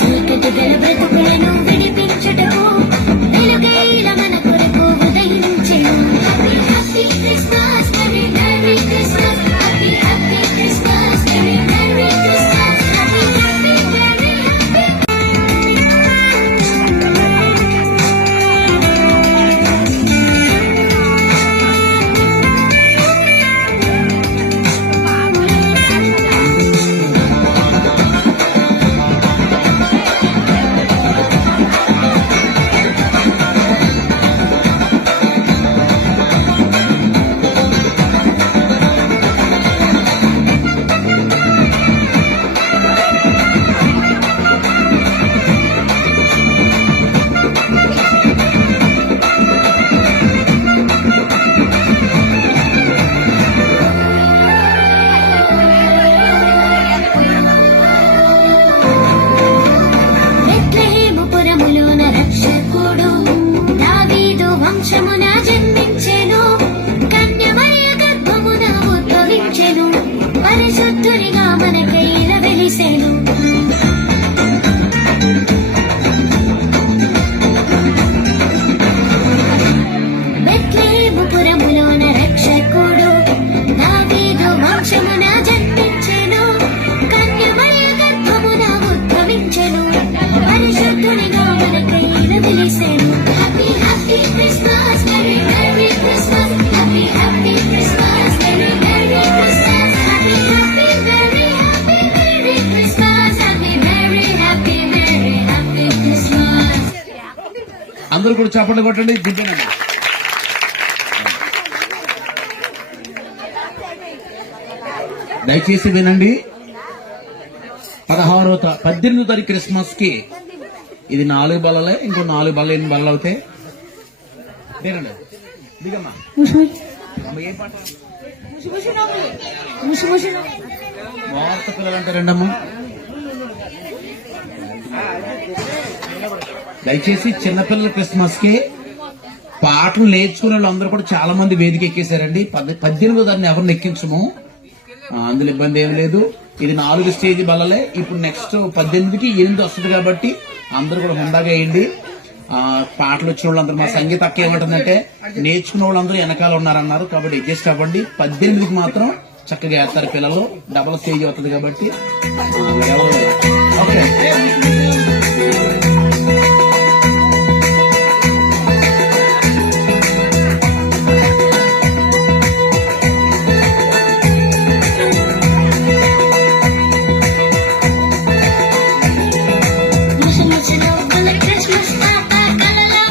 చీకటి గల బ్రతుకులను విడిపించుటకు వెలుగైన మన కొరకు ఉదయించెను. Happy Christmas, merry merry Christmas, happy happy Christmas, merry merry Christmas, happy happy merry happy. బెత్లెహేము పురములోన రక్షకుడు దావీదు వంశమున జన్మించెను. కన్య మరియ గర్భమున ఉద్భవించెను. పరిశుద్ధునిగా మనకై వెలిసెను. బెత్లెహేము పురములోన రక్షకుడు దావీదు వంశమున జన్మించెను. కన్య మరియ గర్భమున ఉద్భవించెను. పరిశుద్ధునిగా మనకై వెలిసెను. Happy happy Christmas, merry merry Christmas, happy happy Christmas, merry merry Christmas, happy happy merry happy merry Christmas, happy merry happy merry happy Christmas. అందరూ కూడా చప్పట్లు కొట్టండి, దిగ్గండి. దయచేసి వినండి. 18వ తారీఖు క్రిస్మస్ కి ఇది 4 బల్లలే, ఇంకో 4 బల్ల 8 బల్లలు అవుతాయి. దిగండి, దిగమ్మా. అమ్మ, ఏం పాట? వార్త పిల్లలు అంటే రెండమ్మా. దయచేసి చిన్నపిల్లల క్రిస్మస్ కి పాటలు నేర్చుకునే వాళ్ళందరూ కూడా చాలా మంది వేదిక ఎక్కేశారండి. 18వ దాన్ని ఎవరిని ఎక్కించము, అందులో ఇబ్బంది ఏమి లేదు. ఇది 4 స్టేజ్ బల్లలే. ఇప్పుడు నెక్స్ట్ 18కి 8 వస్తుంది కాబట్టి అందరూ కూడా హుందాగా వేయండి. పాటలు వచ్చిన వాళ్ళందరూ, మా సంగీత అక్క ఏమంటుందంటే నేర్చుకున్న వాళ్ళందరూ వెనకాల ఉన్నారన్నారు కాబట్టి అడ్జస్ట్ అవ్వండి. 18కి మాత్రం చక్కగా వేస్తారు పిల్లలు. డబల్ స్టేజ్ అవుతుంది కాబట్టి ఓకే. క్రిస్మస్ తాత కలలో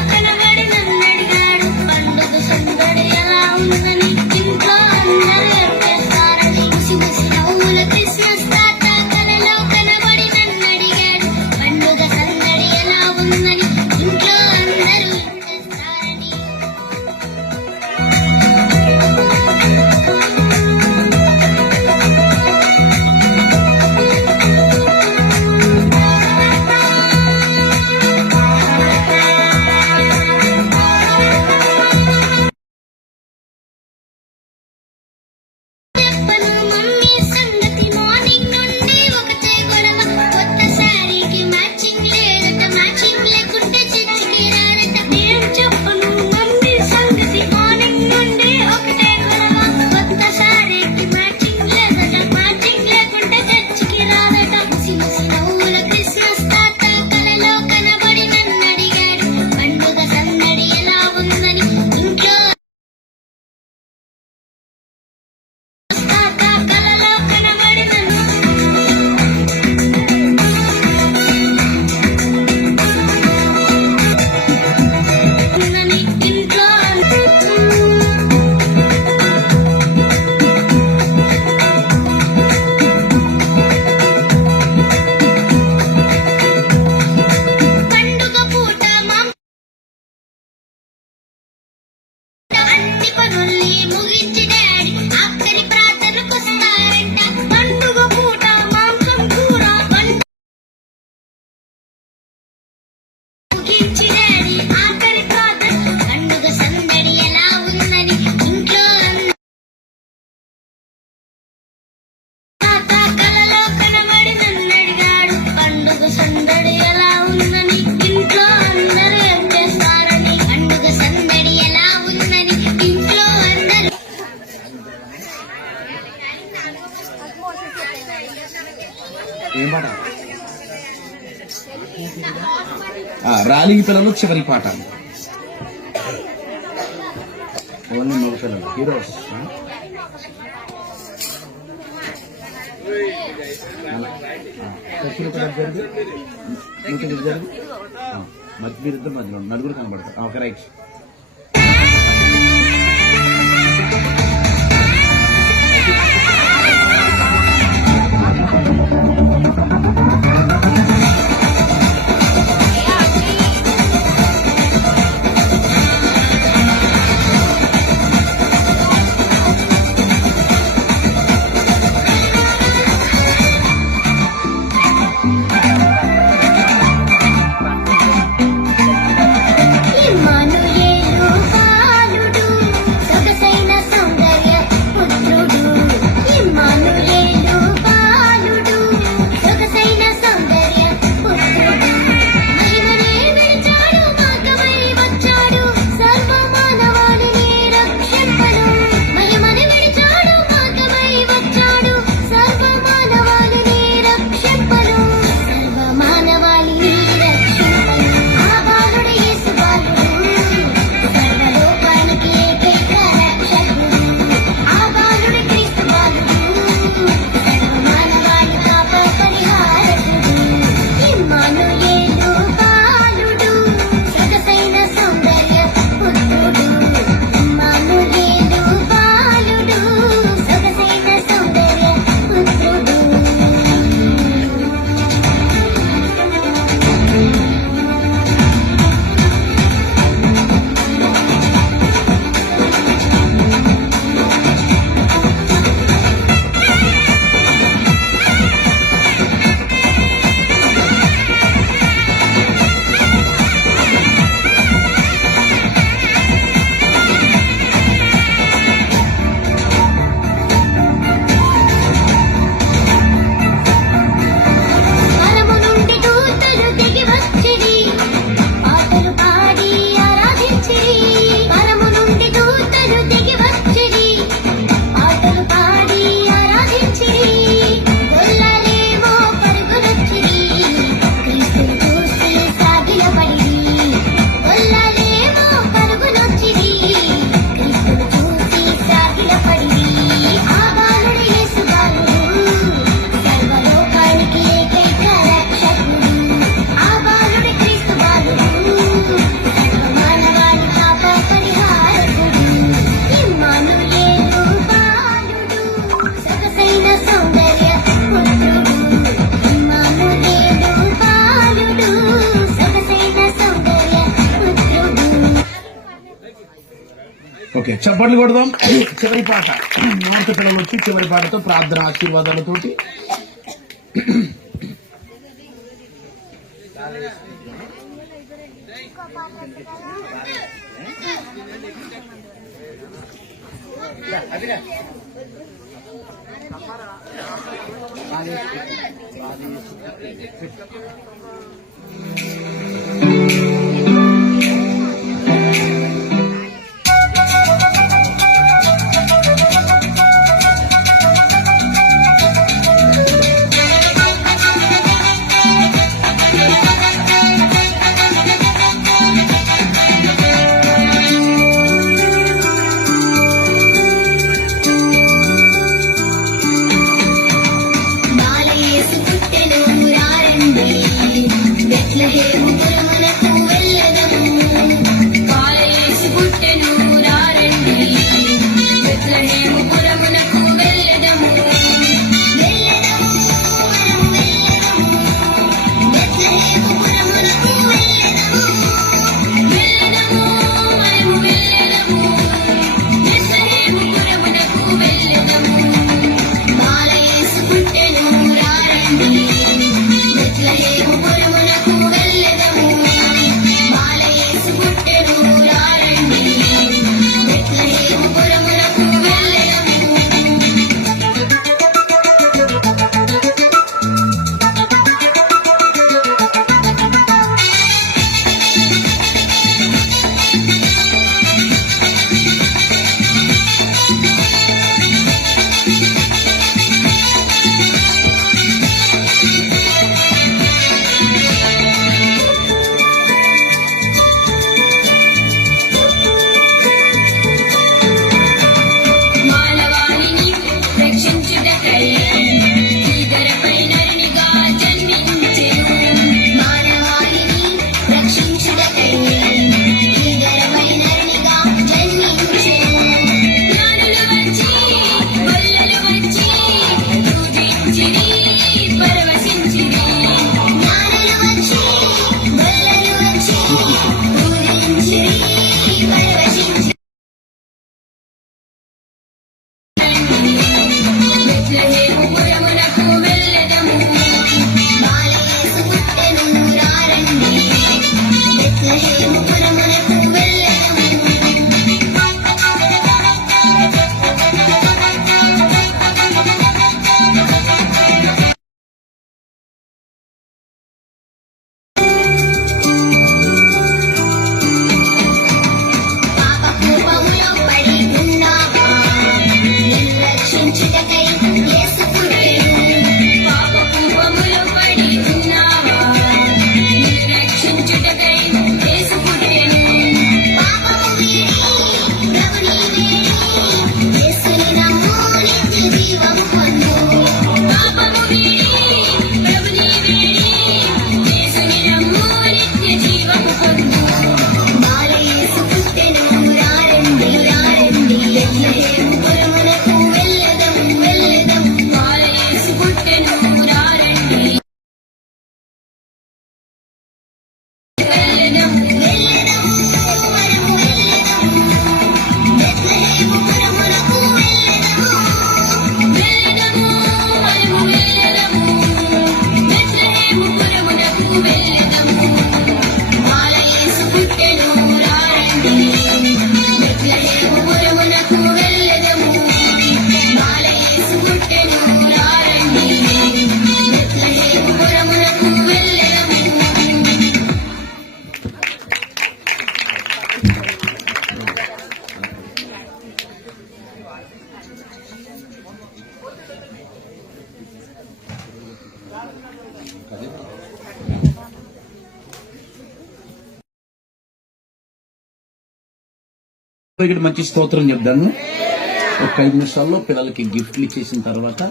కనబడి నన్నడిగాడు. పండుగ సందడి ఎలా ర్యాలీకి పిల్లలు చివరి పాట. ఓన్లీ మగ పిల్లలు హీరోస్. మీరిద్దరు మధ్యలో నలుగురు కనబడతారు. Okay right. ఇమ్మానుయేలు బాలుడు సొగసైన సౌందర్య పుత్రుడు. ఇమ్మానుయేలు బాలుడు సొగసైన సౌందర్య పుత్రుడు. మహిమనే విడిచాడు మార్గమై వచ్చాడు సర్వ మానవాళిని రక్షింపను. మహిమనే విడిచాడు మార్గమై వచ్చాడు సర్వ మానవాళిని రక్షింపను. సర్వ మానవాళిని రక్షింపను. ఆ బాలుడు యేసు బాలుడు సర్వలోకానికి ఏకైక రక్షకుడు. ఆ బాలుడు క్రీస్తు బాలుడు సర్వ మానవాళి పాప పరిహారకుడు. ఇమ్మానుయేలు బాలుడు సొగసైన సౌందర్య పుత్రుడు. ఇమ్మానుయేలు బాలుడు సొగసైన సౌందర్య పుత్రుడు. పరము నుండి దూతలు దిగి వచ్చిరి పాటలు పాడి ఆరాధించిరి. పరము నుండి దూతలు దిగి వచ్చిరి పాటలు పాడి ఆరాధించిరి. గొల్లలేమో పరుగులొచ్చిరి క్రీస్తుని చూసి సాగిలపడిరి. గొల్లలేమో పరుగులొచ్చిరి క్రీస్తుని చూసి సాగిలపడిరి. ఆ బాలుడు యేసు బాలుడు సర్వలోకానికి ఏకైక రక్షకుడు. ఆ బాలుడు క్రీస్తు బాలుడు సర్వ మానవాళి పాప పరిహారకుడు. ఇమ్మానుయేలు బాలుడు సొగసైన సౌందర్య పుత్రుడు. ఇమ్మానుయేలు బాలుడు సొగసైన సౌందర్య పుత్రుడు. ఓకే, చప్పట్లు కొడదాం. చివరి పాట. నాట పిల్లలు వచ్చి చివరి పాటతో ప్రార్థన ఆశీర్వాదాలతోటి బాలయేసు పుట్టెను రారండి బెత్లెహేము ఇక్కడ మంచి స్తోత్రం చెప్తాను. ఒక 5 నిమిషాల్లో పిల్లలకి గిఫ్ట్లు ఇచ్చేసిన తర్వాత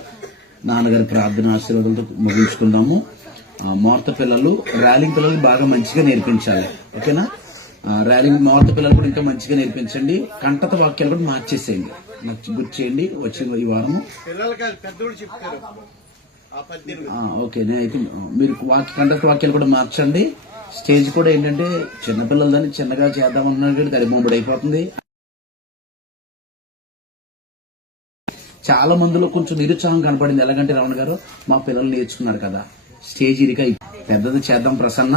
నాన్నగారి ప్రార్థన ఆశీర్వాదాలతో ముగించుకుందాము. మోర్త పిల్లలు ర్యాలింగ్ పిల్లలు బాగా మంచిగా నేర్పించాలి, ఓకేనా? ర్యాలింగ్ మోర్త పిల్లలు కూడా ఇంకా మంచిగా నేర్పించండి. కంటత వాక్యాలు కూడా మార్చేసేయండి, నాకు గుర్తు చేయండి వచ్చిన ఈ వారము. ఓకే, నేనైతే మీరు కంటత వాక్యాలు కూడా మార్చండి. స్టేజ్ కూడా ఏంటంటే చిన్నపిల్లలు దాన్ని చిన్నగా చేద్దామన్నారు కానీ అది బొమ్మడి అయిపోతుంది. చాలా మందిలో కొంచెం నిరుత్సాహం కనపడింది. ఎలాగంటే రావణ గారు మా పిల్లలు నేర్చుకున్నారు కదా, స్టేజ్ ఇదిగా పెద్దది చేద్దాం ప్రసన్న,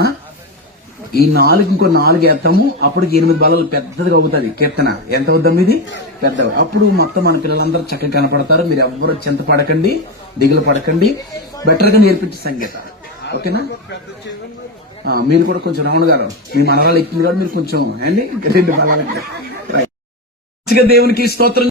ఈ 4 ఇంకో 4 వేస్తాము, అప్పుడు 8 బలాలు పెద్దదిగా అవుతుంది కీర్తన. ఎంత అవుద్దాం ఇది పెద్దగా, అప్పుడు మొత్తం మన పిల్లలందరూ చక్కగా కనపడతారు. మీరు ఎవరు చింత పడకండి, దిగులు పడకండి, బెటర్ గా నేర్పించే సంగీత, ఓకేనా? మీరు కూడా కొంచెం రావణ గారు మీ మనరాలు ఎక్కింది కాబట్టి మీరు కొంచెం అండి 2 బలాలు దేవునికి స్తోత్రం.